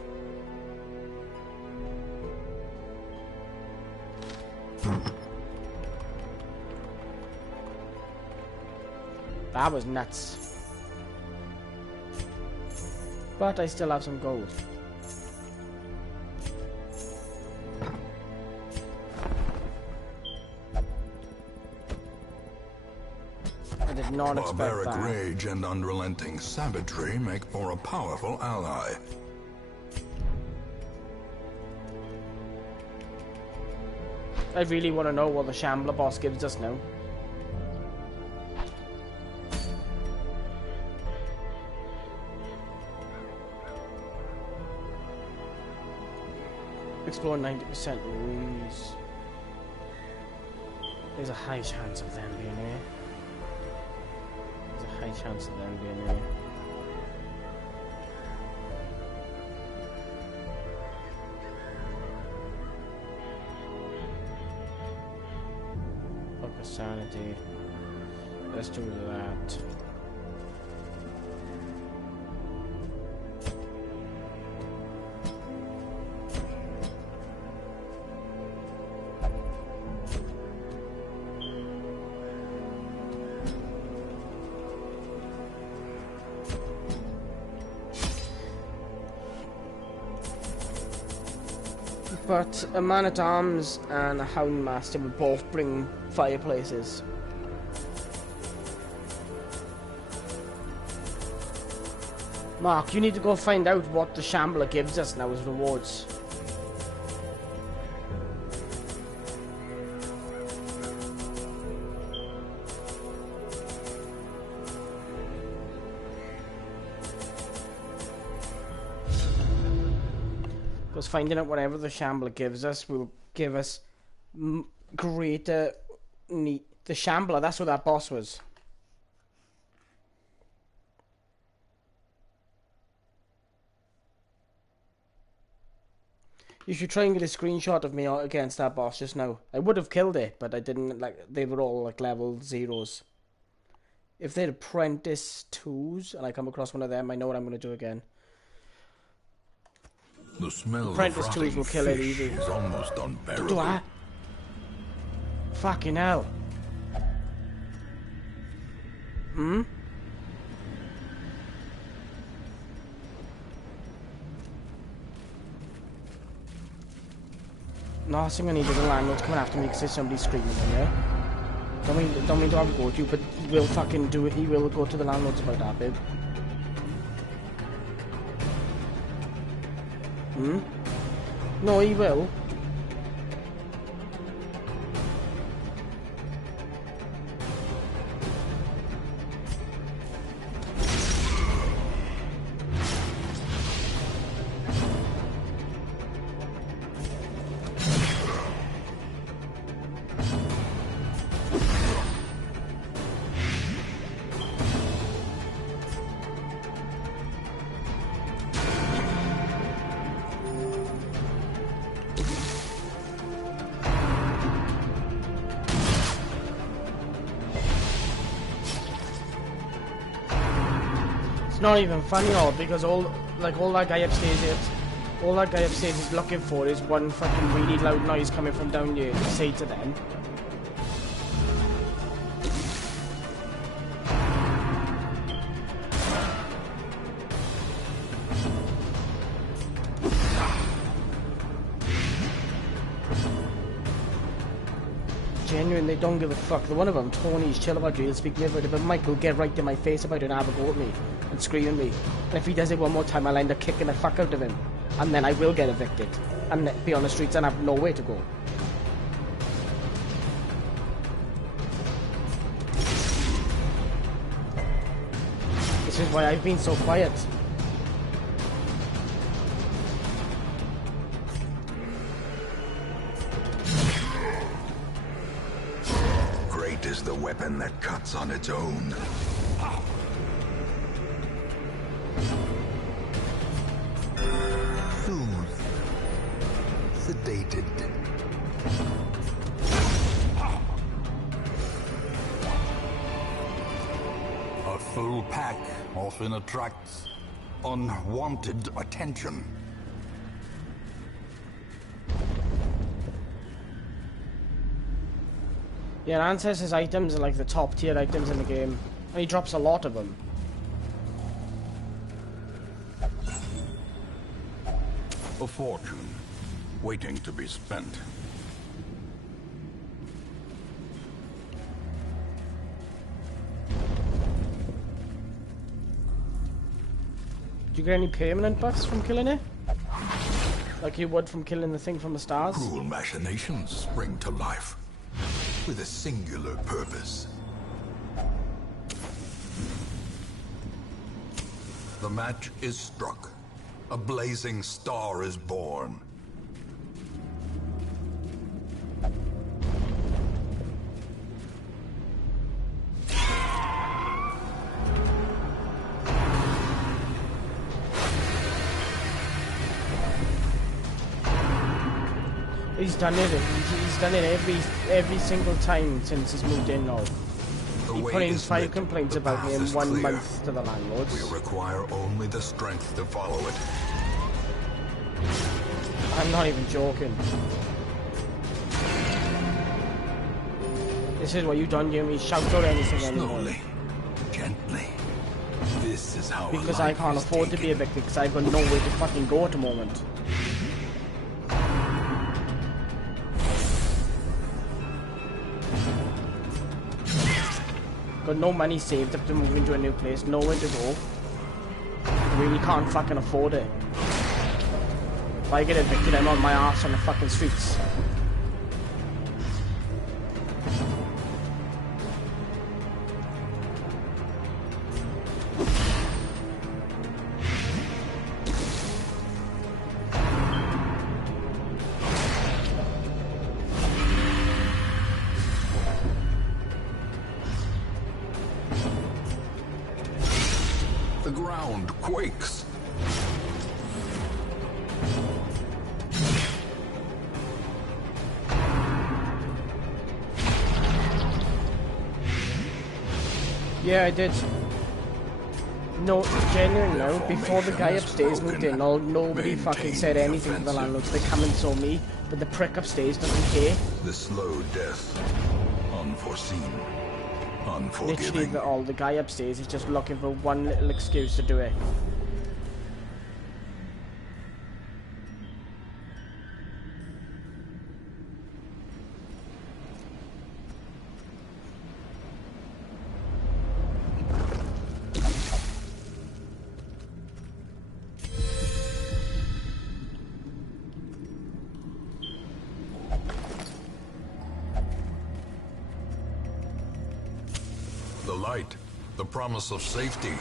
That was nuts. But I still have some gold. did not expect Barbaric that. rage and unrelenting savagery make for a powerful ally. I really want to know what the Shambler boss gives us now. Explore 90% rooms. There's a high chance of them being here. There's a high chance of them being here. Focus sanity. Let's do that. But a man-at-arms and a Houndmaster would both bring fireplaces. Mark, you need to go find out what the Shambler gives us now as rewards. Because finding out whatever the Shambler gives us will give us greater need. The Shambler, that's what that boss was. You should try and get a screenshot of me against that boss just now. I would have killed it, but I didn't. Like, they were all like level 0s. If they're apprentice 2s and I come across one of them, I know what I'm going to do again. The smell Apprentice of 2s rotting will kill it fish easy. is almost unbearable. Do I? Fucking hell. Hmm? Last thing I need is a landlord coming after me because there's somebody screaming in there. Don't mean to have a go at you, but he will fucking do it. He will go to the landlords about that, babe. Hmm? No, he will. It's not even funny, all because all that guy upstairs is looking for is one fucking really loud noise coming from down here to say to them. Genuine, they don't give a fuck. The one of them, Tony's chill about you, he'll speak never, but Mike will get right in my face about it and have a go at me and scream at me. And if he does it one more time, I'll end up kicking the fuck out of him. And then I will get evicted and be on the streets and have nowhere to go. This is why I've been so quiet. Great is the weapon that cuts on its own. Soothed. Sedated. A full pack often attracts unwanted attention. Yeah, Ancestors items are like the top tier items in the game. And he drops a lot of them. A fortune, waiting to be spent. Do you get any permanent buffs from killing it? Like you would from killing the thing from the stars? Cruel machinations spring to life with a singular purpose. The match is struck. A blazing star is born. He's done it. He's done it every single time since he's moved in now. He put in 5 complaints about me in 1 month to the landlords. We require only the strength to follow it. I'm not even joking. This is what you done, Jimmy. Shout out anything anymore. Slowly, gently. This is how. Because I can't afford to be evicted because I've got nowhere to fucking go at the moment. Got no money saved up to move into a new place, nowhere to go. Really can't fucking afford it. If I get evicted, I'm on my ass on the fucking streets. The ground quakes. Yeah, I did. No, genuinely no. Before the guy upstairs moved in, nobody fucking said anything to the landlords. They come and saw me, but the prick upstairs doesn't care. The slow death. Unforeseen. Literally, Unforgiving. the guy upstairs is just looking for one little excuse to do it. The light. The promise of safety.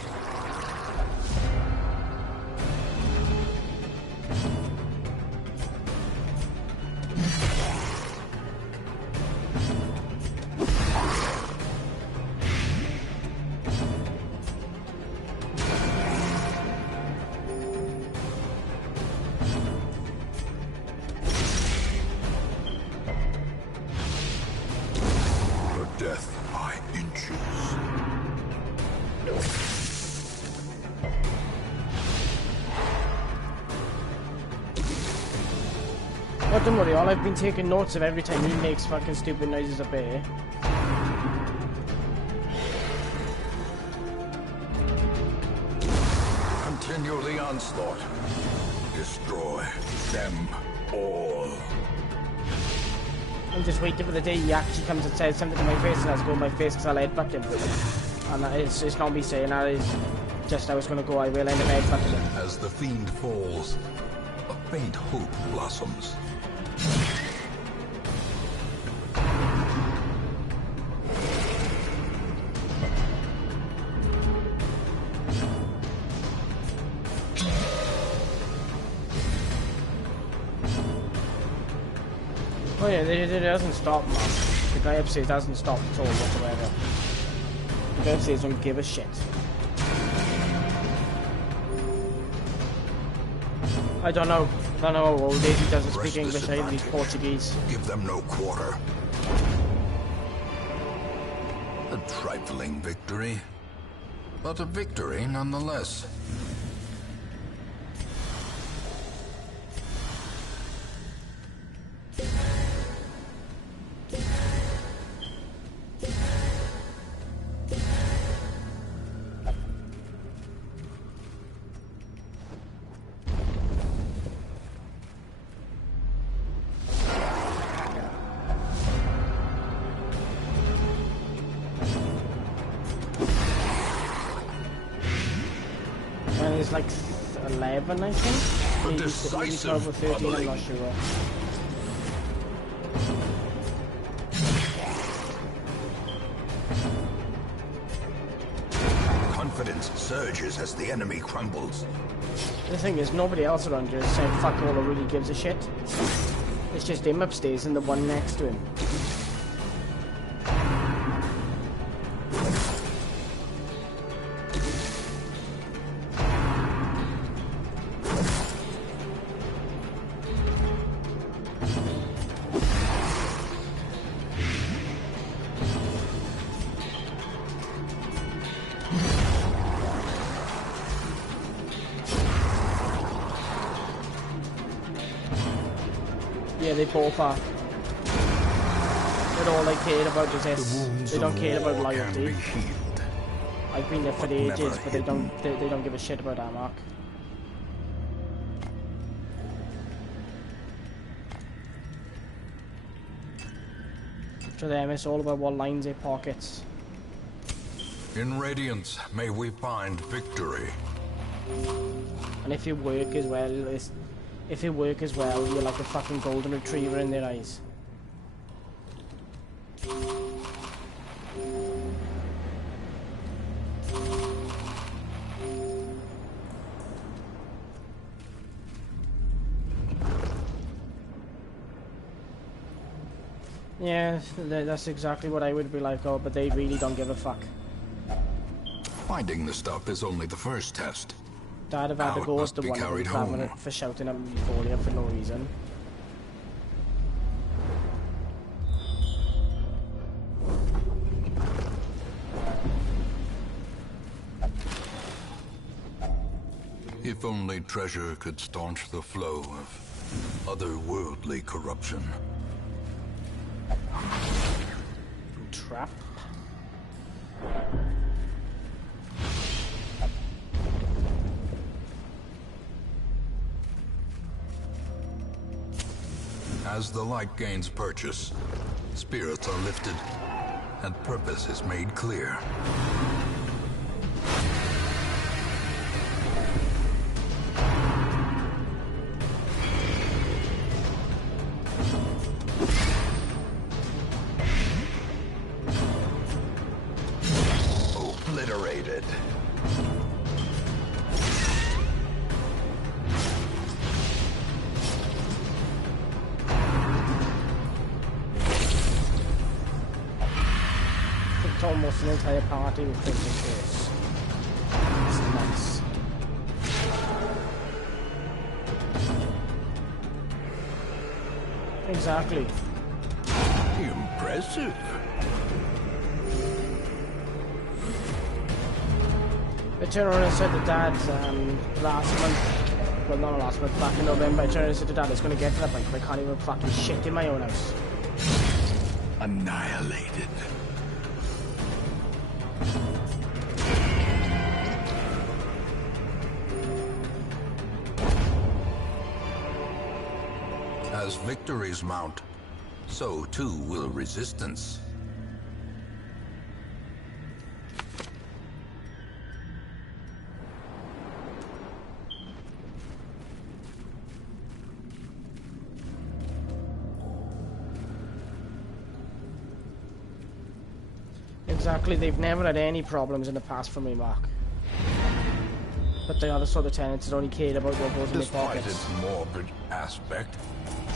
Her death by inches. Oh, don't worry, all I've been taking notes of every time he makes fucking stupid noises up here. Continue the onslaught. Destroy them all. I'm just waiting for the day he actually comes and says something to my face and I go in my face because I'll headbutt him. And it's not me saying that, it's just I was going to go, I will end up headbutting him. As the fiend falls, a faint hope blossoms. Oh yeah, it doesn't stop, man. The guy upstairs doesn't stop at all whatsoever. The guy upstairs don't give a shit. I don't know how old he is, he doesn't speak English, I think he's Portuguese. Give them no quarter. A trifling victory, but a victory nonetheless. And there's like 11, I think. Maybe decisive 12 or 13, I'm bubbling. not sure. Confidence surges as the enemy crumbles. The thing is, nobody else around here is saying fuck all or really gives a shit. It's just him upstairs and the one next to him. Yeah, they both are. But all they care about is this. They don't care about loyalty. I've been there for ages, but they don't give a shit about that, Mark. To them, it's all about what lines they pockets. In Radiance, may we find victory. And if you work as well, you're like a fucking golden retriever in their eyes. Yeah, that's exactly what I would be like, oh, but they really don't give a fuck. Finding the stuff is only the first test. Dad have had to Now it go must to be one of them carried for having home. it, for shouting at me before for no reason. If only treasure could staunch the flow of otherworldly corruption. Trap. As the light gains purchase, spirits are lifted, and purpose is made clear. Obliterated. It's almost an entire party with Crimson Curse. It's nice. Exactly. Impressive. I turned around and said to Dad last month, well not last month, back in November, I turned around and said to Dad, it's going to get to that point where I can't even fucking shit in my own house. Annihilated. As victories mount, so too will resistance. Exactly, they've never had any problems in the past for me, Mark. But they are the sort of tenants that only cared about what goes in their Despite pockets. its morbid aspect,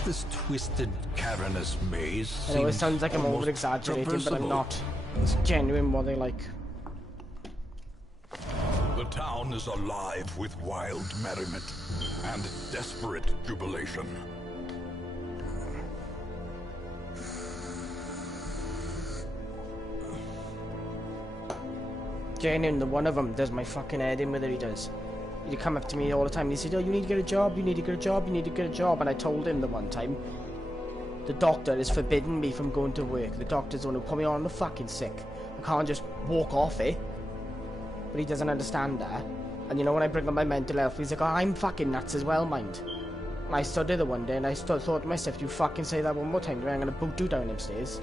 this twisted, cavernous maze I know it seems sounds like I'm almost over-exaggerating, but I'm traversable. not. It's genuine what they like. The town is alive with wild merriment and desperate jubilation. Genuine, the one of them does my fucking head in with it, he does. He'd come up to me all the time and he said, oh, you need to get a job, you need to get a job, you need to get a job. And I told him the one time, the doctor is forbidding me from going to work. The doctor's the one who put me on the fucking sick. I can't just walk off it. But he doesn't understand that. And you know, when I bring up my mental health, he's like, oh, I'm fucking nuts as well, mind. And I stood there the one day and I thought to myself, you fucking say that one more time, I'm gonna boot you down upstairs.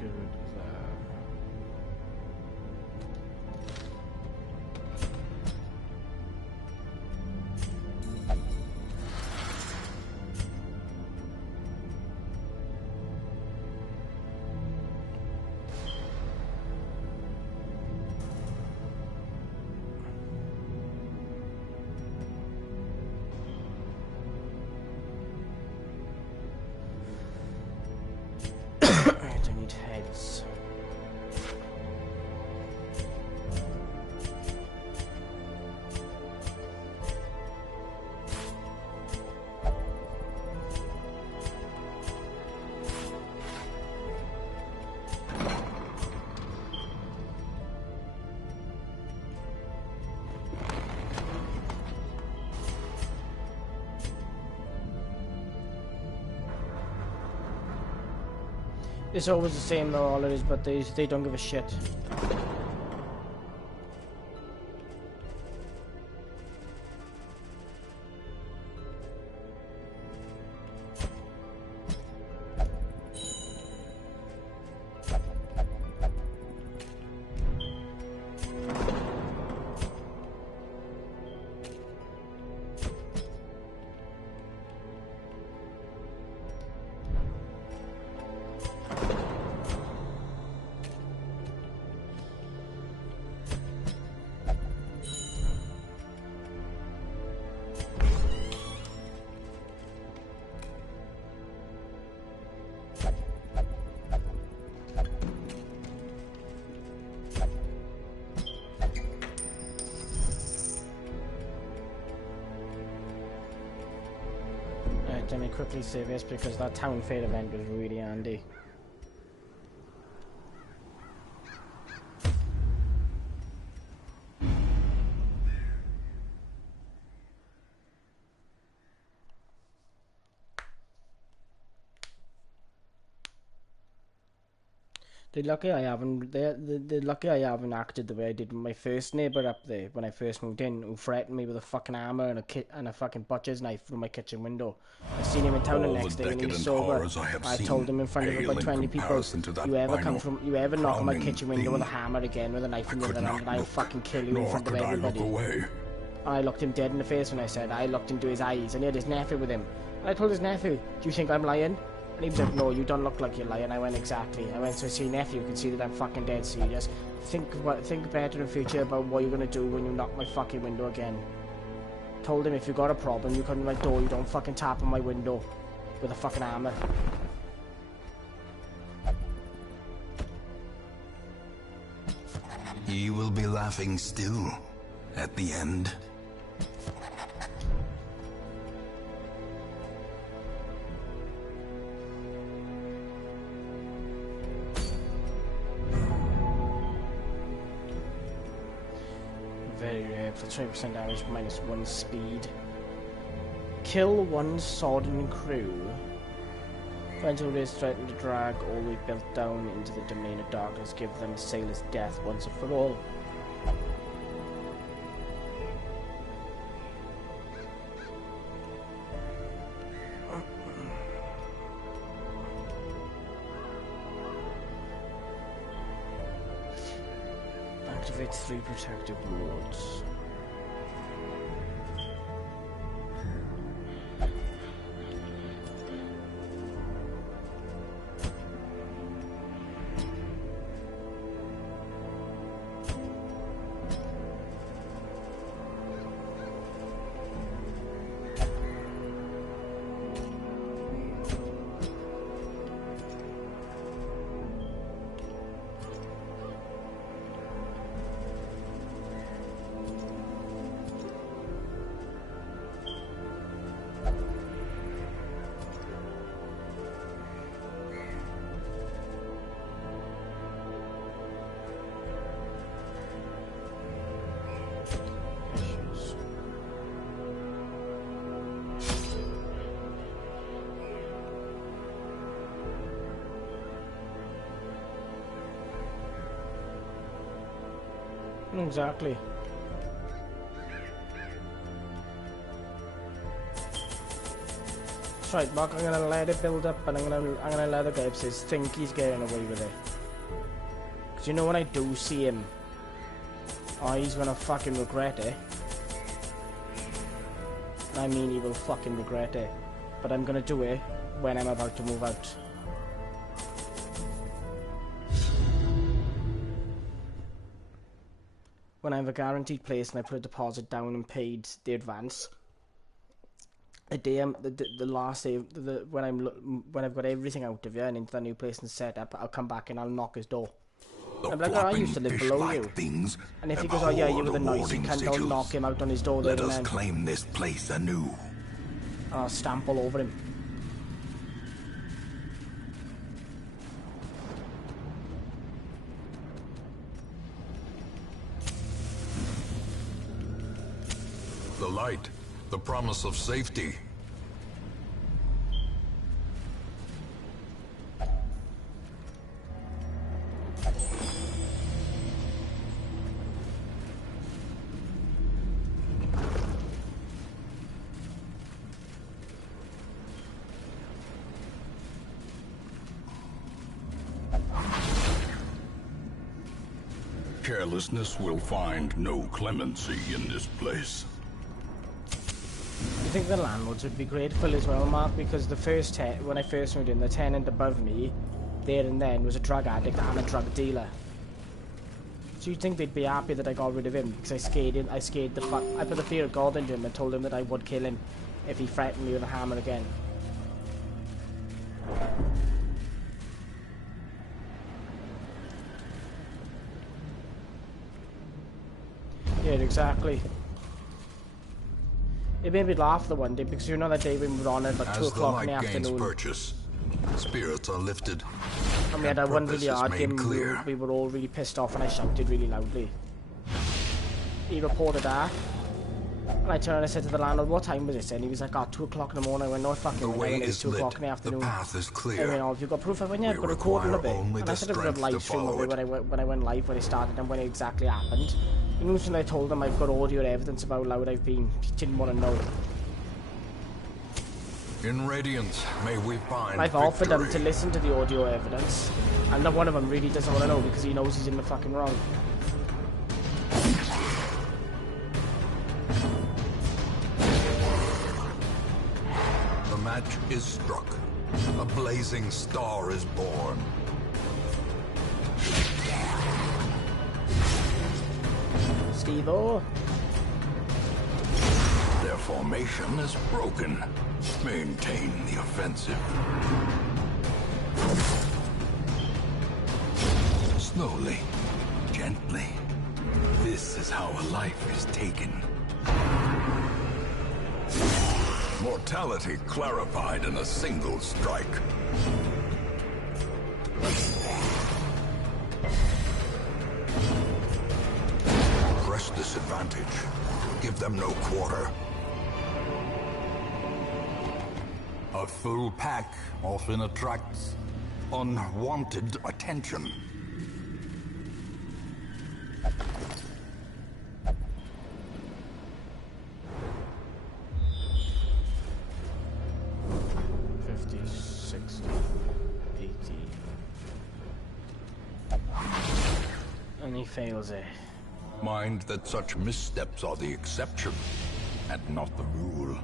get rid of that. Right, I need heads. It's always the same though, all it is, but they don't give a shit. Let me quickly save this because that town fair event was really handy. They're lucky I haven't. They're lucky I haven't acted the way I did with my first neighbour up there when I first moved in, who threatened me with a fucking hammer and a fucking butcher's knife through my kitchen window. I seen him in town the next day and he was sober. I told him in front of about 20 people, you ever knock on my kitchen window with a hammer again with a knife in your other hand, and I'll fucking kill you in front of everybody. And I looked him dead in the face when I said, I looked into his eyes, and he had his nephew with him. And I told his nephew, do you think I'm lying? And he was like, no, you don't look like you're lying. I went, exactly. I went to see nephew, you can see that I'm fucking dead serious. Think better in the future about what you're gonna do when you knock my fucking window again. Told him if you got a problem, you come to my door, you don't fucking tap on my window with a fucking hammer. He will be laughing still at the end. Very rare for 20% damage, -1 speed. Kill one sodden crew. Rental race threaten to drag all we built down into the domain of darkness. Give them a sailor's death once and for all. Activate 3 protective wards. Exactly. That's right, Mark. I'm gonna let it build up, and I'm gonna let the guy think he's getting away with it. you know when I do see him, oh, he's gonna fucking regret it. I mean, he will fucking regret it. But I'm gonna do it when I'm about to move out. When I have a guaranteed place and I put a deposit down and paid the advance, the day the last day when I've got everything out of you and into the new place and set up, I'll come back and I'll knock his door. I'm like, oh, I used to live below you. And if he goes, oh yeah, you were the noisy cunt, I'll knock him out on his door. Let us claim this place anew. I'll stamp all over him. The light, the promise of safety. Carelessness will find no clemency in this place. I think the landlords would be grateful as well, Mark, because the first when I first moved in, the tenant above me, there and then, was a drug addict and a drug dealer. So you'd think they'd be happy that I got rid of him, because I scared the fuck. I put the fear of God into him and told him that I would kill him if he threatened me with a hammer again. Yeah, exactly. It made me laugh the one day, because you know that day we were on at about 2 o'clock in the afternoon. Purchase, spirits are lifted. And we had one really hard game. We were all really pissed off, and I shouted really loudly. He reported that. And I turned and I said to the landlord, what time was it? And he was like, oh, 2 o'clock in the morning. I went, no, fucking the way it was 2 o'clock in the afternoon. The path is clear. I went, oh, have you got proof? I went, yeah, I've got a recording of it. And I said, I've got a live stream of it when I went live, when it started and when it exactly happened. Even when I told him I've got audio evidence about how loud I've been, he didn't want to know. In Radiant, may we find I've offered him to listen to the audio evidence, and not one of them really doesn't want to know because he knows he's in the fucking wrong. The match is struck. A blazing star is born. Steve-O. Their formation is broken. Maintain the offensive. Slowly, gently. This is how a life is taken. Mortality clarified in a single strike. Press this advantage. Give them no quarter. A full pack often attracts unwanted attention. And he fails it. Mind that such missteps are the exception and not the rule.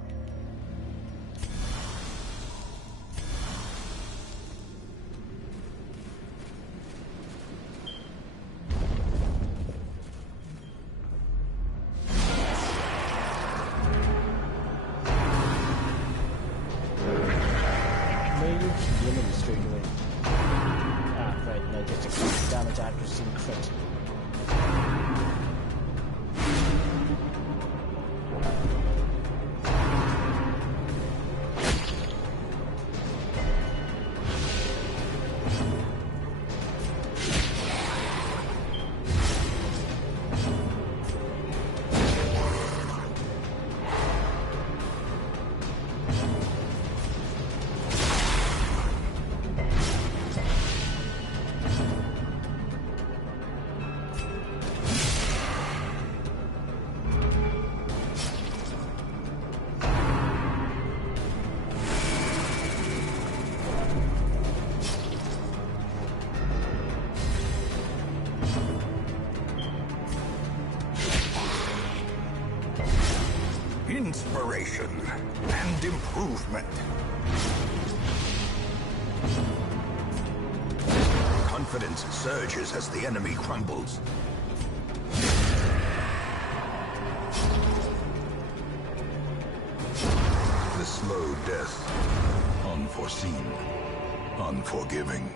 Maybe women straight away. Ah, right, no, just accept damage accuracy and crit. inspiration, and improvement. Confidence surges as the enemy crumbles. The slow death, unforeseen, unforgiving.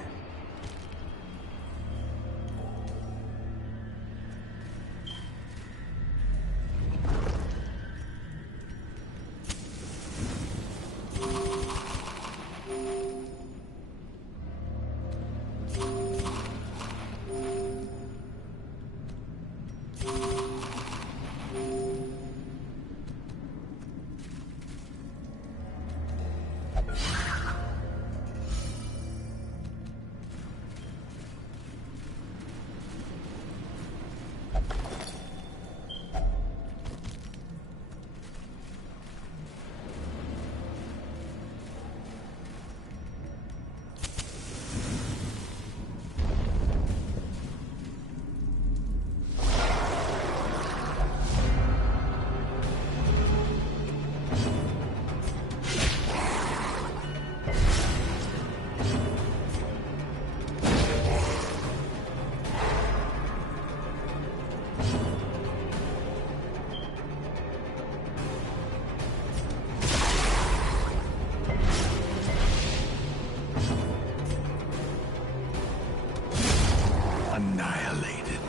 Annihilated.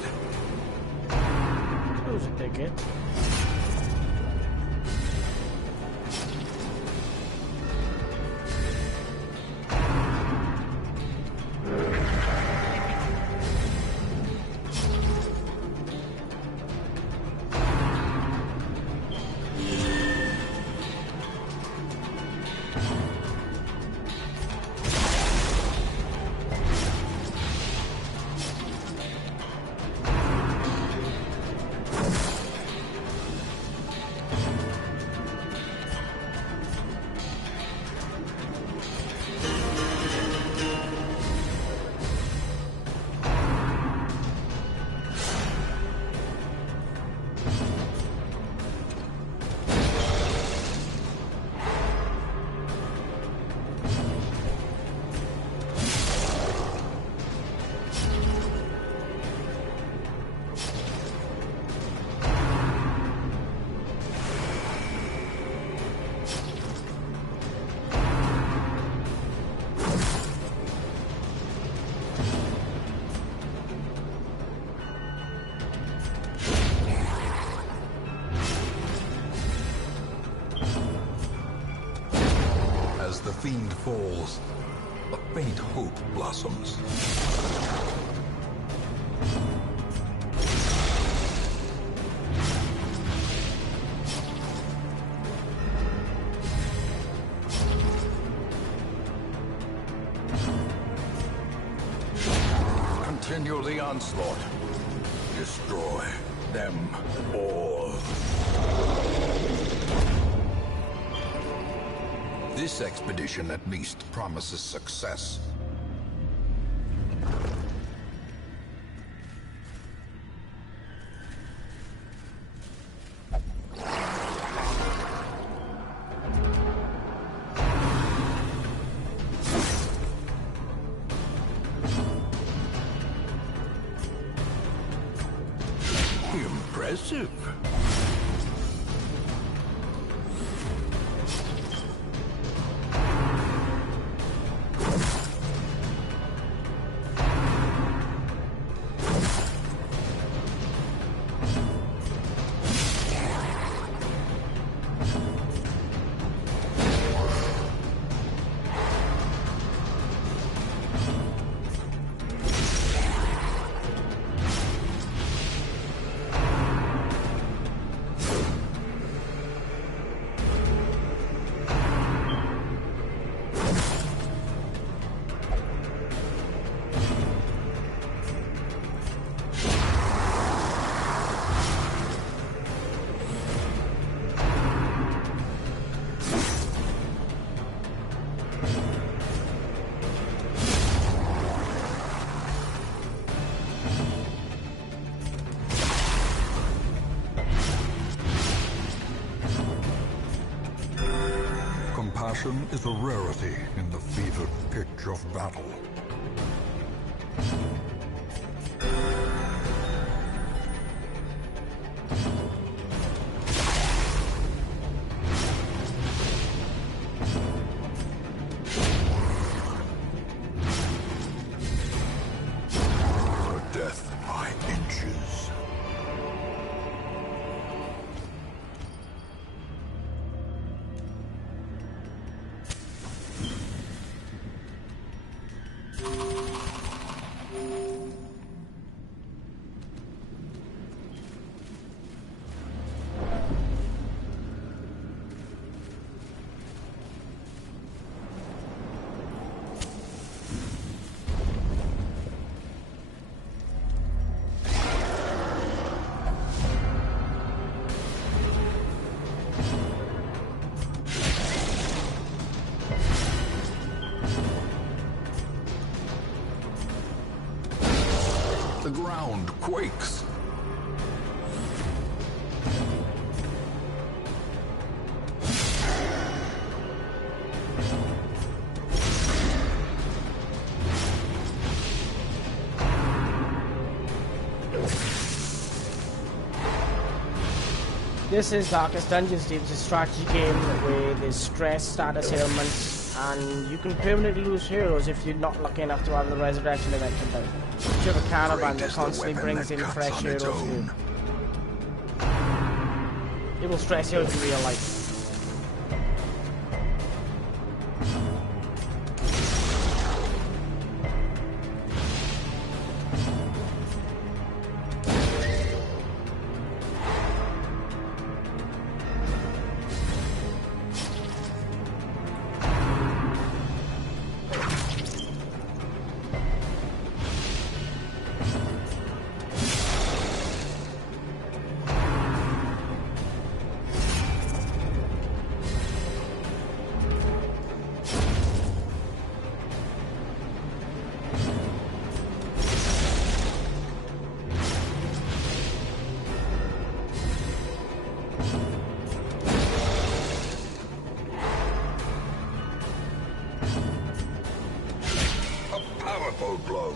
That was a big hit. As the fiend falls, a faint hope blossoms. Continue the onslaught. Destroy them all. This expedition at least promises success. Impressive. Passion is a rarity in the fevered pitch of battle. Death by inches. The ground quakes. This is Darkest Dungeon, Steve. It's a strategy game where there's stress, status ailments, and you can permanently lose heroes if you're not lucky enough to have the resurrection event come down. You have a caravan that constantly brings in fresh heroes for you. It will stress you out in real life. Powerful blow.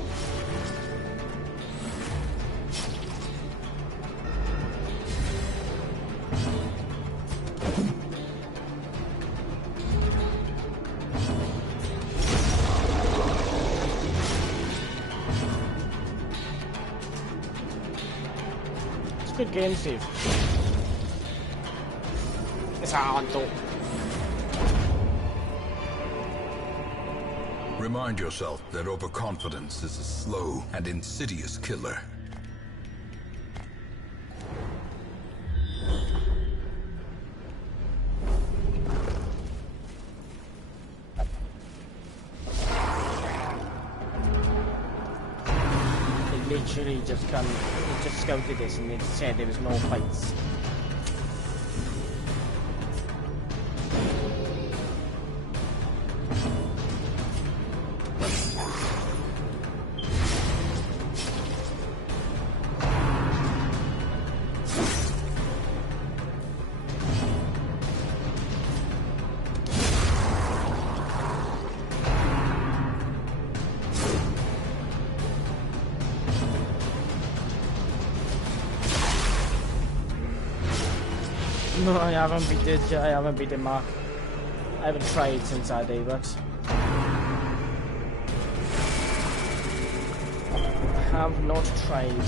It's a good game, Steve. It's hard though. Remind yourself that overconfidence is a slow and insidious killer. They literally just scouted this and they said there was no fights. No, I haven't beat it. I haven't beat it, Mark. I haven't tried since I debuted. I have not tried.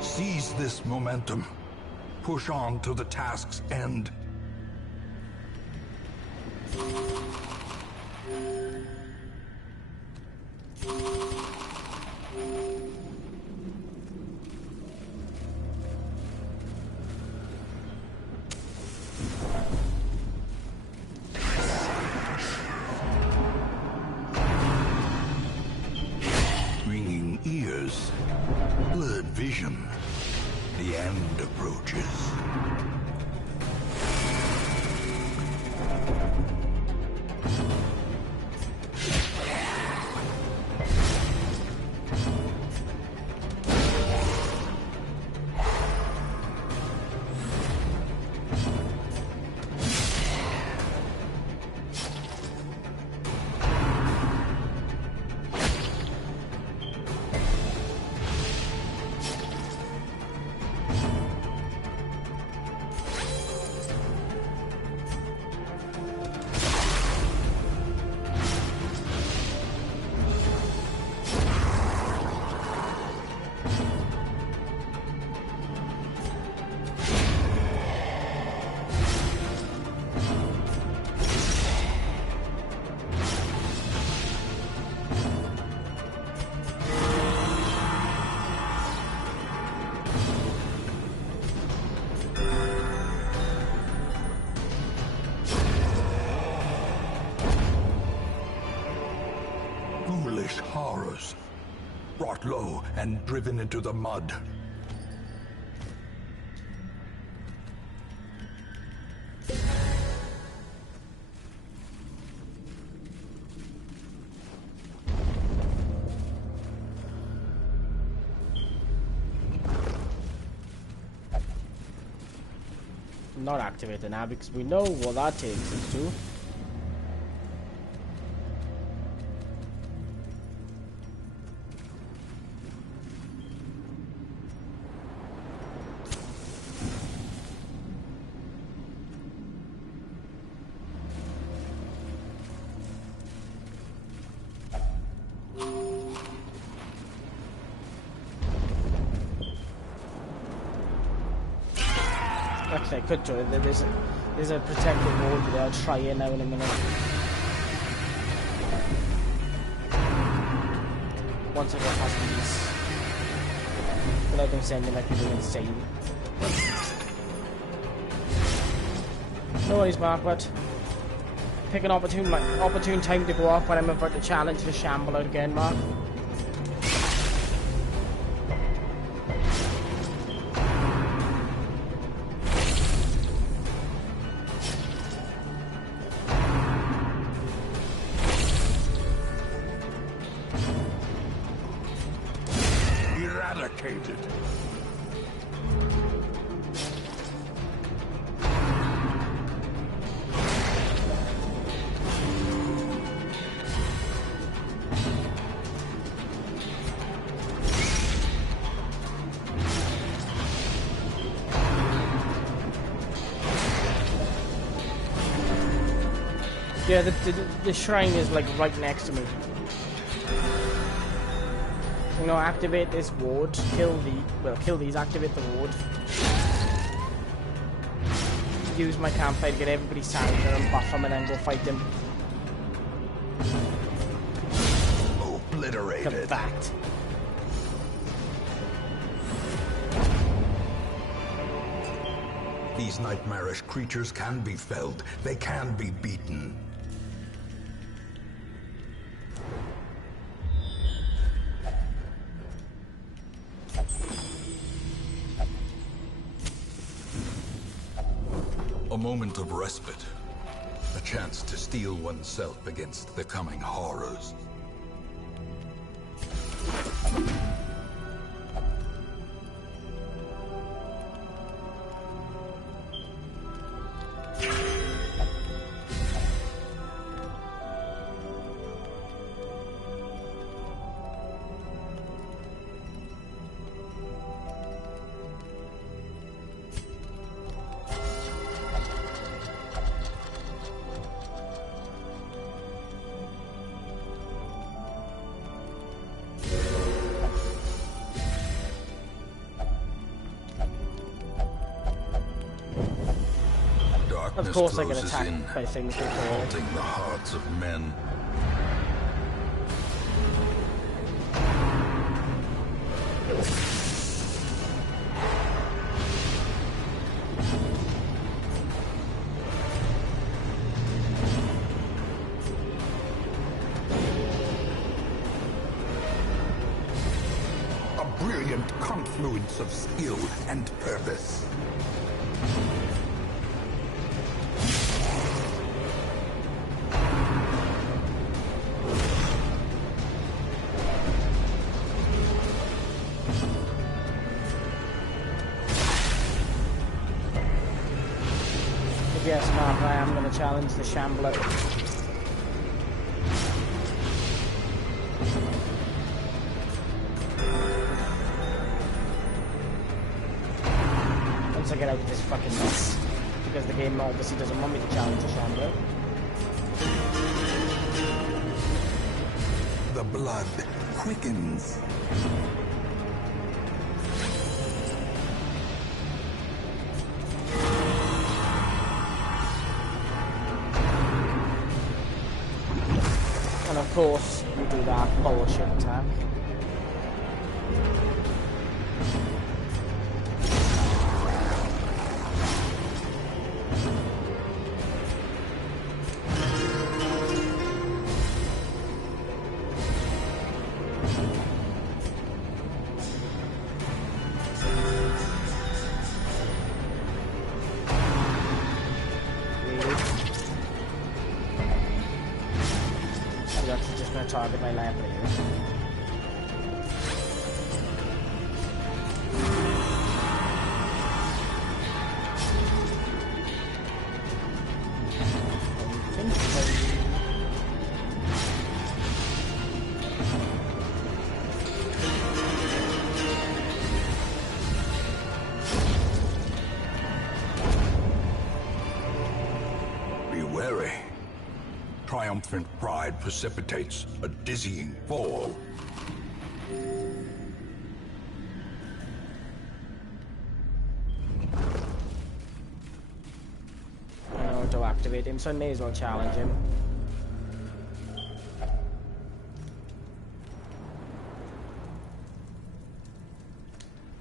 Seize this momentum. Push on to the task's end. Blurred vision. The end approaches. Foolish horrors, brought low and driven into the mud. Not activated now because we know what that takes us to. Actually, I could do it. There's a protected wall there. I'll try it now in a minute. Once I get past these, without them sending like people insane. No worries, Mark, but pick an opportune time to go off when I'm about to challenge the shamble out again, Mark. Eradicated. Yeah, the shrine is like right next to me. You know, activate this ward, kill these, activate the ward. Use my campfire to get everybody silent and buff them and then go fight them. Obliterated. The fact. These nightmarish creatures can be felled. They can be beaten. A moment of respite. A chance to steel oneself against the coming horrors. Of course I get attacked by things before. Haunting the hearts of men. A brilliant brilliant confluence of skill and purpose. Yes, Mark, I am going to challenge the Shambler. Once I get out of this fucking mess. Because the game obviously doesn't want me to challenge the Shambler. The blood quickens. And of course, you do that bullshit attack. Target my lamp later. Be wary. Triumphant pride precipitates a dizzying fall. I know to activate him, so I may as well challenge him.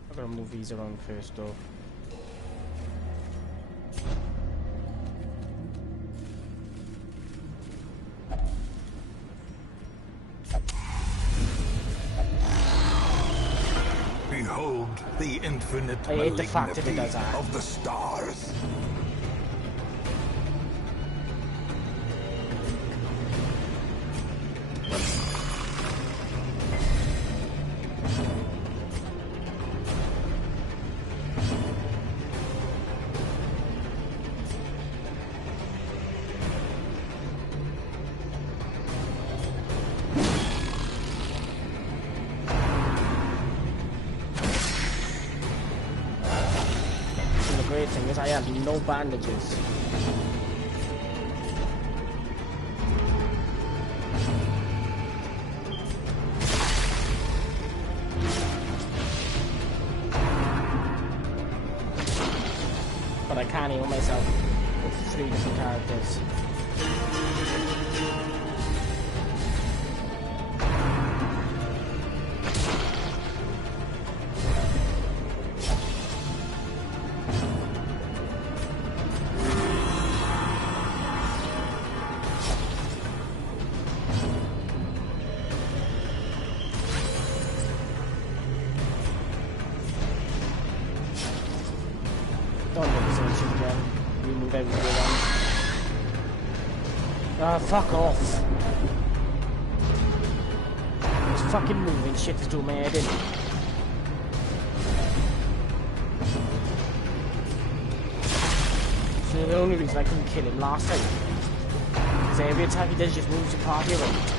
I'm gonna move these around first though. Behold the infinite I hate the fact that it does malignity that. of the stars. Great thing is I have no bandages. But I can heal myself with 3 different characters. Don't do the same shit again. You move everything around. Ah, fuck off. This fucking moving shit is doing my head in. So the only reason I couldn't kill him last time is every attack he does just moves the party around.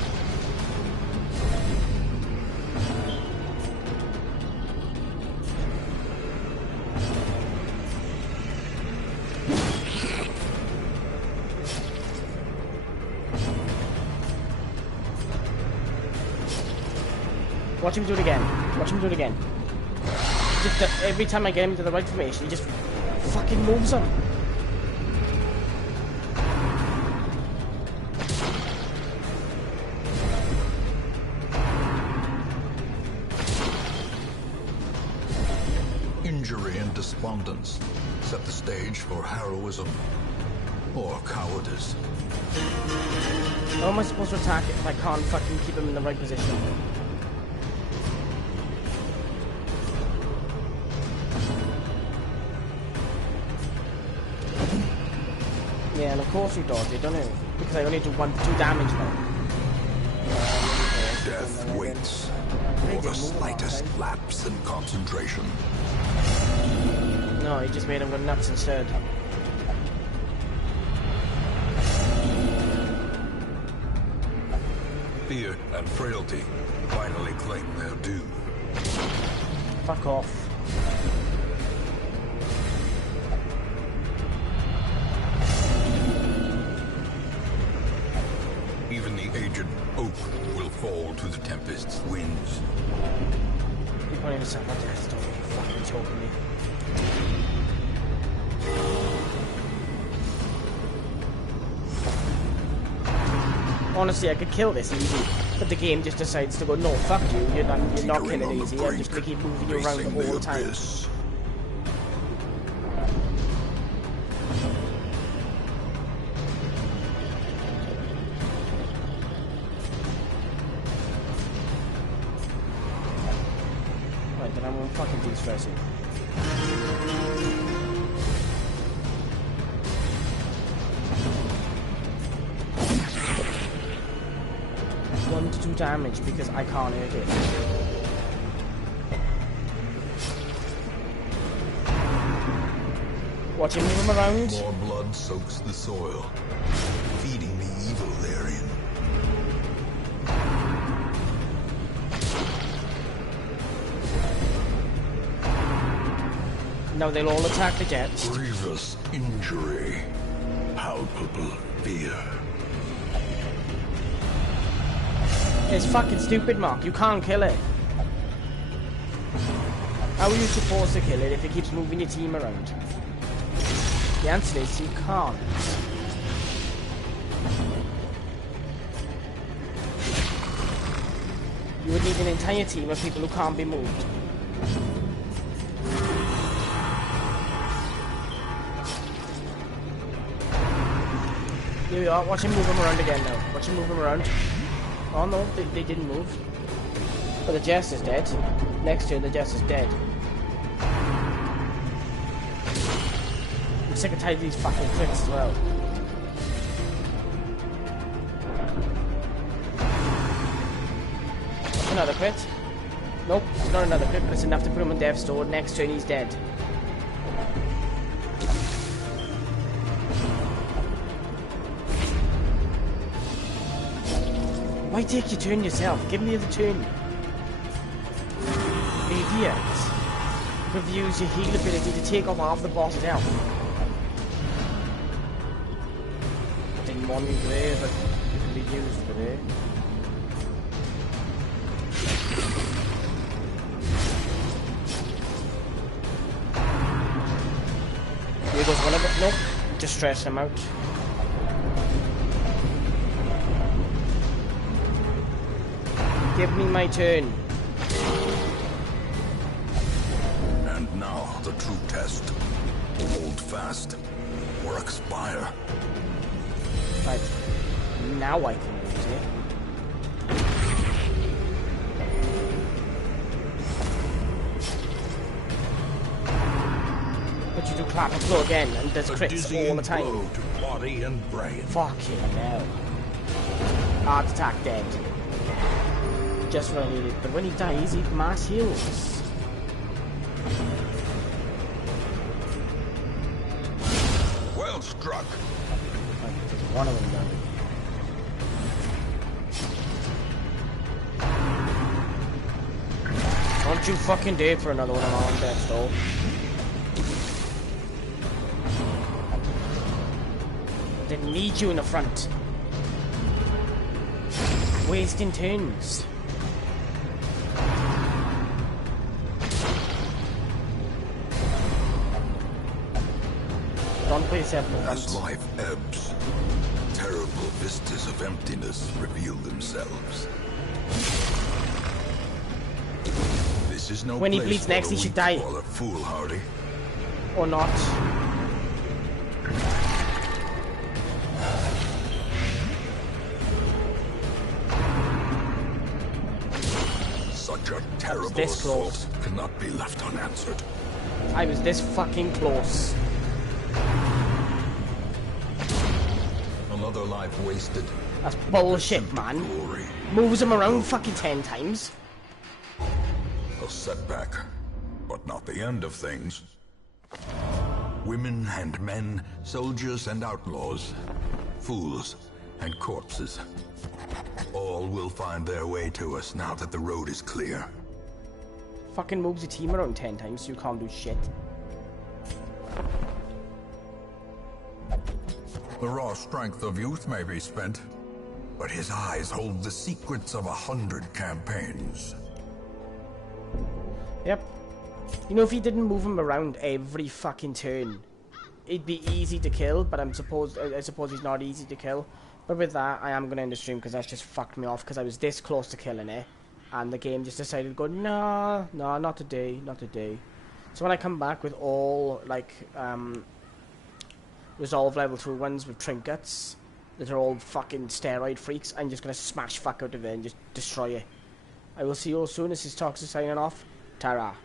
Watch him do it again. Watch him do it again. Just every time I get him to the right formation, he just fucking moves him. Injury and despondence set the stage for heroism or cowardice. How am I supposed to attack it if I can't fucking keep him in the right position? Yeah, and of course you dodge it, don't you? Because I only do 2 damage now. Death waits for the slightest lapse in concentration. No, he just made him go nuts instead. Fear and frailty finally claim their due. Fuck off. Even the aged oak will fall to the tempest's winds. You can't even set my death story. You fucking choking me. Honestly, I could kill this easy, but the game just decides to go, no, fuck you, you're not killing it easy, I'm just gonna keep moving you around the whole time. Right, then I won't fucking de-stress it. 1 to 2 damage because I can't hit it. Watch him move him around. More blood soaks the soil, feeding the evil therein. Now they'll all attack the jets. Grievous injury, palpable fear. It's fucking stupid, Mark. You can't kill it. How are you supposed to kill it if it keeps moving your team around? The answer is you can't. You would need an entire team of people who can't be moved. Here we are. Watch him move him around again now. Watch him move him around. Oh no, they didn't move. But the Jess is dead. Next turn, the Jess is dead. I'm sick and tired of these fucking crits as well. That's another crit. Nope, it's not another crit, but it's enough to put him on death's door. Next turn, he's dead. Why take your turn yourself? Give me the turn. Idiot. You could have used your heal ability to take off half the boss's health. I didn't want you there, but it could be used for there. Here goes one of it. Nope. Just stress him out. Give me my turn. And now the true test. Hold fast or expire. Right. Now I can use it. But you do clap and blow again and does crits all the time. Blow to body and brain. Fucking hell. Heart attack dead. Just when I need it. But when he dies, he mass heals. Well struck. Right, there's one of them done. Don't you fucking dare for another one on death, though. Didn't need you in the front. Wasting turns. Don't play yourself in the front. As life ebbs, terrible vistas of emptiness reveal themselves. This is no When he place bleeds for next, the he should weak die. or the foolhardy. Or not. Such a terrible this close. assault cannot be left unanswered. I was this fucking close. Another life wasted. That's bullshit, man. Glory. Moves him around fucking 10 times. A setback, but not the end of things. Women and men, soldiers and outlaws, fools and corpses. All will find their way to us now that the road is clear. Fucking moves your team around 10 times so you can't do shit. The raw strength of youth may be spent, but his eyes hold the secrets of 100 campaigns. Yep. You know, if he didn't move him around every fucking turn, it'd be easy to kill, but I suppose he's not easy to kill. But with that, I am going to end the stream because that's just fucked me off because I was this close to killing it. And the game just decided to go, no, not today, not today. So when I come back with all, like, Resolve level 2 ones with trinkets that are all fucking steroid freaks, I'm just going to smash fuck out of it and just destroy it. I will see you all soon. This is Toxic signing off. Ta-ra.